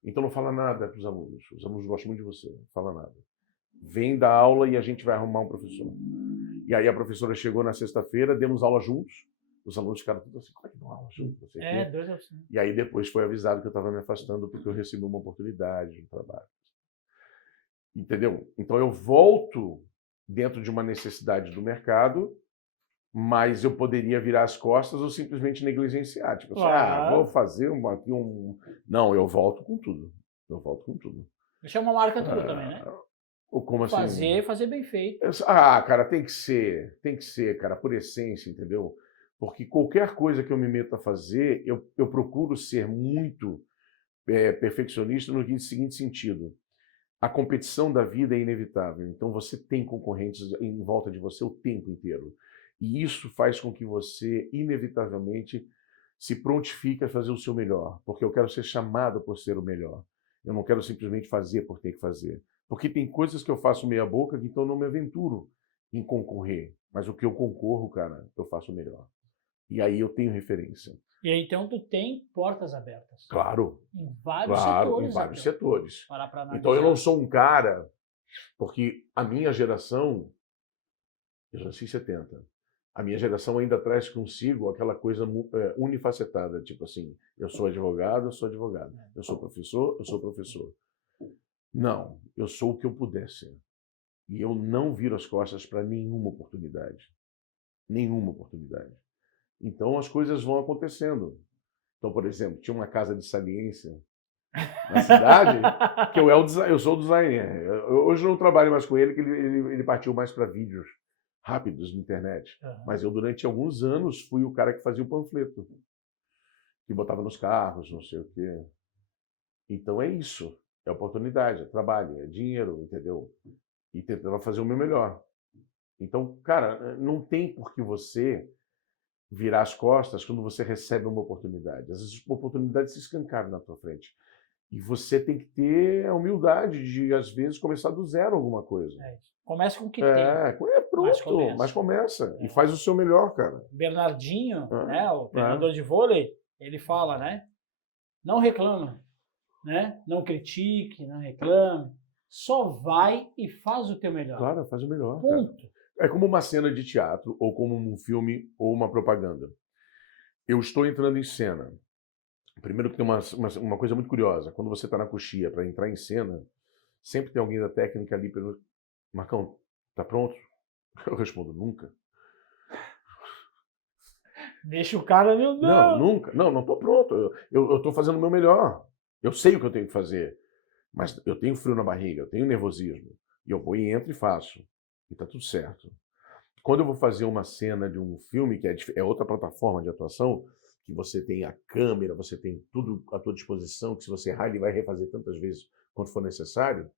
Então não fala nada para os alunos. Os alunos gostam muito de você, não fala nada. Vem dar aula e a gente vai arrumar um professor. E aí a professora chegou na sexta-feira, demos aula juntos. Os alunos ficaram tudo assim, como é que dão aula juntos? E aí depois foi avisado que eu estava me afastando porque eu recebi uma oportunidade de trabalho. Entendeu? Então eu volto dentro de uma necessidade do mercado, mas eu poderia virar as costas ou simplesmente negligenciar. Tipo assim, vou fazer aqui um... Não, eu volto com tudo. Eu volto com tudo. Deixar uma marca tua também, né? Como assim? Fazer bem feito. Cara, tem que ser, cara, por essência, entendeu? Porque qualquer coisa que eu me meto a fazer, eu procuro ser muito perfeccionista no seguinte sentido. A competição da vida é inevitável, então você tem concorrentes em volta de você o tempo inteiro. E isso faz com que você, inevitavelmente, se prontifique a fazer o seu melhor, porque eu quero ser chamado por ser o melhor. Eu não quero simplesmente fazer por ter que fazer. Porque tem coisas que eu faço meia boca, então eu não me aventuro em concorrer. Mas o que eu concorro, cara, eu faço melhor. E aí eu tenho referência. E aí, então, tu tem portas abertas. Claro, Em vários claro, setores. em vários Até. setores. Parar pra analisar. Então eu não sou um cara, porque a minha geração, eu já nasci em 70, a minha geração ainda traz consigo aquela coisa unifacetada, tipo assim, eu sou advogado, eu sou advogado. Eu sou professor, eu sou professor. Não, eu sou o que eu puder ser. E eu não viro as costas para nenhuma oportunidade. Nenhuma oportunidade. Então as coisas vão acontecendo. Então, por exemplo, tinha uma casa de saliência na cidade, que eu sou o designer. Hoje eu não trabalho mais com ele, que ele partiu mais para vídeos rápidos na internet. Mas eu, durante alguns anos, fui o cara que fazia o panfleto, que botava nos carros, não sei o quê. Então é isso. É oportunidade, é trabalho, é dinheiro, entendeu? E tentando fazer o meu melhor. Então, cara, não tem por que você virar as costas quando você recebe uma oportunidade. Às vezes, oportunidades se escancaram na tua frente. E você tem que ter a humildade de, às vezes, começar do zero alguma coisa. Começa com o que tem. É pronto, mas começa. E faz o seu melhor, cara. Bernardinho, né, o treinador de vôlei, ele fala, né? Não reclama, né? Não critique, não reclame. Só vai e faz o teu melhor. Claro, faz o melhor, ponto. Cara. É como uma cena de teatro, ou como um filme, ou uma propaganda. Eu estou entrando em cena. Primeiro que tem uma coisa muito curiosa. Quando você está na coxia para entrar em cena, sempre tem alguém da técnica ali pelo... Marcão, tá pronto? Eu respondo, nunca. Deixa o cara, meu Deus. Não, nunca. Não estou pronto. Eu estou fazendo o meu melhor. Eu sei o que eu tenho que fazer. Mas eu tenho frio na barriga, eu tenho nervosismo. E eu vou e entro e faço. E está tudo certo. Quando eu vou fazer uma cena de um filme, que é outra plataforma de atuação, que você tem a câmera, você tem tudo à tua disposição, que se você errar, ele vai refazer tantas vezes quanto for necessário,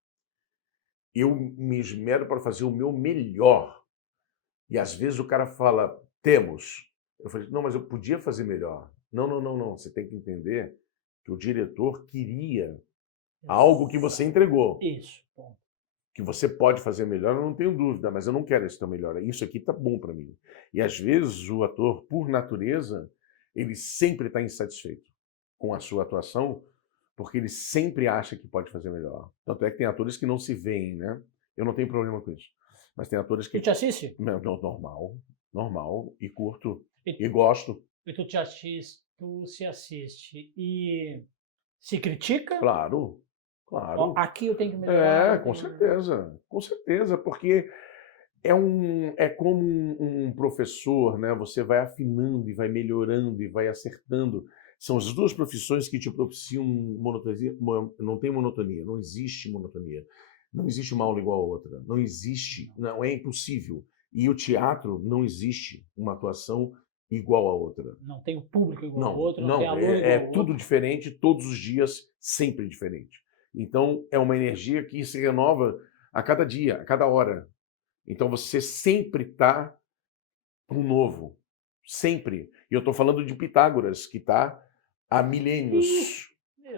eu me esmero para fazer o meu melhor. E às vezes o cara fala, temos. Eu falei, não, mas eu podia fazer melhor. Não. Você tem que entender que o diretor queria algo que você entregou. Isso. Que você pode fazer melhor, eu não tenho dúvida, mas eu não quero esse teu melhor. Isso aqui tá bom para mim. E às vezes o ator, por natureza, ele sempre está insatisfeito com a sua atuação, porque ele sempre acha que pode fazer melhor. Tanto é que tem atores que não se veem, né? Eu não tenho problema com isso. Mas tem atores que... Tu te assiste? Não, normal, e curto, e gosto. E tu se assiste e se critica? Claro. Aqui eu tenho que melhorar. Com certeza, porque é como um professor, né? Você vai afinando e vai melhorando e vai acertando. São as duas profissões que te propiciam monotonia. Não tem monotonia, não existe monotonia. Não existe uma aula igual a outra. Não existe, não é impossível. E o teatro não existe uma atuação igual a outra. Não tem o público igual ao outro, não tem aluno igual ao outro. É tudo diferente, todos os dias, sempre diferente. Então, é uma energia que se renova a cada dia, a cada hora. Então, você sempre está com novo. Sempre. E eu estou falando de Pitágoras, que está há milênios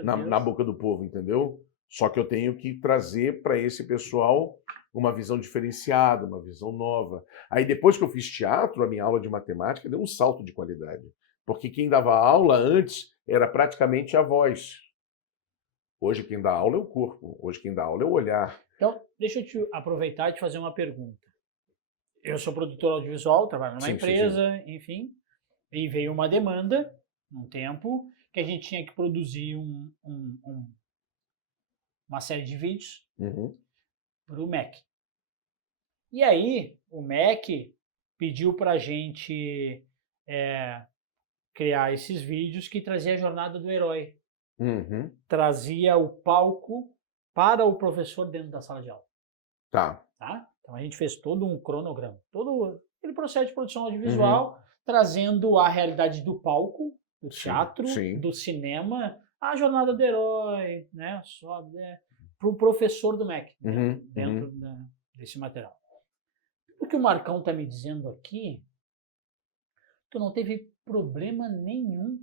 na boca do povo, entendeu? Só que eu tenho que trazer para esse pessoal uma visão diferenciada, uma visão nova. Aí, depois que eu fiz teatro, a minha aula de matemática deu um salto de qualidade. Porque quem dava aula antes era praticamente a voz. Hoje quem dá aula é o corpo, hoje quem dá aula é o olhar. Então, deixa eu te aproveitar e te fazer uma pergunta. Eu sou produtor audiovisual, trabalho numa empresa, enfim, e veio uma demanda, num tempo, que a gente tinha que produzir uma série de vídeos para o MEC. E aí, o MEC pediu para a gente criar esses vídeos que trazia a jornada do herói. Trazia o palco para o professor dentro da sala de aula. Tá? Então a gente fez todo um cronograma, todo aquele processo de produção audiovisual, trazendo a realidade do palco, do teatro, do cinema, a jornada do herói, né, para o professor do MEC, dentro desse material. O que o Marcão está me dizendo aqui, tu não teve problema nenhum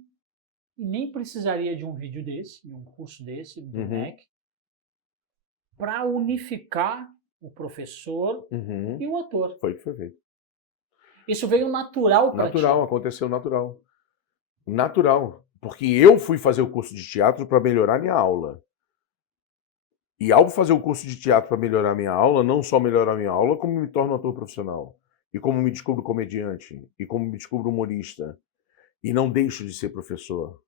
e nem precisaria de um vídeo desse, de um curso desse, do MEC, para unificar o professor Uhum. e o ator. Foi o que foi feito. Isso veio natural para ti. Natural, aconteceu natural. Natural. Porque eu fui fazer o curso de teatro para melhorar minha aula. E ao fazer o curso de teatro para melhorar minha aula, não só melhorar minha aula, como me torno ator profissional. E como me descubro comediante. E como me descubro humorista. E não deixo de ser professor.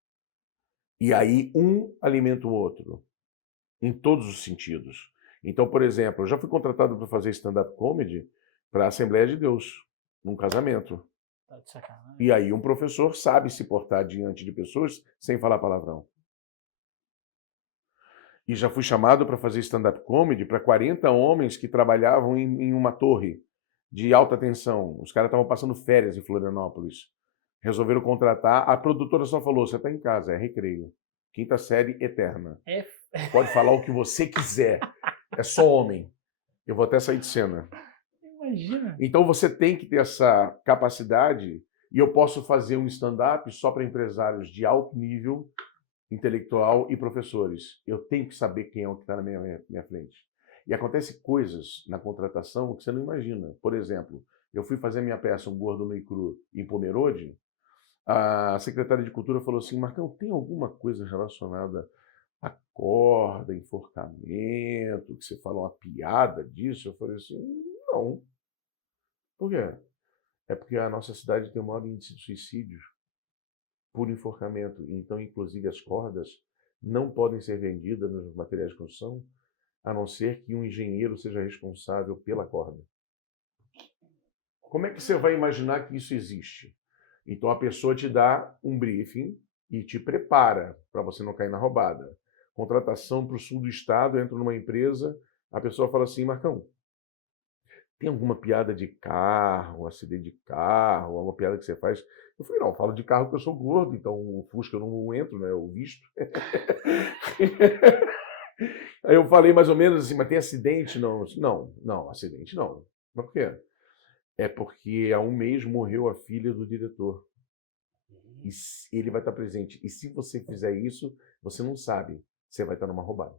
E aí um alimenta o outro. Em todos os sentidos. Então, por exemplo, eu já fui contratado para fazer stand-up comedy para a Assembleia de Deus, num casamento. Tá de sacanagem. E aí um professor sabe se portar diante de pessoas sem falar palavrão. E já fui chamado para fazer stand-up comedy para 40 homens que trabalhavam em uma torre de alta tensão. Os caras estavam passando férias em Florianópolis. Resolveram contratar. A produtora só falou, você está em casa, é recreio. Quinta série eterna. Pode falar o que você quiser. É só homem. Eu vou até sair de cena. Imagina. Então você tem que ter essa capacidade, e eu posso fazer um stand-up só para empresários de alto nível intelectual e professores. Eu tenho que saber quem é o que está na minha frente. E acontece coisas na contratação que você não imagina. Por exemplo, eu fui fazer minha peça Um Gordo No e Cru em Pomerode, a secretária de Cultura falou assim, Marcão, tem alguma coisa relacionada a corda, enforcamento, que você fala uma piada disso? Eu falei assim, não. Por quê? É porque a nossa cidade tem o maior índice de suicídio por enforcamento. Então, inclusive, as cordas não podem ser vendidas nos materiais de construção, a não ser que um engenheiro seja responsável pela corda. Como é que você vai imaginar que isso existe? Então, a pessoa te dá um briefing e te prepara para você não cair na roubada. Contratação para o sul do estado, entra numa empresa, a pessoa fala assim, Marcão, tem alguma piada de carro, acidente de carro, alguma piada que você faz? Eu falei, não, eu falo de carro porque eu sou gordo, então o Fusca eu não entro, né? Eu visto. Aí eu falei mais ou menos assim, mas tem acidente? Não, não, acidente não. Mas por quê? É porque há um mês morreu a filha do diretor. E ele vai estar presente. E se você fizer isso, você não sabe, você vai estar numa roubada.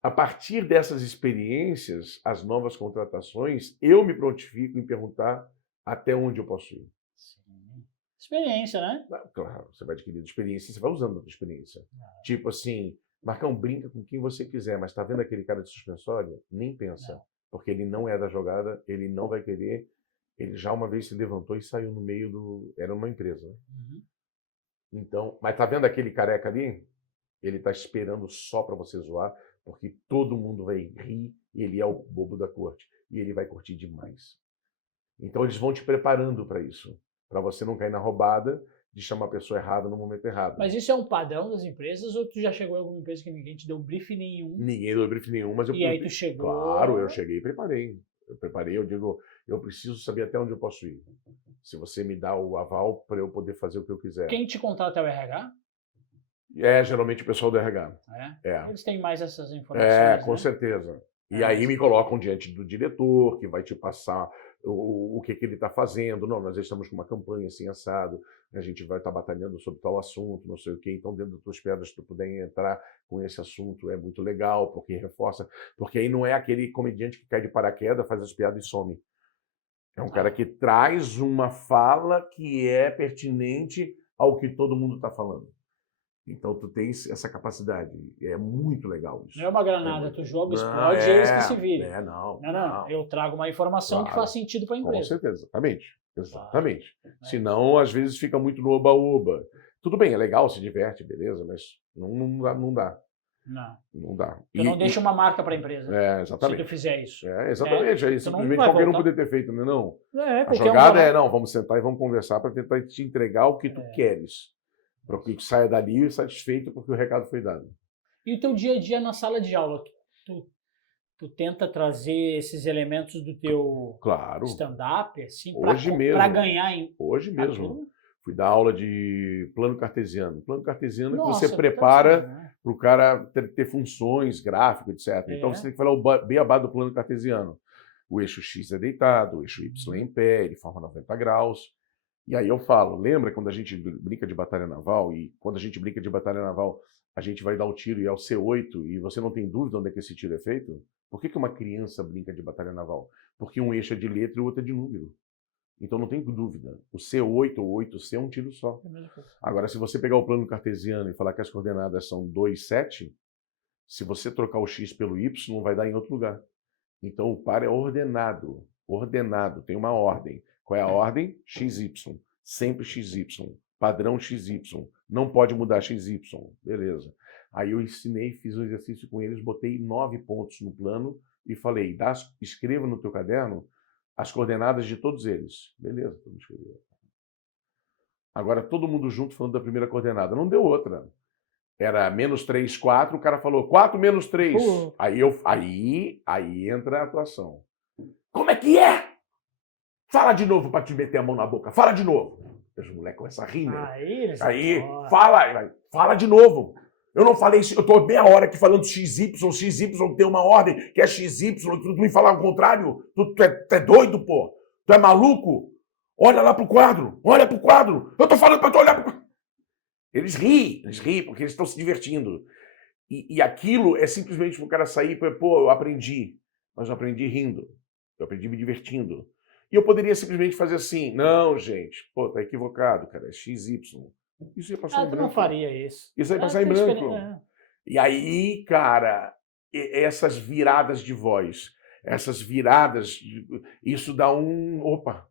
A partir dessas experiências, as novas contratações, eu me prontifico em perguntar até onde eu posso ir. Sim. Experiência, né? Claro, você vai adquirindo experiência, você vai usando a tua experiência. Tipo assim, Marcão, brinca com quem você quiser, mas tá vendo aquele cara de suspensório? Nem pensa. Não. Porque ele não é da jogada, ele não vai querer. Ele já uma vez se levantou e saiu no meio do... Era uma empresa, né? Uhum. Então, mas tá vendo aquele careca ali? Ele tá esperando só para você zoar, porque todo mundo vai rir e ele é o bobo da corte. E ele vai curtir demais. Então eles vão te preparando para isso, para você não cair na roubada de chamar a pessoa errada no momento errado. Mas isso é um padrão das empresas ou tu já chegou em alguma empresa que ninguém te deu briefing nenhum? Ninguém deu briefing nenhum, mas eu... E aí tu chegou... Claro, eu cheguei e preparei. Eu digo, eu preciso saber até onde eu posso ir. Se você me dá o aval para eu poder fazer o que eu quiser. Quem te contrata é o RH? É, geralmente o pessoal do RH. É. Eles têm mais essas informações, com certeza. E aí me colocam diante do diretor, que vai te passar o que ele está fazendo. Não, nós estamos com uma campanha assim, assado, a gente vai estar batalhando sobre tal assunto, não sei o quê. Então, dentro das tuas pedras, se tu puder entrar com esse assunto, é muito legal, porque reforça. Porque aí não é aquele comediante que cai de paraquedas, faz as piadas e some. É um cara que traz uma fala que é pertinente ao que todo mundo está falando. Então, tu tens essa capacidade. É muito legal isso. Não é uma granada, tu joga, explode e eles que se virem. Não. Eu trago uma informação que faz sentido para a empresa. Com certeza, exatamente. Claro. Senão, às vezes, fica muito no oba-oba. Tudo bem, é legal, se diverte, beleza, mas não dá. Não dá. Tu não deixa uma marca para a empresa. Exatamente. Se tu fizer isso. Exatamente. Aí, simplesmente qualquer um poder ter feito, não. A jogada vamos sentar e vamos conversar para tentar te entregar o que tu queres. Para que saia dali satisfeito porque o recado foi dado. E o teu dia a dia na sala de aula? Tu tenta trazer esses elementos do teu stand-up assim, para ganhar em... Hoje mesmo. Fui dar aula de plano cartesiano. Plano cartesiano é que você prepara para o cara ter funções, gráfico, etc. Então você tem que falar o beabá do plano cartesiano. O eixo X é deitado, o eixo Y é em pé, ele forma 90 graus. E aí eu falo, lembra quando a gente brinca de batalha naval? E quando a gente brinca de batalha naval, a gente vai dar o tiro e é o C8 e você não tem dúvida onde é que esse tiro é feito, por que uma criança brinca de batalha naval? Porque um eixo é de letra e o outro é de número. Então não tem dúvida. O C8 ou 8C é um tiro só. Agora, se você pegar o plano cartesiano e falar que as coordenadas são 2, 7, se você trocar o X pelo Y, não vai dar em outro lugar. Então o par é ordenado. Ordenado, tem uma ordem. Qual é a ordem? XY. Sempre XY. Padrão XY. Não pode mudar XY. Beleza. Aí eu ensinei, fiz um exercício com eles, botei 9 pontos no plano e falei, escreva no teu caderno as coordenadas de todos eles. Beleza, vamos escrever. Agora todo mundo junto falando da primeira coordenada. Não deu outra. Era -3, 4, o cara falou 4 menos 3. Aí entra a atuação. Como é que é? Fala de novo para te meter a mão na boca. Fala de novo. Os moleques começam a rir, né? Aí fala de novo. Eu não falei isso, eu tô meia hora aqui falando XY tem uma ordem que é XY, tu me falar o contrário? Tu é doido, pô? Tu é maluco? Olha lá pro quadro, olha pro quadro. Eu tô falando pra tu olhar pro quadro. Eles riem porque eles estão se divertindo. E aquilo é simplesmente para o cara sair e pô, eu aprendi. Mas eu aprendi rindo. Eu aprendi me divertindo. E eu poderia simplesmente fazer assim, não, gente, pô, tá equivocado, cara, é XY. Isso ia passar em tu branco. não faria isso. Isso ia passar em branco. E aí, cara, essas viradas de voz, essas viradas, isso dá um... Opa!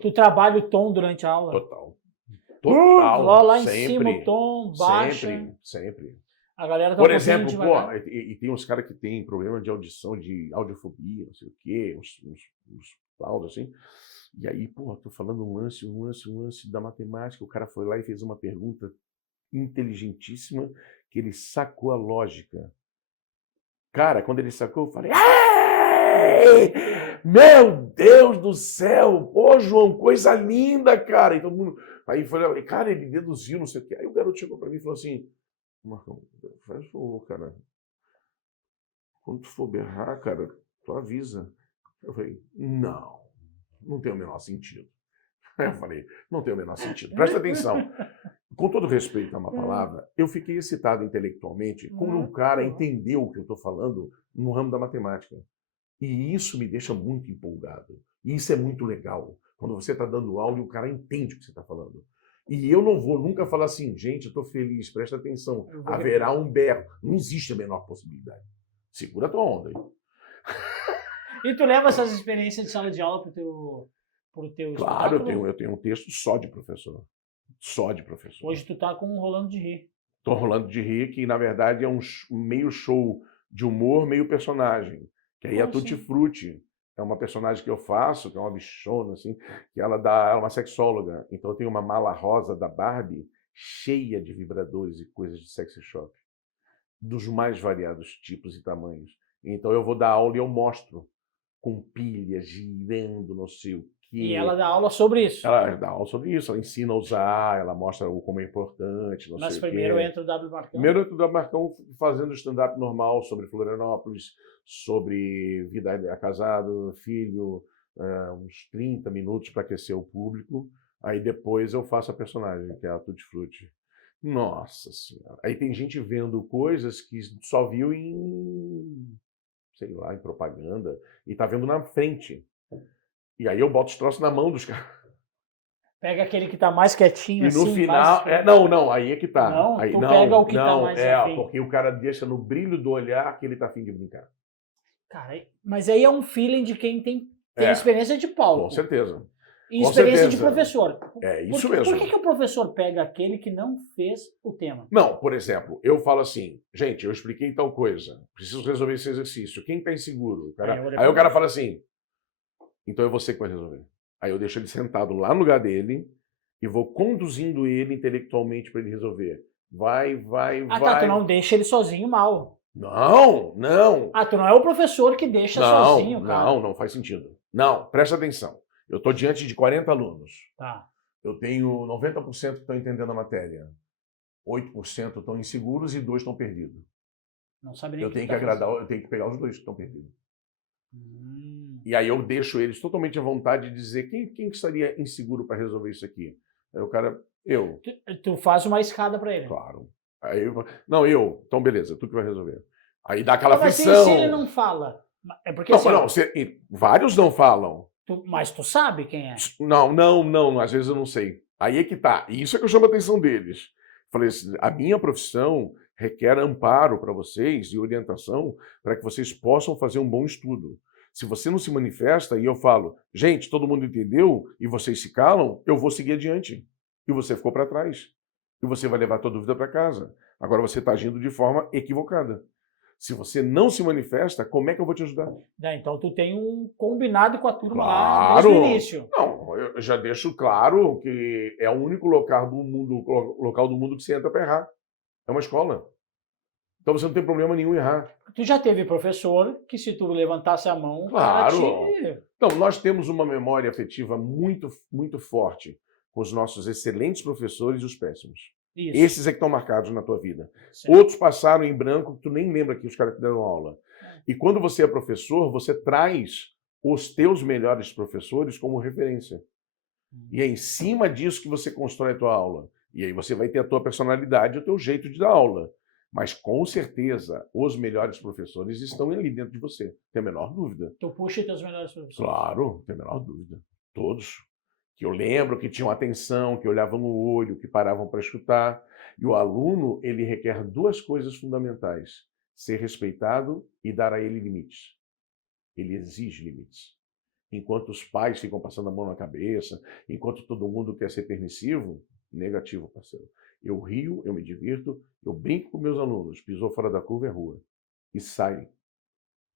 Tu trabalha o tom durante a aula? Total. Lá em cima o tom, baixa. Sempre. A galera tá Por exemplo, pô, e tem uns caras que tem problema de audição, de audiofobia, não sei o quê, uns paulos assim. E aí, pô, tô falando um lance da matemática. O cara foi lá e fez uma pergunta inteligentíssima que ele sacou a lógica. Cara, quando ele sacou, eu falei, ei! Meu Deus do céu! Pô, João, coisa linda, cara! E todo mundo... Aí foi, cara, ele deduziu, não sei o quê. Aí o garoto chegou pra mim e falou assim, Marcão, faz favor, cara. Quando tu for berrar, cara, tu avisa. Eu falei, não tem o menor sentido. Aí eu falei, não tem o menor sentido. Presta atenção. Com todo respeito a uma palavra, eu fiquei excitado intelectualmente quando um cara entendeu o que eu estou falando no ramo da matemática. E isso me deixa muito empolgado. E isso é muito legal. Quando você está dando aula e o cara entende o que você está falando. E eu não vou nunca falar assim, gente, eu estou feliz, presta atenção, haverá um berro. Não existe a menor possibilidade. Segura a tua onda aí. E tu leva essas experiências de sala de aula pro teu Claro, eu tenho um texto só de professor. Só de professor. Hoje tu tá com um rolando de rir. Tô rolando de rir, que na verdade é um meio show de humor, meio personagem. Que aí a Tutti Frutti é uma personagem que eu faço, que é uma bichona, assim, que ela é uma sexóloga. Então eu tenho uma mala rosa da Barbie cheia de vibradores e coisas de sexy shop. Dos mais variados tipos e tamanhos. Então eu vou dar aula e eu mostro com pilhas girando, não sei o quê. E ela dá aula sobre isso. Ela dá aula sobre isso, ela ensina a usar, ela mostra como é importante, não Mas sei o quê. primeiro entra o W Marcão. Primeiro entra o W Marcão fazendo stand-up normal sobre Florianópolis, sobre vida casado, filho, uns 30 minutos para aquecer o público. Aí depois eu faço a personagem, que é a Tutti Frutti. Nossa Senhora. Aí tem gente vendo coisas que só viu em, sei lá, em propaganda, e tá vendo na frente. E aí eu boto os troços na mão dos caras. Pega aquele que tá mais quietinho, e no assim, final, aí é que tá. Não, aí, tu pega o que tá mais afim. Porque o cara deixa no brilho do olhar que ele tá afim de brincar. Cara, mas aí é um feeling de quem tem experiência de palco. Com certeza. E experiência de professor. É isso mesmo. Por que o professor pega aquele que não fez o tema? Não, por exemplo, eu falo assim, gente, eu expliquei tal coisa, preciso resolver esse exercício. Quem tá inseguro? Aí o cara fala assim, então é você que vai resolver. Aí eu deixo ele sentado lá no lugar dele e vou conduzindo ele intelectualmente para ele resolver. Vai. Tá, tu não deixa ele sozinho mal. Não. Tu não é o professor que deixa sozinho, cara. Não faz sentido. Não, presta atenção. Eu estou diante de 40 alunos. Tá. Eu tenho 90% que estão entendendo a matéria. 8% estão inseguros e 2% estão perdidos. Não sabe nem eu tenho que pegar os 2 que estão perdidos. E aí eu deixo eles totalmente à vontade de dizer quem estaria inseguro para resolver isso aqui. Aí o cara, eu. Tu faz uma escada para ele. Claro. Aí não, então beleza, tu que vai resolver. Aí dá aquela Mas aflição. se ele não fala? É porque Não, assim, não, vários não falam. mas tu sabe quem é. Não, às vezes eu não sei. Aí é que tá. E isso é que eu chamo a atenção deles. Falei assim, a minha profissão requer amparo para vocês e orientação para que vocês possam fazer um bom estudo. Se você não se manifesta e eu falo, gente, todo mundo entendeu e vocês se calam, eu vou seguir adiante. E você ficou para trás. E você vai levar a tua dúvida para casa. Agora você está agindo de forma equivocada. Se você não se manifesta, como é que eu vou te ajudar? Então tu tem um combinado com a turma lá desde o início. Não, eu já deixo claro que é o único local do mundo que você entra para errar. É uma escola. Então você não tem problema nenhum em errar. Tu já teve professor que se tu levantasse a mão, Claro. te... Então, nós temos uma memória afetiva muito, muito forte com os nossos excelentes professores e os péssimos. Isso. Esses é que estão marcados na tua vida. Certo. Outros passaram em branco, tu nem lembra que os caras que deram aula. E quando você é professor, você traz os teus melhores professores como referência. E é em cima disso que você constrói a tua aula. E aí você vai ter a tua personalidade, o teu jeito de dar aula. Mas, com certeza, os melhores professores estão ali dentro de você. Tem a menor dúvida. Tu puxa teus melhores professores. Claro, tem a menor dúvida. Todos. Que eu lembro que tinham atenção, que olhavam no olho, que paravam para escutar. E o aluno, ele requer duas coisas fundamentais: ser respeitado e dar a ele limites. Ele exige limites. Enquanto os pais ficam passando a mão na cabeça, enquanto todo mundo quer ser permissivo, negativo, parceiro. Eu rio, eu me divirto, eu brinco com meus alunos, pisou fora da curva é rua. E sai.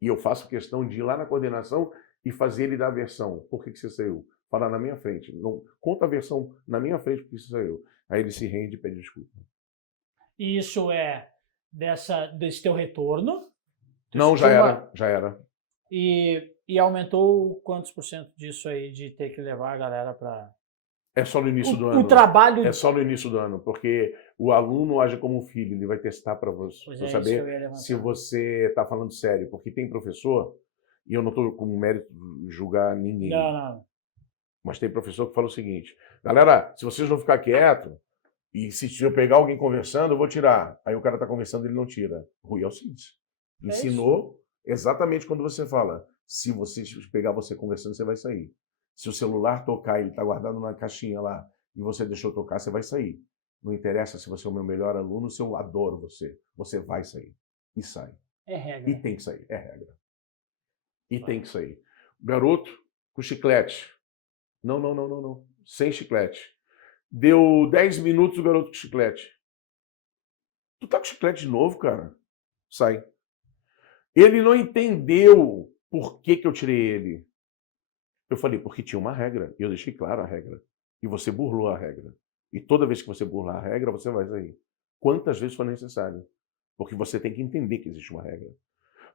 E eu faço questão de ir lá na coordenação e fazer ele dar a versão. Por que você saiu? Falar na minha frente. Não, conta a versão na minha frente porque você saiu. Aí ele se rende e pede desculpa. E isso é desse teu retorno? Não, já era. E aumentou quantos por cento disso aí de ter que levar a galera para... É só no início do ano. O trabalho... É só no início do ano, porque o aluno age como um filho, ele vai testar para você saber se você está falando sério. Porque tem professor, e eu não estou com mérito de julgar ninguém, Não. mas tem professor que fala o seguinte: galera, se vocês não ficar quietos, e se eu pegar alguém conversando, eu vou tirar. Aí o cara está conversando e ele não tira. Rui Alcides ensinou exatamente quando você fala: se você pegar você conversando, você vai sair. Se o celular tocar, ele está guardado na caixinha lá, e você deixou tocar, você vai sair. Não interessa se você é o meu melhor aluno, se eu adoro você. Você vai sair. E sai. É regra. E tem que sair. É regra. E tem que sair. Garoto com chiclete. Não. Sem chiclete. Deu 10 minutos o garoto com chiclete. Tu tá com chiclete de novo, cara? Sai. Ele não entendeu por que eu tirei ele. Eu falei, porque tinha uma regra. E eu deixei claro a regra. E você burlou a regra. E toda vez que você burlar a regra, você vai sair. Quantas vezes for necessário. Porque você tem que entender que existe uma regra.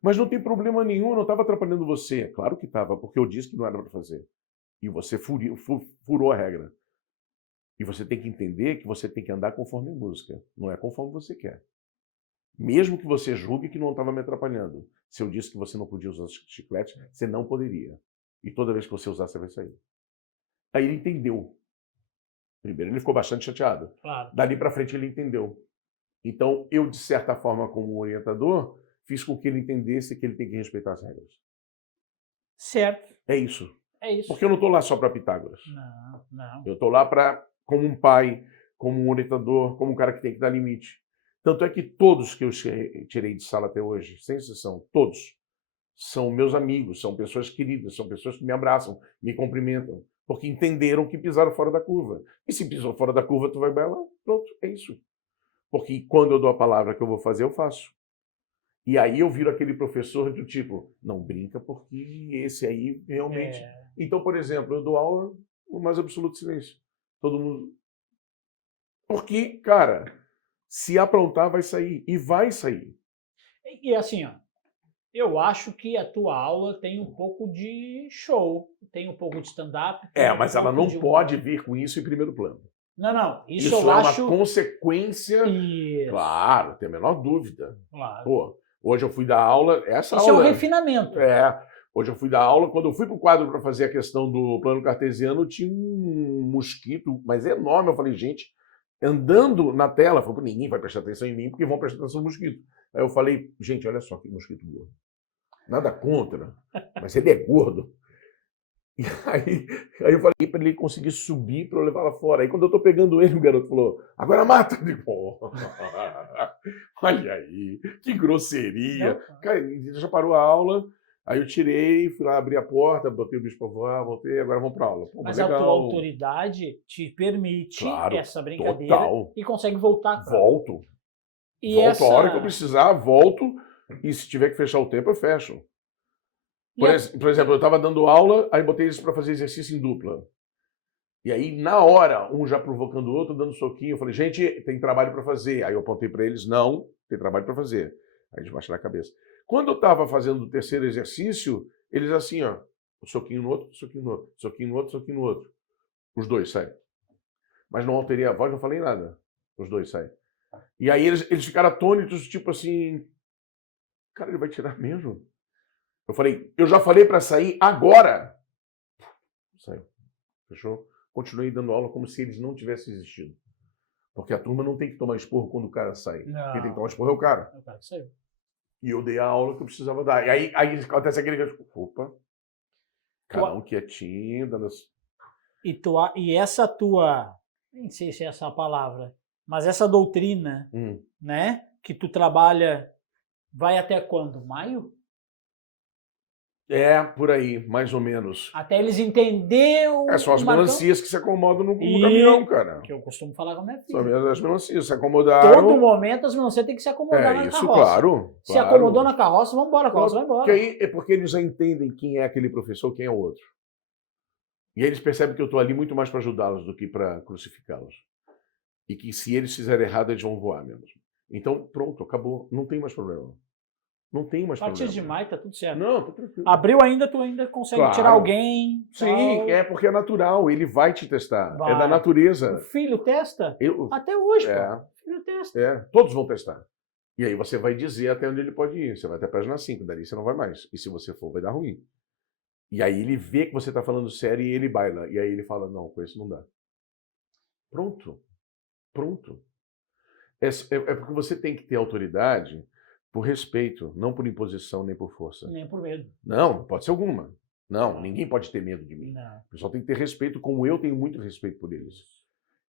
Mas não tem problema nenhum, eu não estava atrapalhando você. Claro que estava, porque eu disse que não era para fazer. E você furou a regra. E você tem que entender que você tem que andar conforme a música. Não é conforme você quer. Mesmo que você julgue que não estava me atrapalhando. Se eu disse que você não podia usar chiclete, você não poderia. E toda vez que você usar, você vai sair. Aí ele entendeu. Primeiro ele ficou bastante chateado. Claro. Dali para frente ele entendeu. Então eu, de certa forma, como orientador, fiz com que ele entendesse que ele tem que respeitar as regras. Certo. É isso. É isso. Porque eu não estou lá só para Pitágoras. Não. Eu estou lá como um pai, como um orientador, como um cara que tem que dar limite. Tanto é que todos que eu tirei de sala até hoje, sem exceção, todos, são meus amigos, são pessoas queridas, são pessoas que me abraçam, me cumprimentam, porque entenderam que pisaram fora da curva. E se pisou fora da curva, tu vai bela, pronto, é isso. Porque quando eu dou a palavra que eu vou fazer, eu faço. E aí eu viro aquele professor do tipo, não brinca porque esse aí realmente... Então, por exemplo, eu dou aula no mais absoluto silêncio. Todo mundo... Porque, cara, se aprontar vai sair. E vai sair. E assim, ó, eu acho que a tua aula tem um pouco de show, tem um pouco de stand-up. Mas ela não pode vir com isso em primeiro plano. Não. Isso eu é acho... uma consequência... Isso. Claro, tem a menor dúvida. Claro. Pô, hoje eu fui dar aula... Isso é um refinamento. Hoje eu fui dar aula, quando eu fui para o quadro para fazer a questão do plano cartesiano, tinha um mosquito, mas enorme. Eu falei, gente, andando na tela, falou, ninguém vai prestar atenção em mim porque vão prestar atenção no mosquito. Aí eu falei, gente, olha só que mosquito gordo. Nada contra, mas ele é gordo. E aí eu falei para ele conseguir subir para eu levar lá fora. Aí quando eu tô pegando ele, o garoto falou, agora mata. Eu digo, oh, olha aí, que grosseria. Cara, já parou a aula, aí eu tirei, fui lá abrir a porta, botei o bicho para voar, voltei, agora vamos para aula. Pô, mas legal. A tua autoridade te permite essa brincadeira total. E consegue voltar. Volto. E volto a hora que eu precisar, volto, e se tiver que fechar o tempo, eu fecho. Por exemplo, eu estava dando aula, aí botei eles para fazer exercício em dupla. E aí, na hora, um já provocando o outro, dando soquinho, eu falei, gente, tem trabalho para fazer. Aí eu apontei para eles, não, tem trabalho para fazer. Aí eles baixaram a cabeça. Quando eu estava fazendo o terceiro exercício, eles assim, ó, um soquinho no outro, soquinho no outro, soquinho no outro, soquinho no outro. Os dois saem. Mas não alterei a voz, não falei nada. Os dois saem. E aí eles ficaram atônitos, tipo assim, cara, ele vai tirar mesmo? Eu falei, eu já falei para sair agora. Saiu. Fechou? Continuei dando aula como se eles não tivessem existido. Porque a turma não tem que tomar esporro quando o cara sai. Não. Quem tem que tomar esporro é o cara. É o cara que saiu. E eu dei a aula que eu precisava dar. E aí acontece aquele que opa, cada um quietinho, dando as... E essa tua, nem sei se é essa a palavra, mas essa doutrina, né, que tu trabalha, vai até quando? Maio? É, por aí, mais ou menos. Até eles entenderam. São as melancias que se acomodam no caminhão, cara. Que eu costumo falar com a minha filha. São as melancias, se acomodaram. Todo momento as melancias têm que se acomodar na carroça. Claro. Se acomodou na carroça, vamos embora, a carroça vai embora. Porque aí é porque eles já entendem quem é aquele professor, quem é o outro. E aí eles percebem que eu estou ali muito mais para ajudá-los do que para crucificá-los. E que se eles fizerem errado, eles vão voar mesmo. Então, pronto, acabou. Não tem mais problema. Não tem mais problema. A partir de maio tá tudo certo. Não, tá tranquilo. Abril ainda, tu ainda consegue tirar alguém. Sim, tal. é porque é natural, ele vai te testar. Vai. É da natureza. O filho testa? Até hoje, pô. O filho testa. Todos vão testar. E aí você vai dizer até onde ele pode ir. Você vai até a página 5, dali você não vai mais. E se você for, vai dar ruim. E aí ele vê que você está falando sério e ele baila. E aí ele fala, não, com isso não dá. Pronto. Pronto. É porque você tem que ter autoridade por respeito, não por imposição nem por força. Nem por medo. Não, pode ser alguma. Não, ninguém pode ter medo de mim. Não. O pessoal tem que ter respeito, como eu tenho muito respeito por eles.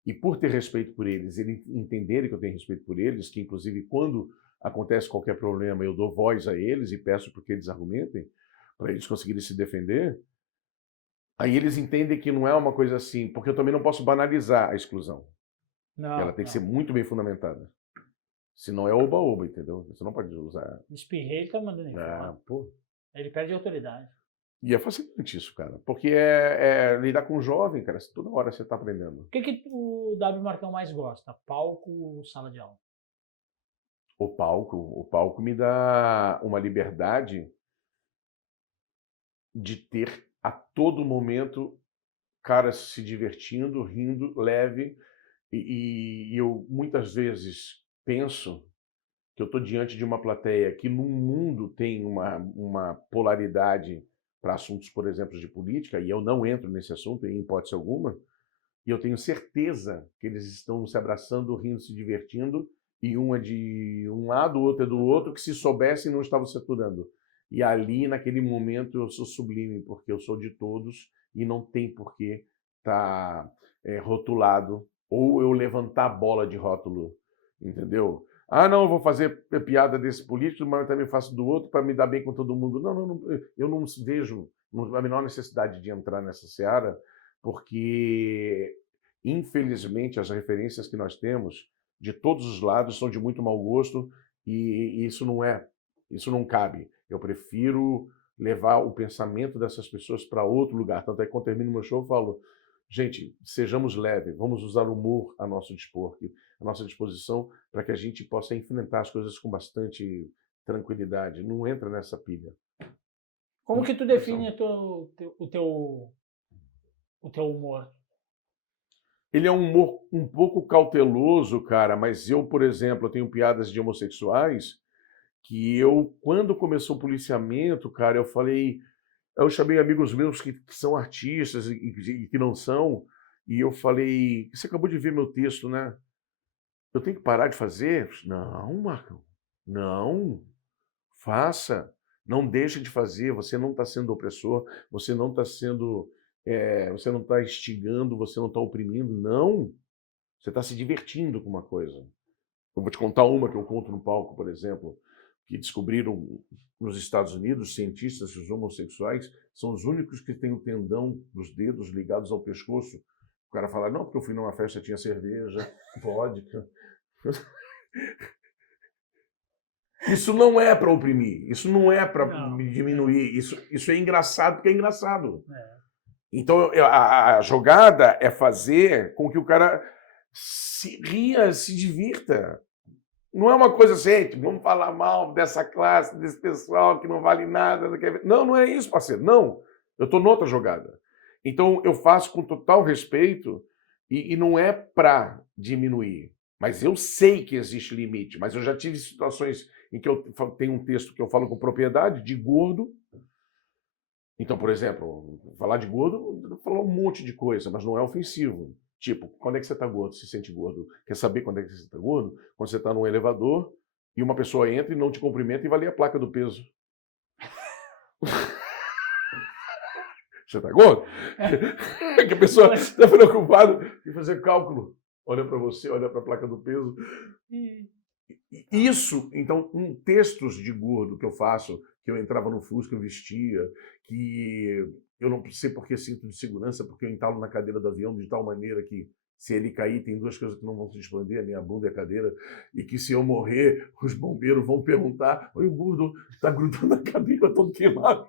E por ter respeito por eles, eles entenderem que eu tenho respeito por eles, que inclusive quando acontece qualquer problema eu dou voz a eles e peço para que eles argumentem, para eles conseguirem se defender, aí eles entendem que não é uma coisa assim, porque eu também não posso banalizar a exclusão. Não, ela tem que ser muito bem fundamentada. Se não é oba-oba, entendeu? Você não pode usar... Espirrei, ele tá mandando informar. Pô. Ele perde autoridade. E é fascinante isso, cara. Porque é lidar com um jovem, cara. Toda hora você tá aprendendo. O que o W Marcão mais gosta? Palco ou sala de aula? O palco me dá uma liberdade de ter a todo momento caras se divertindo, rindo, leve. E eu muitas vezes penso que eu estou diante de uma plateia que no mundo tem uma polaridade para assuntos, por exemplo, de política, e eu não entro nesse assunto em hipótese alguma, e eu tenho certeza que eles estão se abraçando, rindo, se divertindo, e um é de um lado, o outro é do outro, que se soubessem não estavam se aturando. E ali, naquele momento, eu sou sublime, porque eu sou de todos, e não tem por que estar rotulado, ou eu levantar a bola de rótulo, entendeu? Ah, não, eu vou fazer piada desse político, mas eu também faço do outro para me dar bem com todo mundo. Não, eu não vejo a menor necessidade de entrar nessa seara, porque, infelizmente, as referências que nós temos, de todos os lados, são de muito mau gosto, e isso não cabe. Eu prefiro levar o pensamento dessas pessoas para outro lugar. Tanto é que quando termino meu show, eu falo, gente, sejamos leves, vamos usar o humor a nosso dispor, a nossa disposição, para que a gente possa enfrentar as coisas com bastante tranquilidade. Não entra nessa pilha. Como que tu define o teu humor? Ele é um humor um pouco cauteloso, cara, mas eu, por exemplo, eu tenho piadas de homossexuais que eu, quando começou o policiamento, cara, eu chamei amigos meus que são artistas e que não são, e eu falei, você acabou de ver meu texto, né? Eu tenho que parar de fazer? Não, Marcão. Não. Faça. Não deixe de fazer. Você não está sendo opressor. Você não está sendo... você não está instigando. Você não está oprimindo. Não. Você está se divertindo com uma coisa. Eu vou te contar uma que eu conto no palco, por exemplo, que descobriram nos Estados Unidos, cientistas que os homossexuais são os únicos que têm o tendão dos dedos ligados ao pescoço. O cara fala, não, porque eu fui numa festa, tinha cerveja, vodka. Isso não é para oprimir, isso não é para me diminuir, isso é engraçado porque é engraçado. Então, a jogada é fazer com que o cara se ria, se divirta. Não é uma coisa assim, vamos falar mal dessa classe, desse pessoal que não vale nada. Não, não é isso, parceiro. Não, eu estou noutra jogada. Então, eu faço com total respeito e não é para diminuir. Mas eu sei que existe limite. Mas eu já tive situações em que eu tenho um texto que eu falo com propriedade de gordo. Então, por exemplo, falar de gordo, eu falar um monte de coisa, mas não é ofensivo. Tipo, quando é que você está gordo, se sente gordo? Quer saber quando é que você está gordo? Quando você está num elevador e uma pessoa entra e não te cumprimenta e vai ler a placa do peso. Você está gordo? Que a pessoa está preocupada em fazer cálculo. Olha para você, olha para a placa do peso. Isso, então, textos de gordo que eu faço, que eu entrava no Fusca, eu vestia, que eu não sei por que cinto de segurança, porque eu entalo na cadeira do avião de tal maneira que se ele cair, tem duas coisas que não vão se expandir, a minha bunda e a cadeira, e que se eu morrer, os bombeiros vão perguntar, oi, o gordo está grudando na cadeira, todo queimado.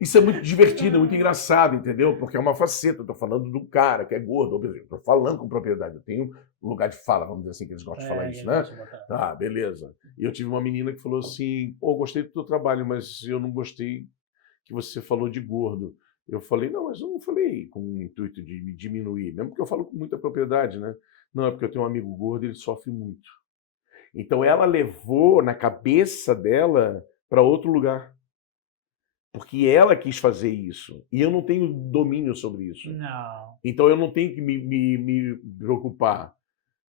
Isso é muito divertido, é muito engraçado, entendeu? Porque é uma faceta. Eu estou falando do cara que é gordo. Eu estou falando com propriedade. Eu tenho um lugar de fala, vamos dizer assim, que eles gostam de falar isso, né? Ah, beleza. E eu tive uma menina que falou assim, pô, gostei do teu trabalho, mas eu não gostei que você falou de gordo. Eu falei, não, mas eu não falei com o intuito de me diminuir, mesmo porque eu falo com muita propriedade, né? Não, é porque eu tenho um amigo gordo e ele sofre muito. Então ela levou na cabeça dela para outro lugar. Porque ela quis fazer isso. E eu não tenho domínio sobre isso. Não. Então eu não tenho que me preocupar.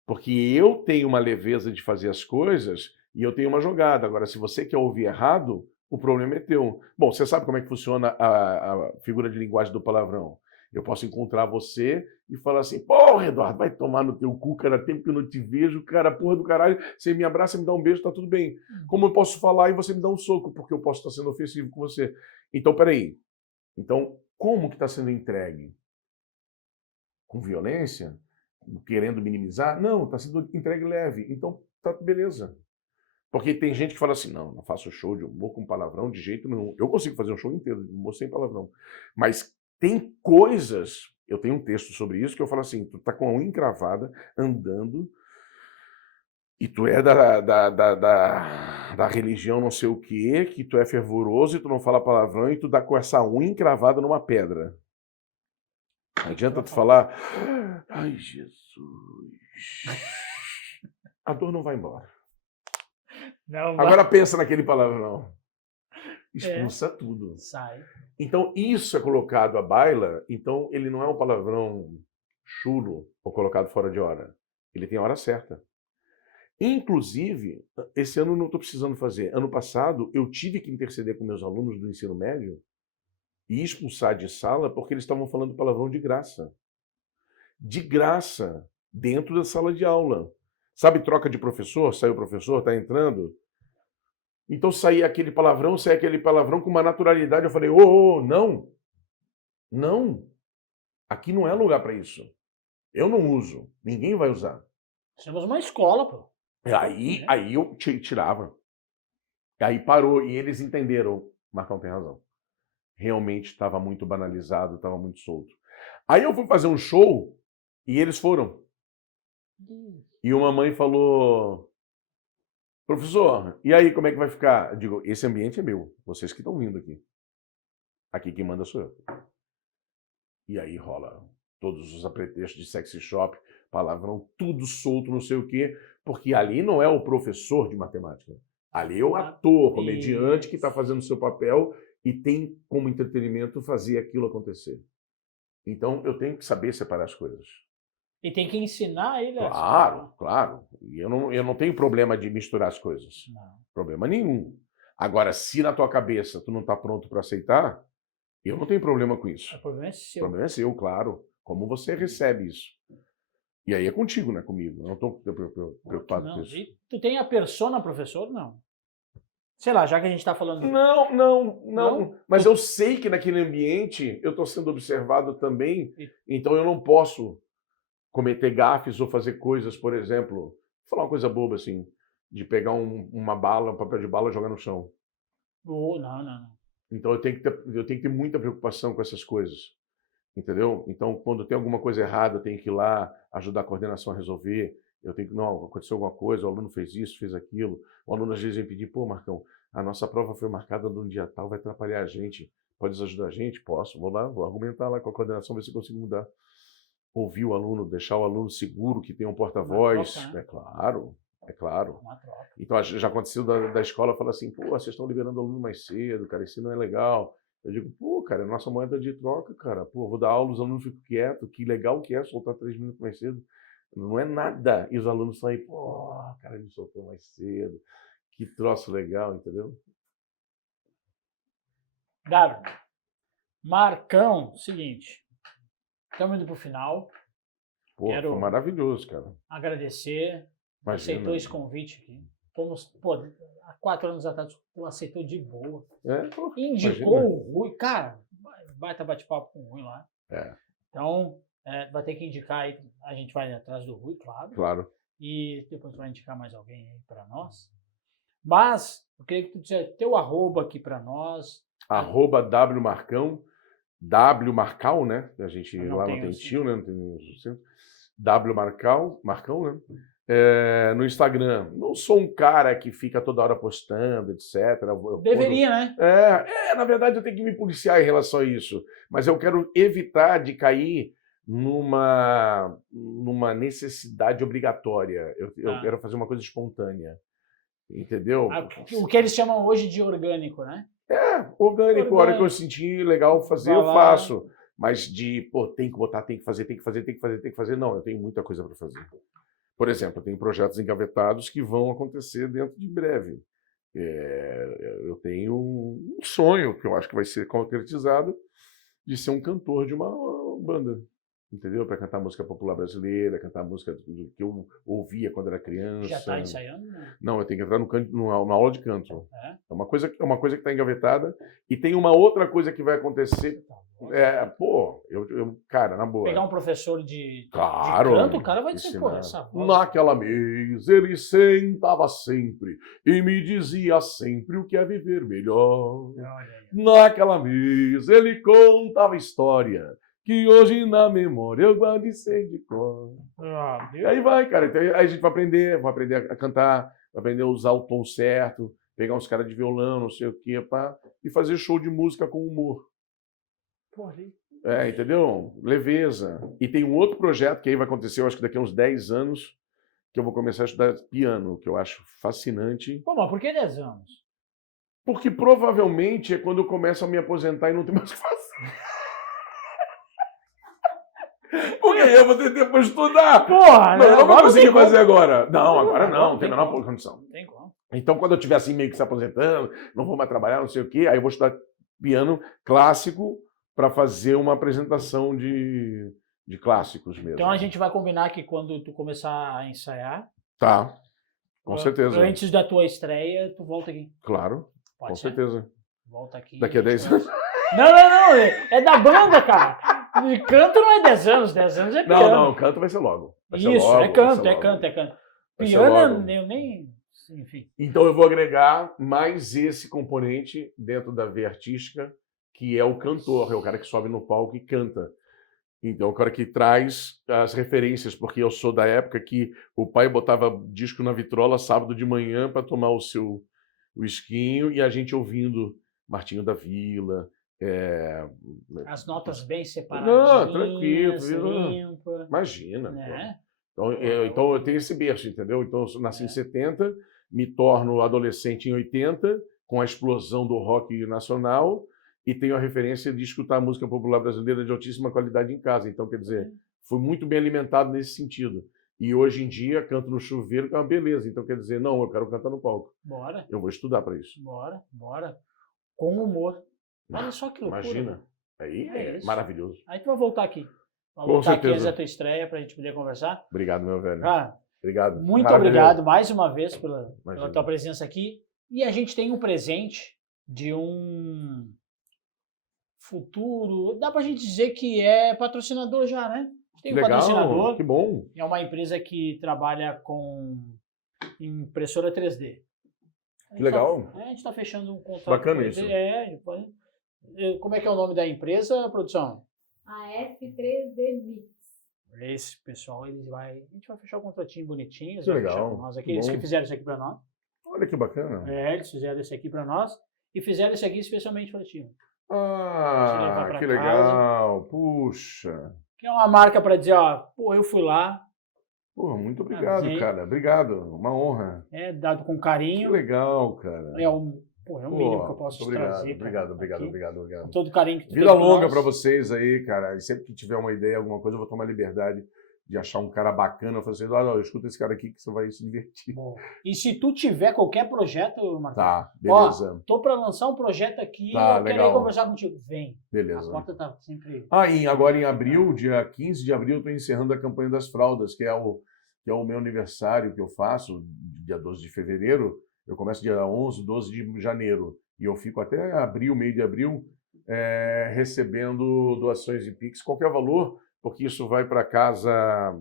Porque eu tenho uma leveza de fazer as coisas e eu tenho uma jogada. Agora, se você quer ouvir errado, o problema é teu. Bom, você sabe como é que funciona a figura de linguagem do palavrão. Eu posso encontrar você e falar assim, porra, Eduardo, vai tomar no teu cu, cara, tempo que eu não te vejo, cara, porra do caralho, você me abraça, me dá um beijo, tá tudo bem. Como eu posso falar e você me dá um soco, porque eu posso estar sendo ofensivo com você. Então, peraí. Então, como que está sendo entregue? Com violência? Querendo minimizar? Não, está sendo entregue leve. Então, tá beleza. Porque tem gente que fala assim, não faço show de humor com palavrão de jeito nenhum. Eu consigo fazer um show inteiro de humor sem palavrão. Mas tem coisas, eu tenho um texto sobre isso, que eu falo assim, tu tá com a unha encravada, andando, e tu é da religião não sei o quê, que tu é fervoroso e tu não fala palavrão e tu dá com essa unha encravada numa pedra. Não adianta tu falar, ai Jesus, a dor não vai embora. Não vai. Agora pensa naquele palavrão. Expulsa tudo. Sai. Então isso é colocado à baila, então ele não é um palavrão chulo ou colocado fora de hora. Ele tem a hora certa. Inclusive, esse ano eu não estou precisando fazer. Ano passado, eu tive que interceder com meus alunos do ensino médio e expulsar de sala porque eles estavam falando palavrão de graça. De graça, dentro da sala de aula. Sabe troca de professor? Saiu o professor, está entrando. Então saía aquele palavrão com uma naturalidade. Eu falei, não. Não. Aqui não é lugar para isso. Eu não uso. Ninguém vai usar. Temos uma escola, pô. Aí eu tirava. Aí parou e eles entenderam. Marcão tem razão. Realmente estava muito banalizado, estava muito solto. Aí eu fui fazer um show e eles foram. E uma mãe falou, professor, e aí como é que vai ficar? Eu digo, esse ambiente é meu, vocês que estão vindo aqui. Aqui quem manda sou eu. E aí rola todos os apretextos de sexy shop, palavrão, tudo solto, não sei o quê, porque ali não é o professor de matemática. Ali é o ator, comediante que está fazendo o seu papel e tem como entretenimento fazer aquilo acontecer. Então eu tenho que saber separar as coisas. E tem que ensinar ele a Claro, claro. E eu não tenho problema de misturar as coisas. Não. Problema nenhum. Agora, se na tua cabeça tu não está pronto para aceitar, eu não tenho problema com isso. O problema é O seu. problema é seu, claro. Como você recebe isso. E aí é contigo, não é comigo. Eu não estou preocupado Não. com isso. E tu tem a persona professor? Não. Sei lá, já que a gente está falando... Não. Mas eu sei que naquele ambiente eu estou sendo observado também, então eu não posso cometer gafes ou fazer coisas, por exemplo, vou falar uma coisa boba assim, de pegar uma bala, um papel de bala e jogar no chão. Não. Então eu tenho que ter muita preocupação com essas coisas, entendeu? Então quando tem alguma coisa errada, eu tenho que ir lá ajudar a coordenação a resolver. Eu tenho que, não, aconteceu alguma coisa, o aluno fez isso, fez aquilo. O aluno às vezes vem pedir, pô, Marcão, a nossa prova foi marcada num dia tal, vai atrapalhar a gente. Pode ajudar a gente? Posso, vou lá, vou argumentar lá com a coordenação, ver se eu consigo mudar. Ouvir o aluno, deixar o aluno seguro, que tem um porta-voz. Né? É claro. Então já aconteceu da escola falar assim, pô, vocês estão liberando o aluno mais cedo, cara, isso não é legal. Eu digo, pô, cara, é nossa moeda de troca, cara. Pô, vou dar aula, os alunos ficam quietos, que legal que é soltar 3 minutos mais cedo. Não é nada. E os alunos estão aí, pô, cara, ele soltou mais cedo. Que troço legal, entendeu? Garo, Marcão, seguinte, estamos indo para o final. Pô, Quero foi maravilhoso, cara. agradecer. Imagina. Aceitou esse convite aqui. Fomos, pô, há 4 anos atrás, tu aceitou de boa. Indicou imagina. o Rui. Cara, vai estar bate-papo com o Rui lá. Então, vai ter que indicar aí. A gente vai atrás do Rui, claro. Claro. E depois vai indicar mais alguém aí para nós. Mas, eu queria que tu dissesse teu arroba aqui para nós. @wmarcão, Marcal, né? A gente lá não tem tio, né? Não tem Marcão, né? No Instagram. Não sou um cara que fica toda hora postando, etc. Deveria, né? Na verdade eu tenho que me policiar em relação a isso. Mas eu quero evitar de cair numa necessidade obrigatória. Eu quero fazer uma coisa espontânea. Entendeu? O que eles chamam hoje de orgânico, né? Orgânico. A hora que eu sentir legal fazer, eu faço. Mas tem que botar, tem que fazer. Não, eu tenho muita coisa para fazer. Por exemplo, eu tenho projetos engavetados que vão acontecer dentro de breve. Eu tenho um sonho que eu acho que vai ser concretizado de ser um cantor de uma banda. Entendeu? Para cantar música popular brasileira, cantar música que eu ouvia quando era criança. Já está ensaiando? Não, eu tenho que entrar numa aula de canto. É uma coisa que está engavetada. E tem uma outra coisa que vai acontecer. Cara, na boa. Pegar um professor de canto, o cara vai dizer, pô, essa voz. Naquela mesa ele sentava sempre e me dizia sempre o que é viver melhor. Naquela mesa ele contava história que hoje na memória eu guardo e sei de cor. E aí vai, cara. Então, aí a gente vai aprender a cantar, vai aprender a usar o tom certo, pegar uns caras de violão, não sei o quê, e fazer show de música com humor. Entendeu? Leveza. E tem um outro projeto que aí vai acontecer, eu acho que daqui a uns 10 anos, que eu vou começar a estudar piano, que eu acho fascinante. Pô, mas por que 10 anos? Porque provavelmente é quando eu começo a me aposentar e não ter mais o que fazer. Porque aí eu vou ter tempo para estudar. Porra, não, eu não vou conseguir fazer agora. Não, agora não tem a menor condição. Não tem como. Então, quando eu estiver assim meio que se aposentando, não vou mais trabalhar, não sei o quê, aí eu vou estudar piano clássico para fazer uma apresentação de clássicos mesmo. Então a gente vai combinar que quando tu começar a ensaiar... Tá, com certeza. Antes da tua estreia, tu volta aqui. Claro, com certeza. Volta aqui. Daqui a 10 anos. Não, é da banda, cara. De canto não é 10 anos, 10 anos é piano. Não, canto vai ser logo. É canto. Piano eu nem... Enfim. Então eu vou agregar mais esse componente dentro da veia artística, que é o cantor, é o cara que sobe no palco e canta. Então, o cara que traz as referências, porque eu sou da época que o pai botava disco na vitrola sábado de manhã para tomar o seu whiskinho e a gente ouvindo Martinho da Vila. As notas bem separadinhas. Não, tranquilo. Limpa. Imagina. Né? Então eu tenho esse berço, entendeu? Então eu nasci em 70, me torno adolescente em 80, com a explosão do rock nacional, e tenho a referência de escutar música popular brasileira de altíssima qualidade em casa. Então, quer dizer, fui muito bem alimentado nesse sentido. E hoje em dia canto no chuveiro, que é uma beleza. Então quer dizer, não, eu quero cantar no palco. Bora. Eu vou estudar para isso. Bora. Com humor. Olha só que loucura. Imagina. Aí é maravilhoso. Aí tu vai voltar aqui. Vai Com voltar certeza. aqui antes da tua estreia pra gente poder conversar. Obrigado, meu velho. Cara, obrigado. muito obrigado mais uma vez pela tua presença aqui. E a gente tem um presente de um futuro, dá pra gente dizer que é patrocinador já, né? Tem um legal, patrocinador. Que bom. É uma empresa que trabalha com impressora 3D. Que legal. A gente tá fechando um contrato. Bacana isso. Como é que é o nome da empresa, produção? A F3D Mix. Esse pessoal, a gente vai fechar um contratinho bonitinho. Que legal. Fechar com nós aqui. Eles que fizeram isso aqui pra nós. Olha que bacana. Eles fizeram isso aqui pra nós. E fizeram isso aqui especialmente para ti. Ah, que legal. Puxa. Que é uma marca para dizer, ó, pô, eu fui lá. Pô, muito obrigado, cara. Obrigado. Uma honra. É, dado com carinho. Que legal, cara. É o mínimo que eu posso te trazer. Obrigado. Com todo carinho que tu Vida longa para vocês aí, cara. E sempre que tiver uma ideia, alguma coisa, eu vou tomar liberdade de achar um cara bacana. Eu falo assim, Eduardo, escuta esse cara aqui que você vai se divertir. Bom, e se tu tiver qualquer projeto, Marcos. Tá, beleza. Ó, tô para lançar um projeto aqui, tá, eu quero ir conversar contigo. Vem. Beleza. A porta tá sempre... E agora em abril, dia 15 de abril, eu tô encerrando a campanha das fraldas, que é o meu aniversário que eu faço, dia 12 de fevereiro. Eu começo dia 11, 12 de janeiro. E eu fico até abril, meio de abril, recebendo doações de Pix, qualquer valor, porque isso vai para a casa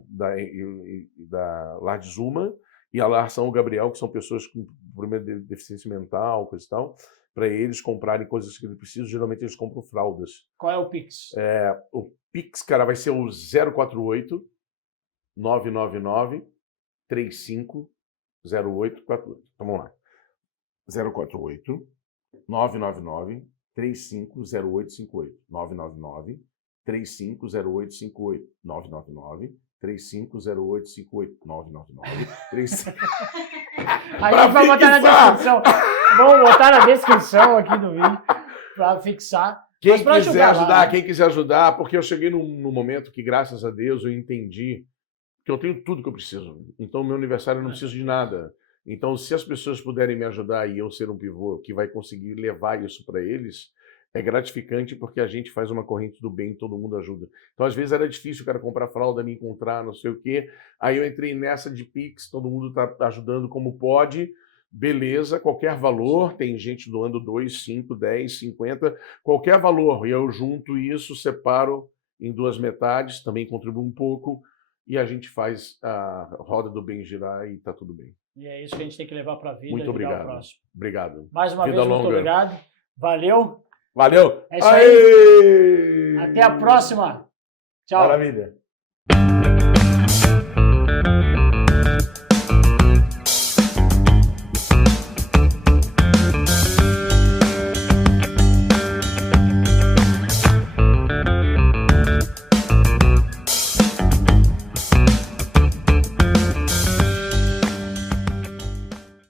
da Lar de Zuma e a Lar São Gabriel, que são pessoas com problema de deficiência mental, coisa e tal, para eles comprarem coisas que eles precisam. Geralmente eles compram fraldas. Qual é o Pix? O Pix, cara, vai ser o 048 999 35 0848. Então vamos lá. 048 999 35 0858. 999 35 0858. 999 35 0858. 999 35... A gente vai botar na descrição. Vamos botar na descrição aqui do vídeo para fixar. Quem quiser ajudar, porque eu cheguei num momento que, graças a Deus, eu entendi que eu tenho tudo que eu preciso. Então, meu aniversário eu não preciso de nada. Então, se as pessoas puderem me ajudar e eu ser um pivô que vai conseguir levar isso para eles, é gratificante porque a gente faz uma corrente do bem e todo mundo ajuda. Então, às vezes era difícil o cara comprar fralda, me encontrar, não sei o quê. Aí eu entrei nessa de Pix, todo mundo está ajudando como pode. Beleza, qualquer valor, tem gente doando 2, 5, 10, 50, qualquer valor. E eu junto isso, separo em duas metades, também contribuo um pouco, e a gente faz a roda do bem girar e tá tudo bem. E é isso que a gente tem que levar para a vida. Muito obrigado. Próximo. Obrigado. Mais uma vez, muito obrigado. Valeu. Valeu. É isso aí. Até a próxima. Tchau. Maravilha.